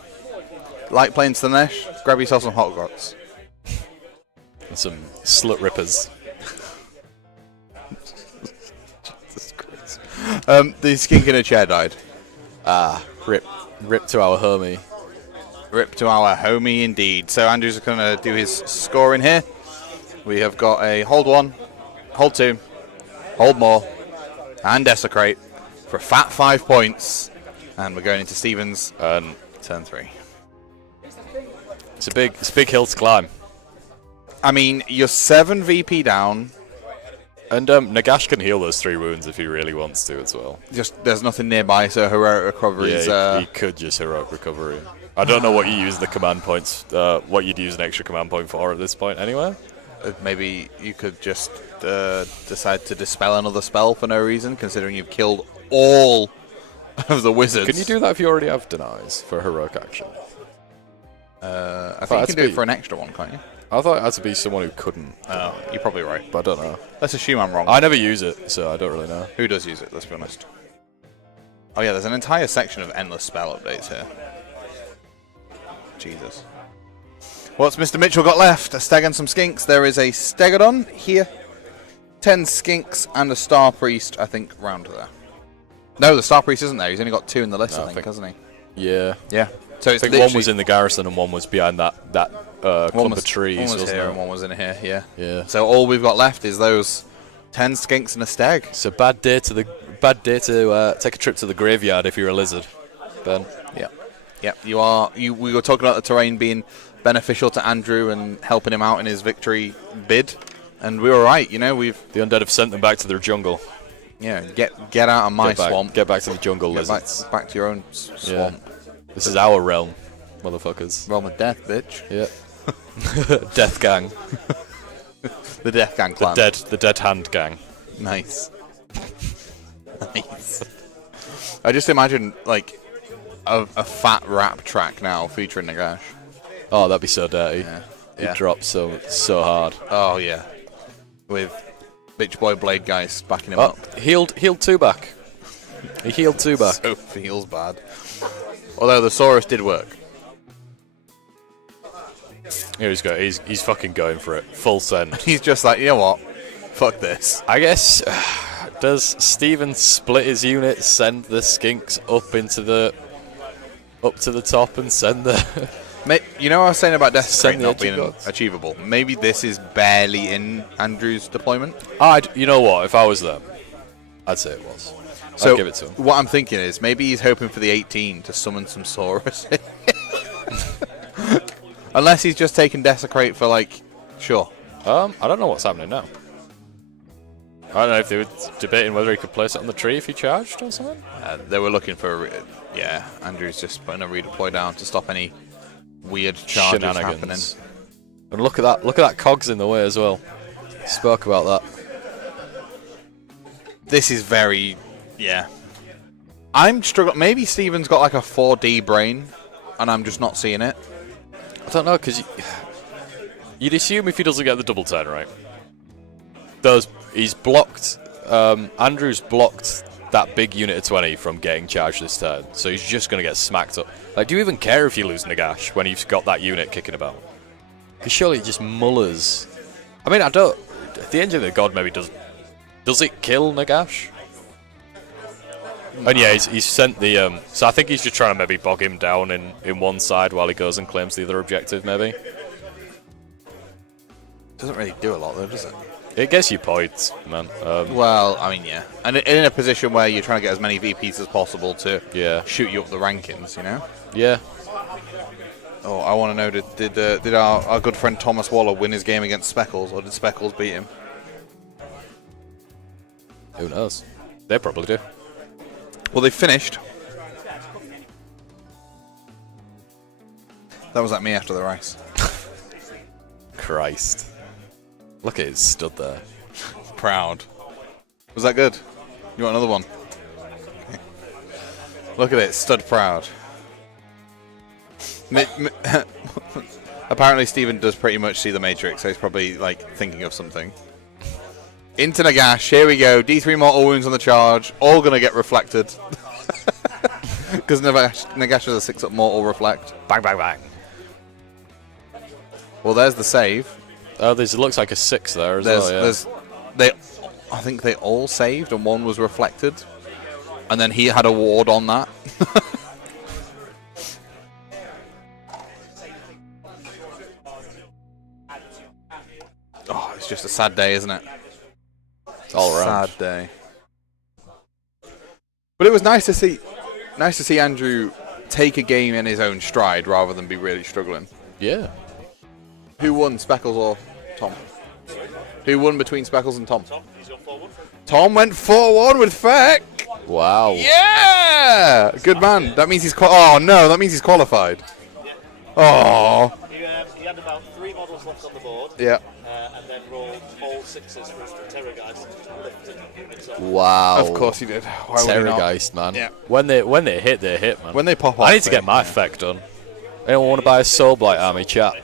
Like playing Slanesh, grab yourself some hobgrots. And some slut rippers. Jesus Christ. The skink in a chair died. Rip to our homie. Rip to our homie indeed. So Andrew's going to do his scoring here. We have got a hold 1, hold 2, hold more, and desecrate for a fat 5 points. And we're going into Stephen's turn 3. It's a big hill to climb. I mean, you're 7 VP down. And Nagash can heal those 3 wounds if he really wants to as well. Just there's nothing nearby, so heroic recovery is. He could just heroic recovery. I don't know what you use the command points. What you'd use an extra command point for at this point, anyway. Maybe you could just decide to dispel another spell for no reason, considering you've killed all of the wizards. Can you do that if you already have denies for heroic action? I think you can do it for an extra one, can't you? I thought it had to be someone who couldn't. Oh, you're probably right. But I don't know. Let's assume I'm wrong. I never use it, so I don't really know. Who does use it, let's be honest. Oh yeah, there's an entire section of endless spell updates here. Jesus. What's Mr. Mitchell got left? A steg and some skinks. There is a Stegodon here. 10 skinks and a Star Priest, I think, round there. No, the Star Priest isn't there. He's only got 2 in the list, I think, hasn't he? Yeah. Yeah. So it's I think one was in the garrison and one was behind that clump of trees. One was wasn't here it? and one was in here, yeah. Yeah. So all we've got left is those 10 skinks and a steg. It's a bad day to take a trip to the graveyard if you're a lizard, Ben. Yeah. Yeah, you are. We were talking about the terrain being beneficial to Andrew and helping him out in his victory bid, and we were right. You know, the undead have sent them back to their jungle. Yeah, get out of my swamp. Get back to the jungle, lizards. Back to your own swamp. Yeah. This is our realm, motherfuckers. Realm of death, bitch. Yeah. Death gang. The Death Gang clan. The dead hand gang. Nice. Nice. I just imagine like a fat rap track now featuring Nagash. Oh, that'd be so dirty. Yeah. He'd drop so hard. Oh, yeah. With Bitch Boy Blade Geist backing him up. Healed 2 back. He healed 2 back. So feels bad. Although the Saurus did work. Here he's going. He's fucking going for it. Full send. He's just like, you know what? Fuck this. I guess. Does Steven split his unit, send the skinks up to the top, and send the? You know what I was saying about Desecrate Send the not being Edgegods. achievable? Maybe this is barely in Andrew's deployment. You know what? If I was them, I'd say it was. So I'd give it to him. what I'm thinking is maybe he's hoping for the 18 to summon some Saurus. Unless he's just taking Desecrate for like, sure. I don't know what's happening now. I don't know if they were debating whether he could place it on the tree if he charged or something. They were looking for Andrew's just putting a redeploy down to stop any weird charges happening. Shenanigans. And look at that! Look at that cogs in the way as well. Spoke about that. This is very, I'm struggling. Maybe Steven's got like a 4D brain, and I'm just not seeing it. I don't know, because you'd assume if he doesn't get the double turn right. He's blocked. Andrew's blocked that big unit of 20 from getting charged this turn, so he's just going to get smacked up. Like, do you even care if you lose Nagash when you've got that unit kicking about? Because surely it just mullers. I mean, I don't. The Engine of the God maybe does. Does it kill Nagash? And yeah, he's sent the. So I think he's just trying to maybe bog him down in one side while he goes and claims the other objective, maybe. Doesn't really do a lot though, does it? It gets you points, man. Well, I mean, yeah. And in a position where you're trying to get as many VPs as possible to shoot you up the rankings, you know? Yeah. Oh, I want to know, did our good friend Thomas Waller win his game against Speckles, or did Speckles beat him? Who knows? They probably do. Well, they finished. That was like me after the race. Christ. Look at his stud there. Proud. Was that good? You want another one? Okay. Look at it, stud proud. Apparently Steven does pretty much see the Matrix, so he's probably like thinking of something. Into Nagash, here we go. D3 mortal wounds on the charge, all gonna get reflected. Because Nagash has a 6-up mortal reflect. Bang, bang, bang. Well, there's the save. Oh, it looks like a 6 there as well, yeah. I think they all saved and one was reflected. And then he had a ward on that. Oh, it's just a sad day, isn't it? All around. Sad day. But it was nice to see Andrew take a game in his own stride rather than be really struggling. Yeah. Who won, Speckles or Tom? Who won between Speckles and Tom? Tom, he's on 4-1. Tom went 4-1 with Feck. Wow. Yeah! Good man. That means he's oh no, that means he's qualified. Oh. He had about 3 models left on the board. Yeah. And then rolled all 6s for his Terrorgeist and lifted himself. Wow. Of course he did. Why would he not? Terrorgeist, man. Yeah. When they hit, man. When they pop off. I need to get my Feck done. Anyone want to buy a Soul Blight army, chat?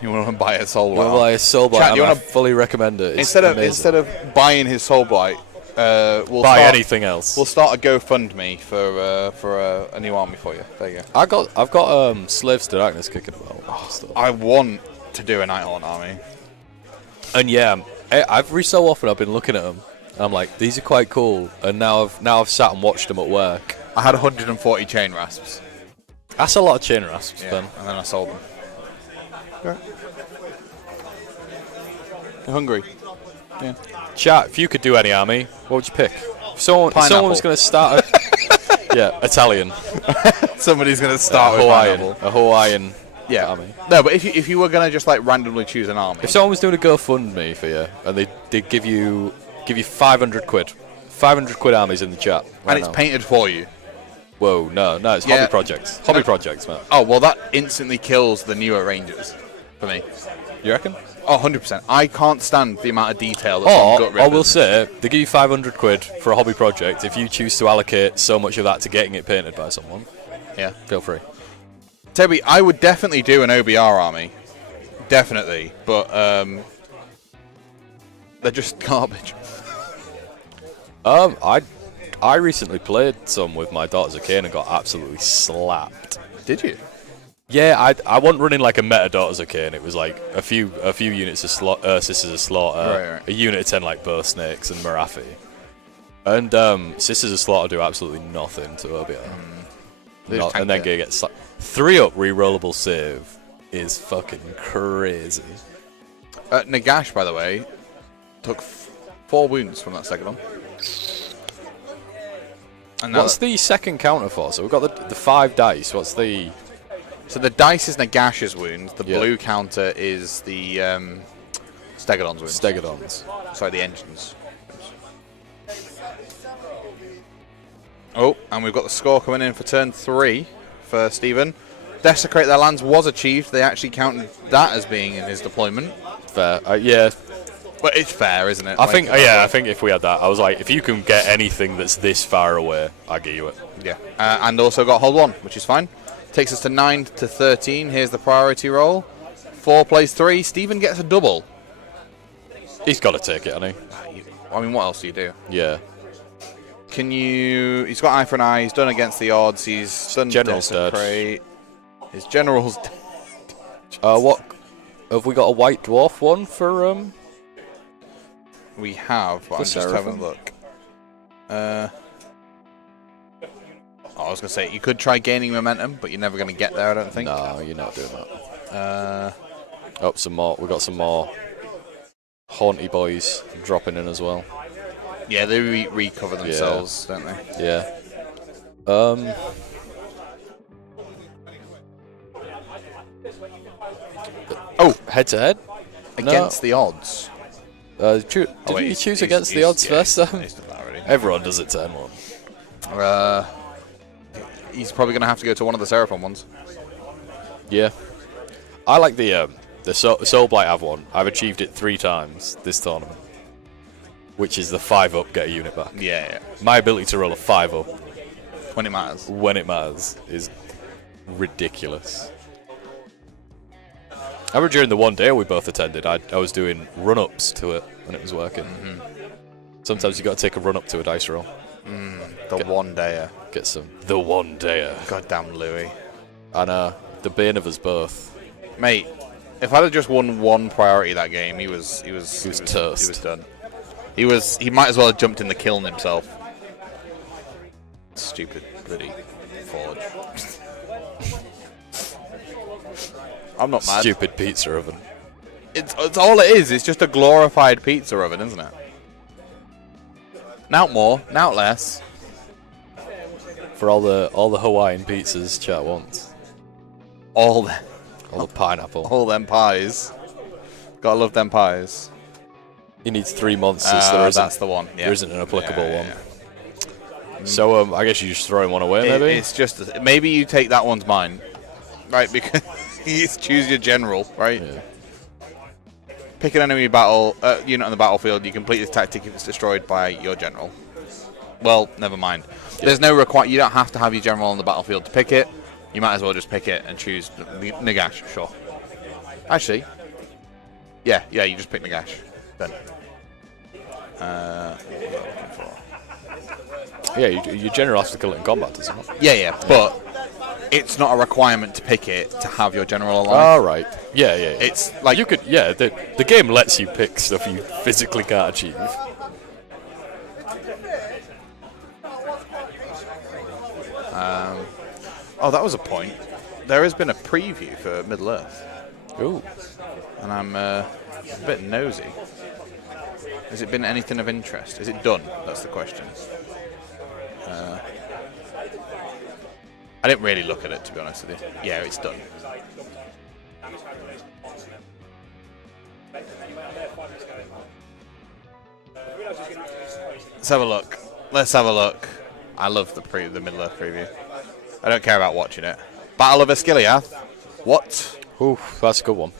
You want to buy a Soul You want to Blight? buy a Soul Blight Chat, army? you I wanna- fully recommend it. It's Instead amazing. of buying his Soul Blight, we'll buy start, anything else. We'll start a GoFundMe for a new army for you. There you go. I've got Slaves to Darkness kicking about. Stuff. I want to do a Nighthaunt army. And yeah, every so often I've been looking at them. I'm like, these are quite cool. And now I've sat and watched them at work. I had 140 chain rasps. That's a lot of chain rasps, Yeah, then. and then I sold them. Okay. You're hungry? Yeah. Chat, if you could do any army, what would you pick? If someone was going to start Italian. Somebody's going to start with A Hawaiian army. No, but if you were going to just like randomly choose an army. If someone was doing a GoFundMe for you, and they give you 500 quid. 500 quid armies in the chat. And it's painted for you. Whoa, no, it's hobby projects. Hobby projects, man. Oh, well, that instantly kills the newer Rangers for me. You reckon? Oh, 100%. I can't stand the amount of detail that's on gut I ribbons. will say, they give you 500 quid for a hobby project if you choose to allocate so much of that to getting it painted by someone. Yeah. Feel free. Toby, I would definitely do an OBR army. Definitely. But they're just garbage. I recently played some with my Daughters of Cain and got absolutely slapped. Did you? Yeah, I wasn't running like a meta Daughters of Cain. It was like a few units of Sisters of Slaughter, right. a unit of 10 like Burst Snakes and Marathi. And Sisters of Slaughter do absolutely nothing to OBR. And then get slapped. 3-up rerollable save is fucking crazy. Nagash, by the way, took 4 wounds from that second one. And what's the second counter for? So we've got the 5 dice. What's the... So the dice is Nagash's wounds. The blue counter is the Stegodon's wounds. Stegodons. Sorry, the engines. Oh, and we've got the score coming in for turn 3 for Stephen. Desecrate their lands was achieved. They actually counted that as being in his deployment. Fair. Yeah. But it's fair, isn't it? I think if we had that, I was like, if you can get anything that's this far away, I'll give you it. Yeah. And also got hold 1, which is fine. Takes us to 9 to 13. Here's the priority roll. 4 plays 3. Stephen gets a double. He's got to take it, hasn't he? I mean, what else do you do? Yeah. Can you... He's got eye for an eye. He's done against the odds. He's done General's Desecrate. His general's dead. What... Have we got a White Dwarf one for... We have, but I'm just having a look. I was going to say, you could try gaining momentum, but you're never going to get there, I don't think. No, you're not doing that. Some more. We've got some more Haunty boys dropping in as well. Yeah, they recover themselves, don't they? Yeah. Oh, head to head? Against the odds. Did you choose against the odds first? Everyone does it turn 1. He's probably going to have to go to one of the Seraphon ones. Yeah. I like the Soul Blight I've won. I've achieved it 3 times this tournament. Which is the 5-up, get a unit back. Yeah. My ability to roll a 5-up when it matters. When it matters is ridiculous. I remember during the one day we both attended, I was doing run-ups to it when it was working. Sometimes you got to take a run-up to a dice roll. The one-dayer. Get some. The one-dayer. Goddamn Louis. And the bane of us both. Mate, if I'd have just won 1 priority that game, he was toast. He was done. He might as well have jumped in the kiln himself. Stupid bloody forge. I'm not mad. Stupid pizza oven. It's all it is. It's just a glorified pizza oven, isn't it? Not more, not less. For all the Hawaiian pizzas chat wants. All the pineapple. All them pies. Gotta love them pies. He needs 3 monsters. So that's the one. Yeah. There isn't an applicable one. So I guess you just throw one away, maybe? It's just... Maybe you take that one's mine. Right, because you choose your general, right? Yeah. Pick an enemy battle unit on the battlefield. You complete this tactic if it's destroyed by your general. Well, never mind. Yeah. There's no you don't have to have your general on the battlefield to pick it. You might as well just pick it and choose Nagash, sure. Actually, yeah, you just pick Nagash. Then. Yeah, your general has to kill it in combat, doesn't it? Yeah, but it's not a requirement to pick it to have your general alive. Oh, right. Yeah. It's like you could. Yeah, the game lets you pick stuff you physically can't achieve. Oh, that was a point. There has been a preview for Middle Earth. Ooh. And I'm a bit nosy. Has it been anything of interest? Is it done? That's the question. I didn't really look at it, to be honest with you. Yeah, it's done. Let's have a look. Let's have a look. I love the Middle Earth preview. I don't care about watching it. Battle of Asciliath. What? Ooh, that's a good one.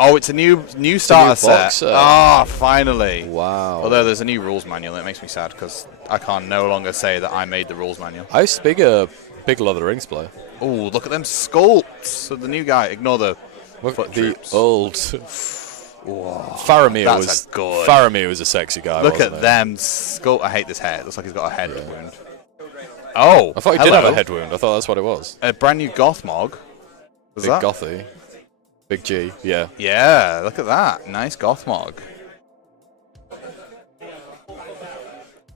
Oh, it's a new starter set. Ah, finally. Wow. Although there's a new rules manual, it makes me sad because I can't no longer say that I made the rules manual. How big a big Lord of the Rings player. Oh, look at them sculpts of the new guy. Ignore the foot The troops. old Faramir that's a good. Faramir was a sexy guy. Look wasn't at he? them sculpt. I hate this hair. It looks like he's got a head wound. Oh, I thought he did have a head wound. I thought that's what it was. A brand new Gothmog. Was Big that? Gothy. Big G. Yeah. Yeah, look at that. Nice Gothmog.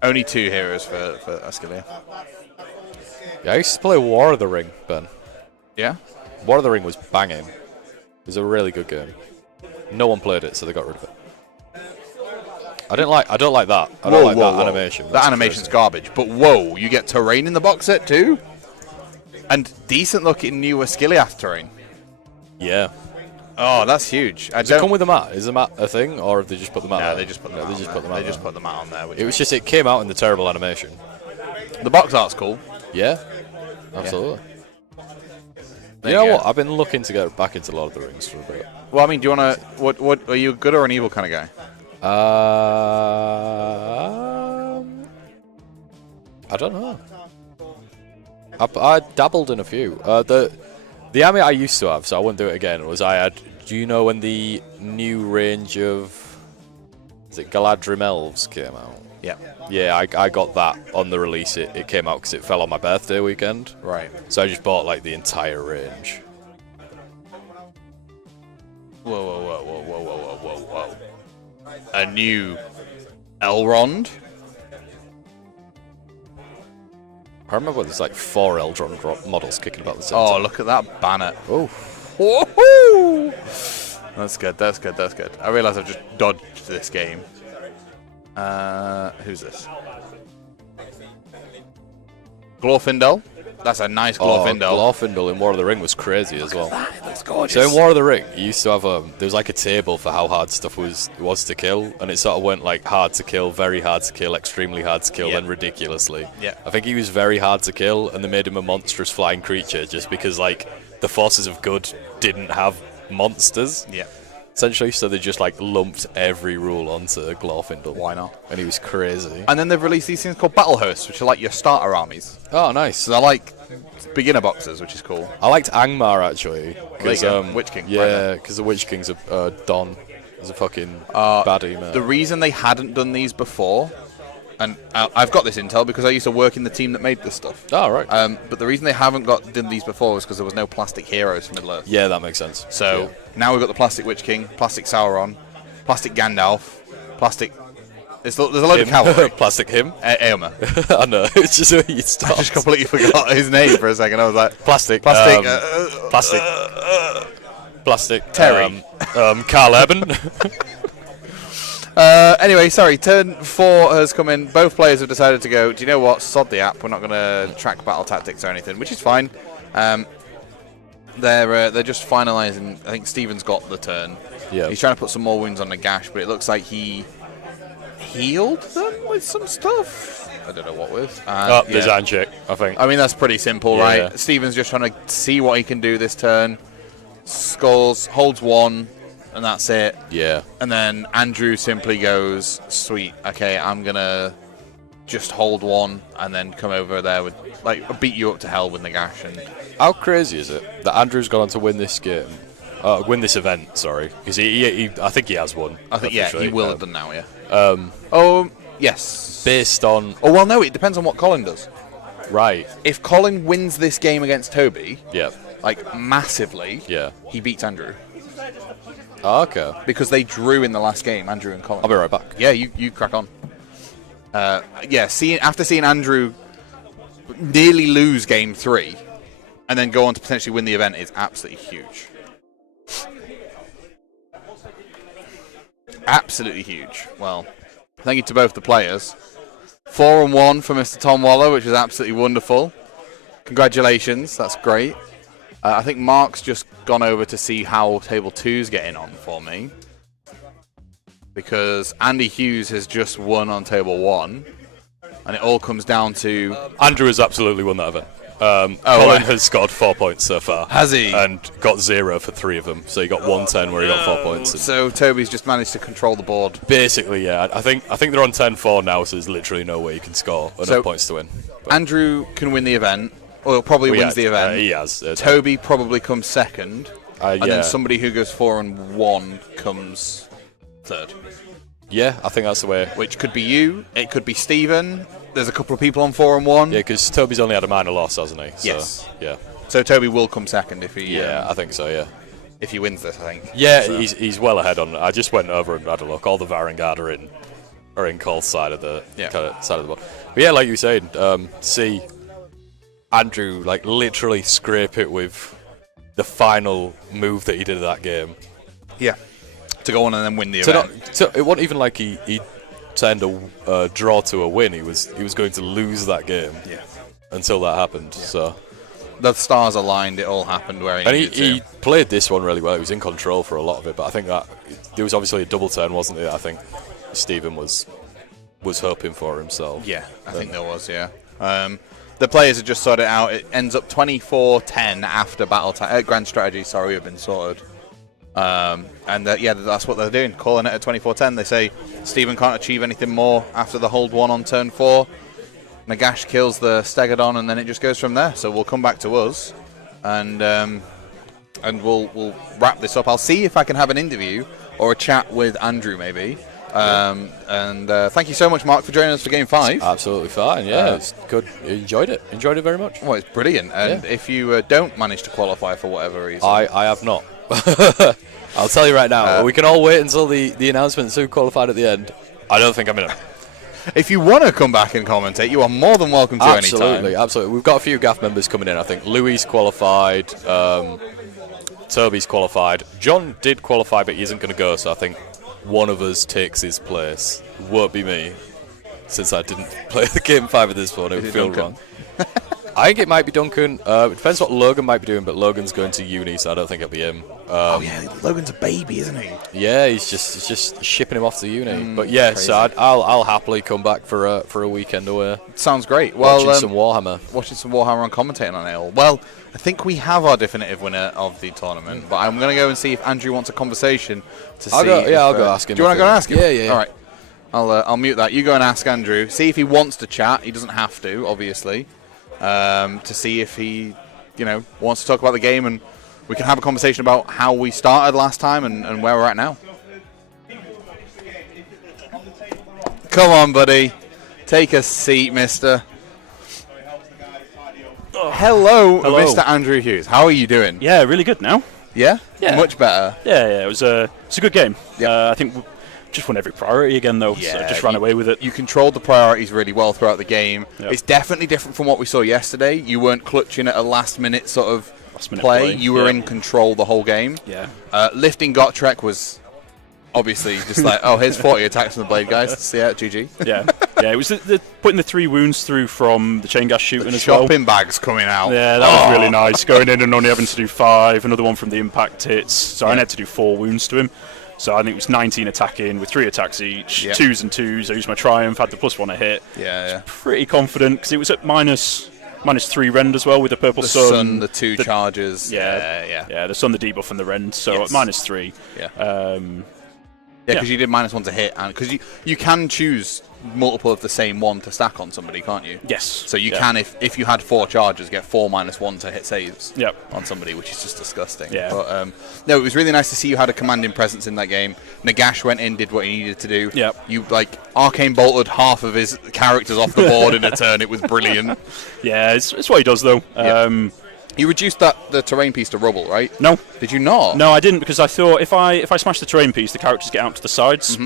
Only 2 heroes for Askelia. Yeah, I used to play War of the Ring, Ben. Yeah? War of the Ring was banging. It was a really good game. No one played it, so they got rid of it. I don't like that. I don't like that animation. That That's animation's crazy. garbage. But whoa, you get terrain in the box set too? And decent looking new Asciliath terrain. Yeah. Oh, that's huge. Does it come with a mat? Is the mat a thing, or have they just put the mat No, on? they just put the mat They on just there. put the mat They on just there. put the mat on there. It was just, it came out in the terrible animation. The box art's cool. Yeah. Absolutely. There You know you go. what? I've been looking to get back into Lord of the Rings for a bit. Well, I mean, do you want to... What are you a good or an evil kind of guy? I don't know. I dabbled in a few. The army I used to have, so I wouldn't do it again, was I had... Do you know when the new range of... Is it Galadrim Elves came out? Yeah. Yeah, I got that on the release. It came out because it fell on my birthday weekend. Right. So I just bought like the entire range. Whoa. A new Elrond? I remember there's like 4 Eldron models kicking about the same Oh, time. look at that banner. Oh. Woohoo! That's good. I realise I've just dodged this game. Who's this? Glorfindel. That's a nice Glorfindel. Glorfindel in War of the Ring was crazy as well. It looks gorgeous. So in War of the Ring, you used to have there was like a table for how hard stuff was to kill, and it sort of went like hard to kill, very hard to kill, extremely hard to kill, Yeah. then ridiculously. Yeah. I think he was very hard to kill, and they made him a monstrous flying creature just because like the forces of good didn't have monsters. Yeah. Essentially, so they just like lumped every rule onto Glorfindel. Why not? And he was crazy. And then they've released these things called battle hosts, which are like your starter armies. Oh, nice. So they're like beginner boxes, which is cool. I liked Angmar actually. There you go. Witch King, right Yeah, there. because the Witch King's a Don. He's a fucking baddie, man. The reason they hadn't done these before, and I've got this intel because I used to work in the team that made this stuff. Oh, right. But the reason they haven't done these before is because there was no plastic heroes for Middle Earth. Yeah, that makes sense. So now we've got the plastic Witch King, plastic Sauron, plastic Gandalf, plastic. There's a load of cavalry. Plastic him. Aomer. I know. It's just where you I start. just completely forgot his name for a second. I was like, Plastic. plastic. Plastic. Terry. Carl Eben. Anyway, sorry. Turn 4 has come in. Both players have decided to go. Do you know what? Sod the app. We're not going to track battle tactics or anything, which is fine. They're just finalising. I think Steven's got the turn. Yeah. He's trying to put some more wounds on Nagash, but it looks like he healed them with some stuff. I don't know what with. Design check, I think. I mean, that's pretty simple, Yeah. right? Steven's just trying to see what he can do this turn. Skulls, holds 1, and that's it. Yeah. And then Andrew simply goes, sweet, okay, I'm going to just hold 1 and then come over there with, like, beat you up to hell with Nagash. And How crazy is it that Andrew's gone on to win this game? Win this event, sorry. Because he I think he has won. I think, yeah, he officially. will have done now, yeah. Yes. Based on... Oh, well, no, it depends on what Colin does. Right. If Colin wins this game against Toby, Yeah. like, massively, Yeah. he beats Andrew. Oh, okay. Because they drew in the last game, Andrew and Colin. I'll be right back. Yeah, you crack on. Yeah, after seeing Andrew nearly lose game 3 and then go on to potentially win the event is absolutely huge. Absolutely huge. Well, thank you to both the players. 4-1 for Mr. Tom Waller, which is absolutely wonderful. Congratulations, that's great. I think Mark's just gone over to see how Table 2's getting on for me. Because Andy Hughes has just won on Table 1. And it all comes down to... Andrew has absolutely won that event. Colin right. has scored 4 points so far. Has he? And got 0 for 3 of them. So he got 110 where he got 4 points. So Toby's just managed to control the board. Basically, yeah. I think they're on 10-4 now, so there's literally no way you can score enough points to win. But Andrew can win the event. Or probably wins the event. He has. Toby probably comes second. And yeah. then somebody who goes 4-1 comes third. Yeah, I think that's the way. Which could be you. It could be Stephen. There's a couple of people on 4-1. Yeah, because Toby's only had a minor loss, hasn't he? So, yes. Yeah. So Toby will come second if he. Yeah, I think so. Yeah. If he wins this, I think. Yeah, so. he's well ahead on. I just went over and had a look. All the Varangard are in Cole's side of the side of the board. But yeah, like you said, see Andrew like literally scrape it with the final move that he did of that game. Yeah. To go on and then win the event. It wasn't even like he turned a draw to a win. He was going to lose that game. Yeah. Until that happened. Yeah. So the stars aligned. It all happened where he played this one really well. He was in control for a lot of it, but I think that there was obviously a double turn, wasn't it? I think Stephen was hoping for himself. Yeah, I think there was. Yeah. The players had just sorted it out. It ends up 24-10 after Grand Strategy. Sorry, have been sorted. Yeah, that's what they're doing. Calling it a 24-10. They say Stephen can't achieve anything more after the hold 1 on turn 4. Nagash kills the Stegodon, and then it just goes from there. So we'll come back to us, and we'll wrap this up. I'll see if I can have an interview or a chat with Andrew, maybe. Thank you so much, Mark, for joining us for Game 5. Absolutely fine. Yeah, it's good. Enjoyed it very much. Well, it's brilliant. And if you don't manage to qualify for whatever reason, I have not. I'll tell you right now. We can all wait until the announcement who qualified at the end. I don't think I'm in it. If you want to come back and commentate, you are more than welcome to any time. Absolutely. We've got a few GAF members coming in, I think. Louis qualified. Toby's qualified. John did qualify, but he isn't going to go, so I think one of us takes his place. It won't be me, since I didn't play the Game 5 of this one. It would feel wrong. I think it might be Duncan. It depends what Logan might be doing, but Logan's going to uni, so I don't think it'll be him. Logan's a baby, isn't he? Yeah, he's just shipping him off to uni. But yeah, crazy. So I'll happily come back for a weekend away. Sounds great. Watching some Warhammer and commentating on it. Well, I think we have our definitive winner of the tournament, but I'm going to go and see if Andrew wants a conversation to I'll go ask him. Do you want to go and ask him? Yeah. All right. I'll mute that. You go and ask Andrew. See if he wants to chat. He doesn't have to, obviously. To see if he, wants to talk about the game, and we can have a conversation about how we started last time and where we're at now. Come on, buddy. Take a seat, mister. Hello, Mr. Andrew Hughes. How are you doing? Yeah, really good now. Yeah? Yeah. Much better? Yeah, it was a good game. Yeah. I think just won every priority again, though. Yeah, so just ran away with it. You controlled the priorities really well throughout the game. Yep. It's definitely different from what we saw yesterday. You weren't clutching at a last-minute sort of play. You were in control the whole game. Yeah. Lifting Gotrek was obviously just like, here's 40 attacks from the blade, guys. Yeah, GG. Yeah. It was the putting the 3 wounds through from the chain gas shooting as well. Shopping bags coming out. Yeah, that was really nice. Going in and only having to do 5. Another one from the impact hits. So I had to do 4 wounds to him. So I think it was 19 attacking with 3 attacks each, 2s and 2s. I used my Triumph, had the +1 a hit. Yeah. Pretty confident because it was at -3 rend as well with the purple sun. The 2 charges. Yeah, the sun, the debuff, and the rend. So at -3. Yeah. Because you did -1 to hit, and because you can choose multiple of the same one to stack on somebody, can't you? Yes. So you can, if you had 4 charges, get 4 -1 to hit saves on somebody, which is just disgusting. Yeah. But no, it was really nice to see you had a commanding presence in that game. Nagash went in, did what he needed to do. Yep. You arcane bolted half of his characters off the board in a turn. It was brilliant. Yeah, it's what he does though. You reduced the terrain piece to rubble, right? No. Did you not? No, I didn't, because I thought if I smash the terrain piece, the characters get out to the sides.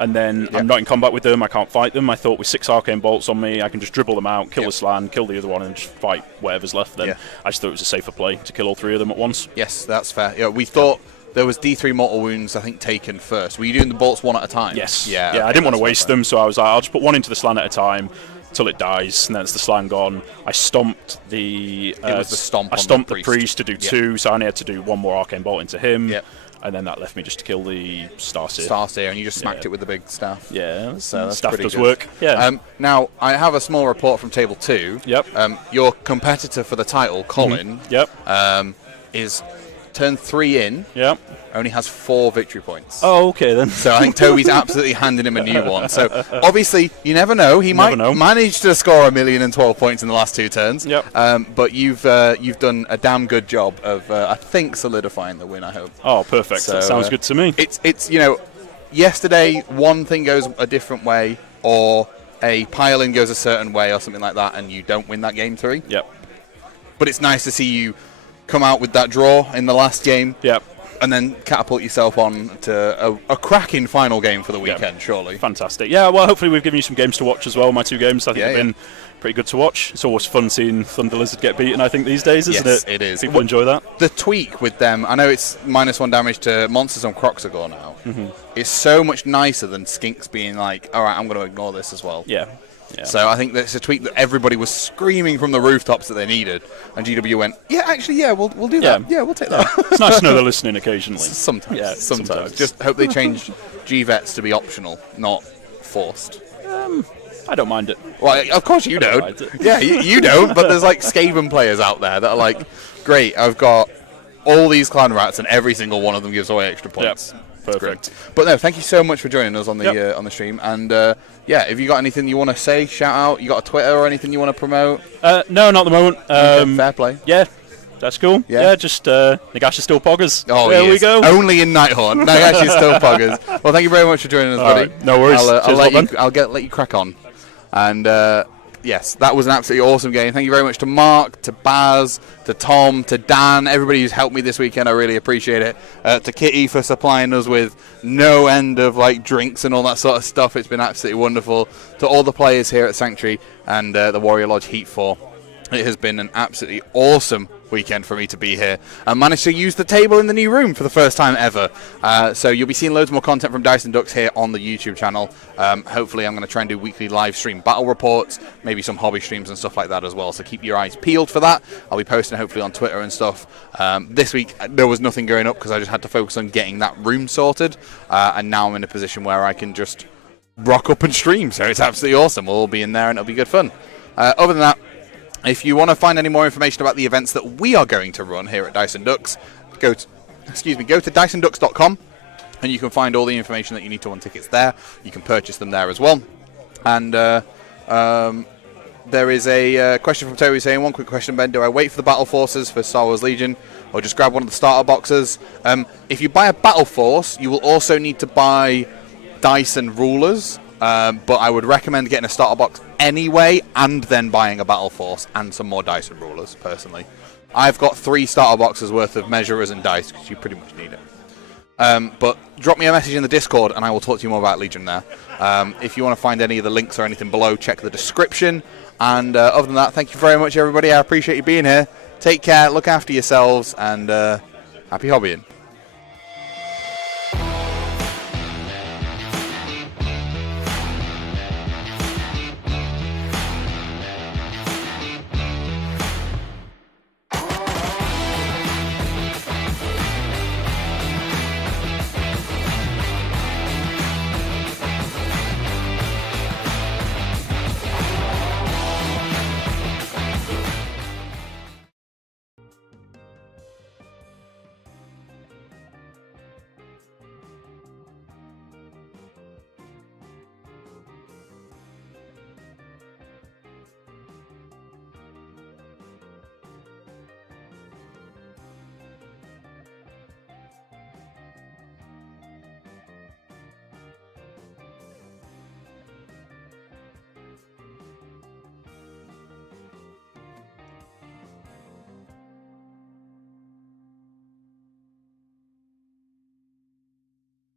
And then I'm not in combat with them, I can't fight them. I thought with 6 arcane bolts on me, I can just dribble them out, kill the Slan, kill the other one, and just fight whatever's left then. I just thought it was a safer play to kill all 3 of them at once. Yes, that's fair. Yeah, we thought there was D3 mortal wounds, I think, taken first. Were you doing the bolts one at a time? Yes. Yeah, I didn't want to waste them, so I was like, I'll just put 1 into the Slan at a time till it dies, and then it's the Slan gone. I stomped the priest to do 2, so I only had to do 1 more arcane bolt into him. And then that left me just to kill the Starseer. And you just smacked it with the big staff. Yeah, so that's staff does good. work. Yeah. Now, I have a small report from Table 2. Yep. Your competitor for the title, Colin, is turn 3 in, only has 4 victory points. Oh, okay then. So I think Toby's absolutely handing him a new one. So obviously, you never know. He might manage to score 1,012 points in the last 2 turns. But you've done a damn good job of, I think, solidifying the win, I hope. Oh, perfect. So, that sounds good to me. It's yesterday one thing goes a different way, or a pile-in goes a certain way, or something like that, and you don't win that game 3. But it's nice to see you come out with that draw in the last game. And then catapult yourself on to a cracking final game for the weekend, surely. Fantastic. Yeah, well, hopefully we've given you some games to watch as well. My 2 games, I think, have been pretty good to watch. It's always fun seeing Thunder Lizard get beaten, I think, these days, isn't it? Yes, it is. People enjoy that. The tweak with them, I know it's -1 damage to monsters on Croxagore now. It's so much nicer than Skinks being like, all right, I'm going to ignore this as well. Yeah. So I think that's a tweak that everybody was screaming from the rooftops that they needed, and GW went, we'll do that. Yeah, we'll take that. It's nice to know they're listening occasionally. Sometimes. Just hope they change GVETs to be optional, not forced. I don't mind it. Well, of course you don't. Yeah, you don't, but there's like Skaven players out there that are like, great, I've got all these clan rats and every single one of them gives away extra points. Perfect. But no, thank you so much for joining us on the stream. And if you got anything you want to say, shout out. You got a Twitter or anything you want to promote? No, not at the moment. Fair play. Yeah, that's cool. Yeah, just Nagash is still poggers. Oh, there we go. Only in Nighthaunt. Nagash is still poggers. Well, thank you very much for joining us, buddy. Right. No worries. I'll let you crack on. And yes, that was an absolutely awesome game. Thank you very much to Mark, to Baz, to Tom, to Dan, everybody who's helped me this weekend. I really appreciate it. To Kitty for supplying us with no end of like drinks and all that sort of stuff. It's been absolutely wonderful. To all the players here at Sanctuary and the Warrior Lodge Heat 4. It has been an absolutely awesome weekend for me to be here and managed to use the table in the new room for the first time ever. So you'll be seeing loads more content from Dice and Ducks here on the YouTube channel. Hopefully I'm going to try and do weekly live stream battle reports, maybe some hobby streams and stuff like that as well. So keep your eyes peeled for that. I'll be posting hopefully on Twitter and stuff. This week there was nothing going up because I just had to focus on getting that room sorted. And now I'm in a position where I can just rock up and stream. So it's absolutely awesome. We'll all be in there and it'll be good fun. Other than that, if you want to find any more information about the events that we are going to run here at Dice and Ducks, go to diceandducks.com and you can find all the information that you need to on tickets there. You can purchase them there as well. And there is a question from Toby saying, one quick question, Ben, do I wait for the Battle Forces for Star Wars Legion or just grab one of the starter boxes? If you buy a Battle Force, you will also need to buy dice and rulers. But I would recommend getting a starter box anyway and then buying a Battle Force and some more dice and rulers, personally. I've got 3 starter boxes worth of measurers and dice because you pretty much need it. But drop me a message in the Discord and I will talk to you more about Legion there. If you want to find any of the links or anything below, check the description. And other than that, thank you very much, everybody. I appreciate you being here. Take care, look after yourselves, and happy hobbying.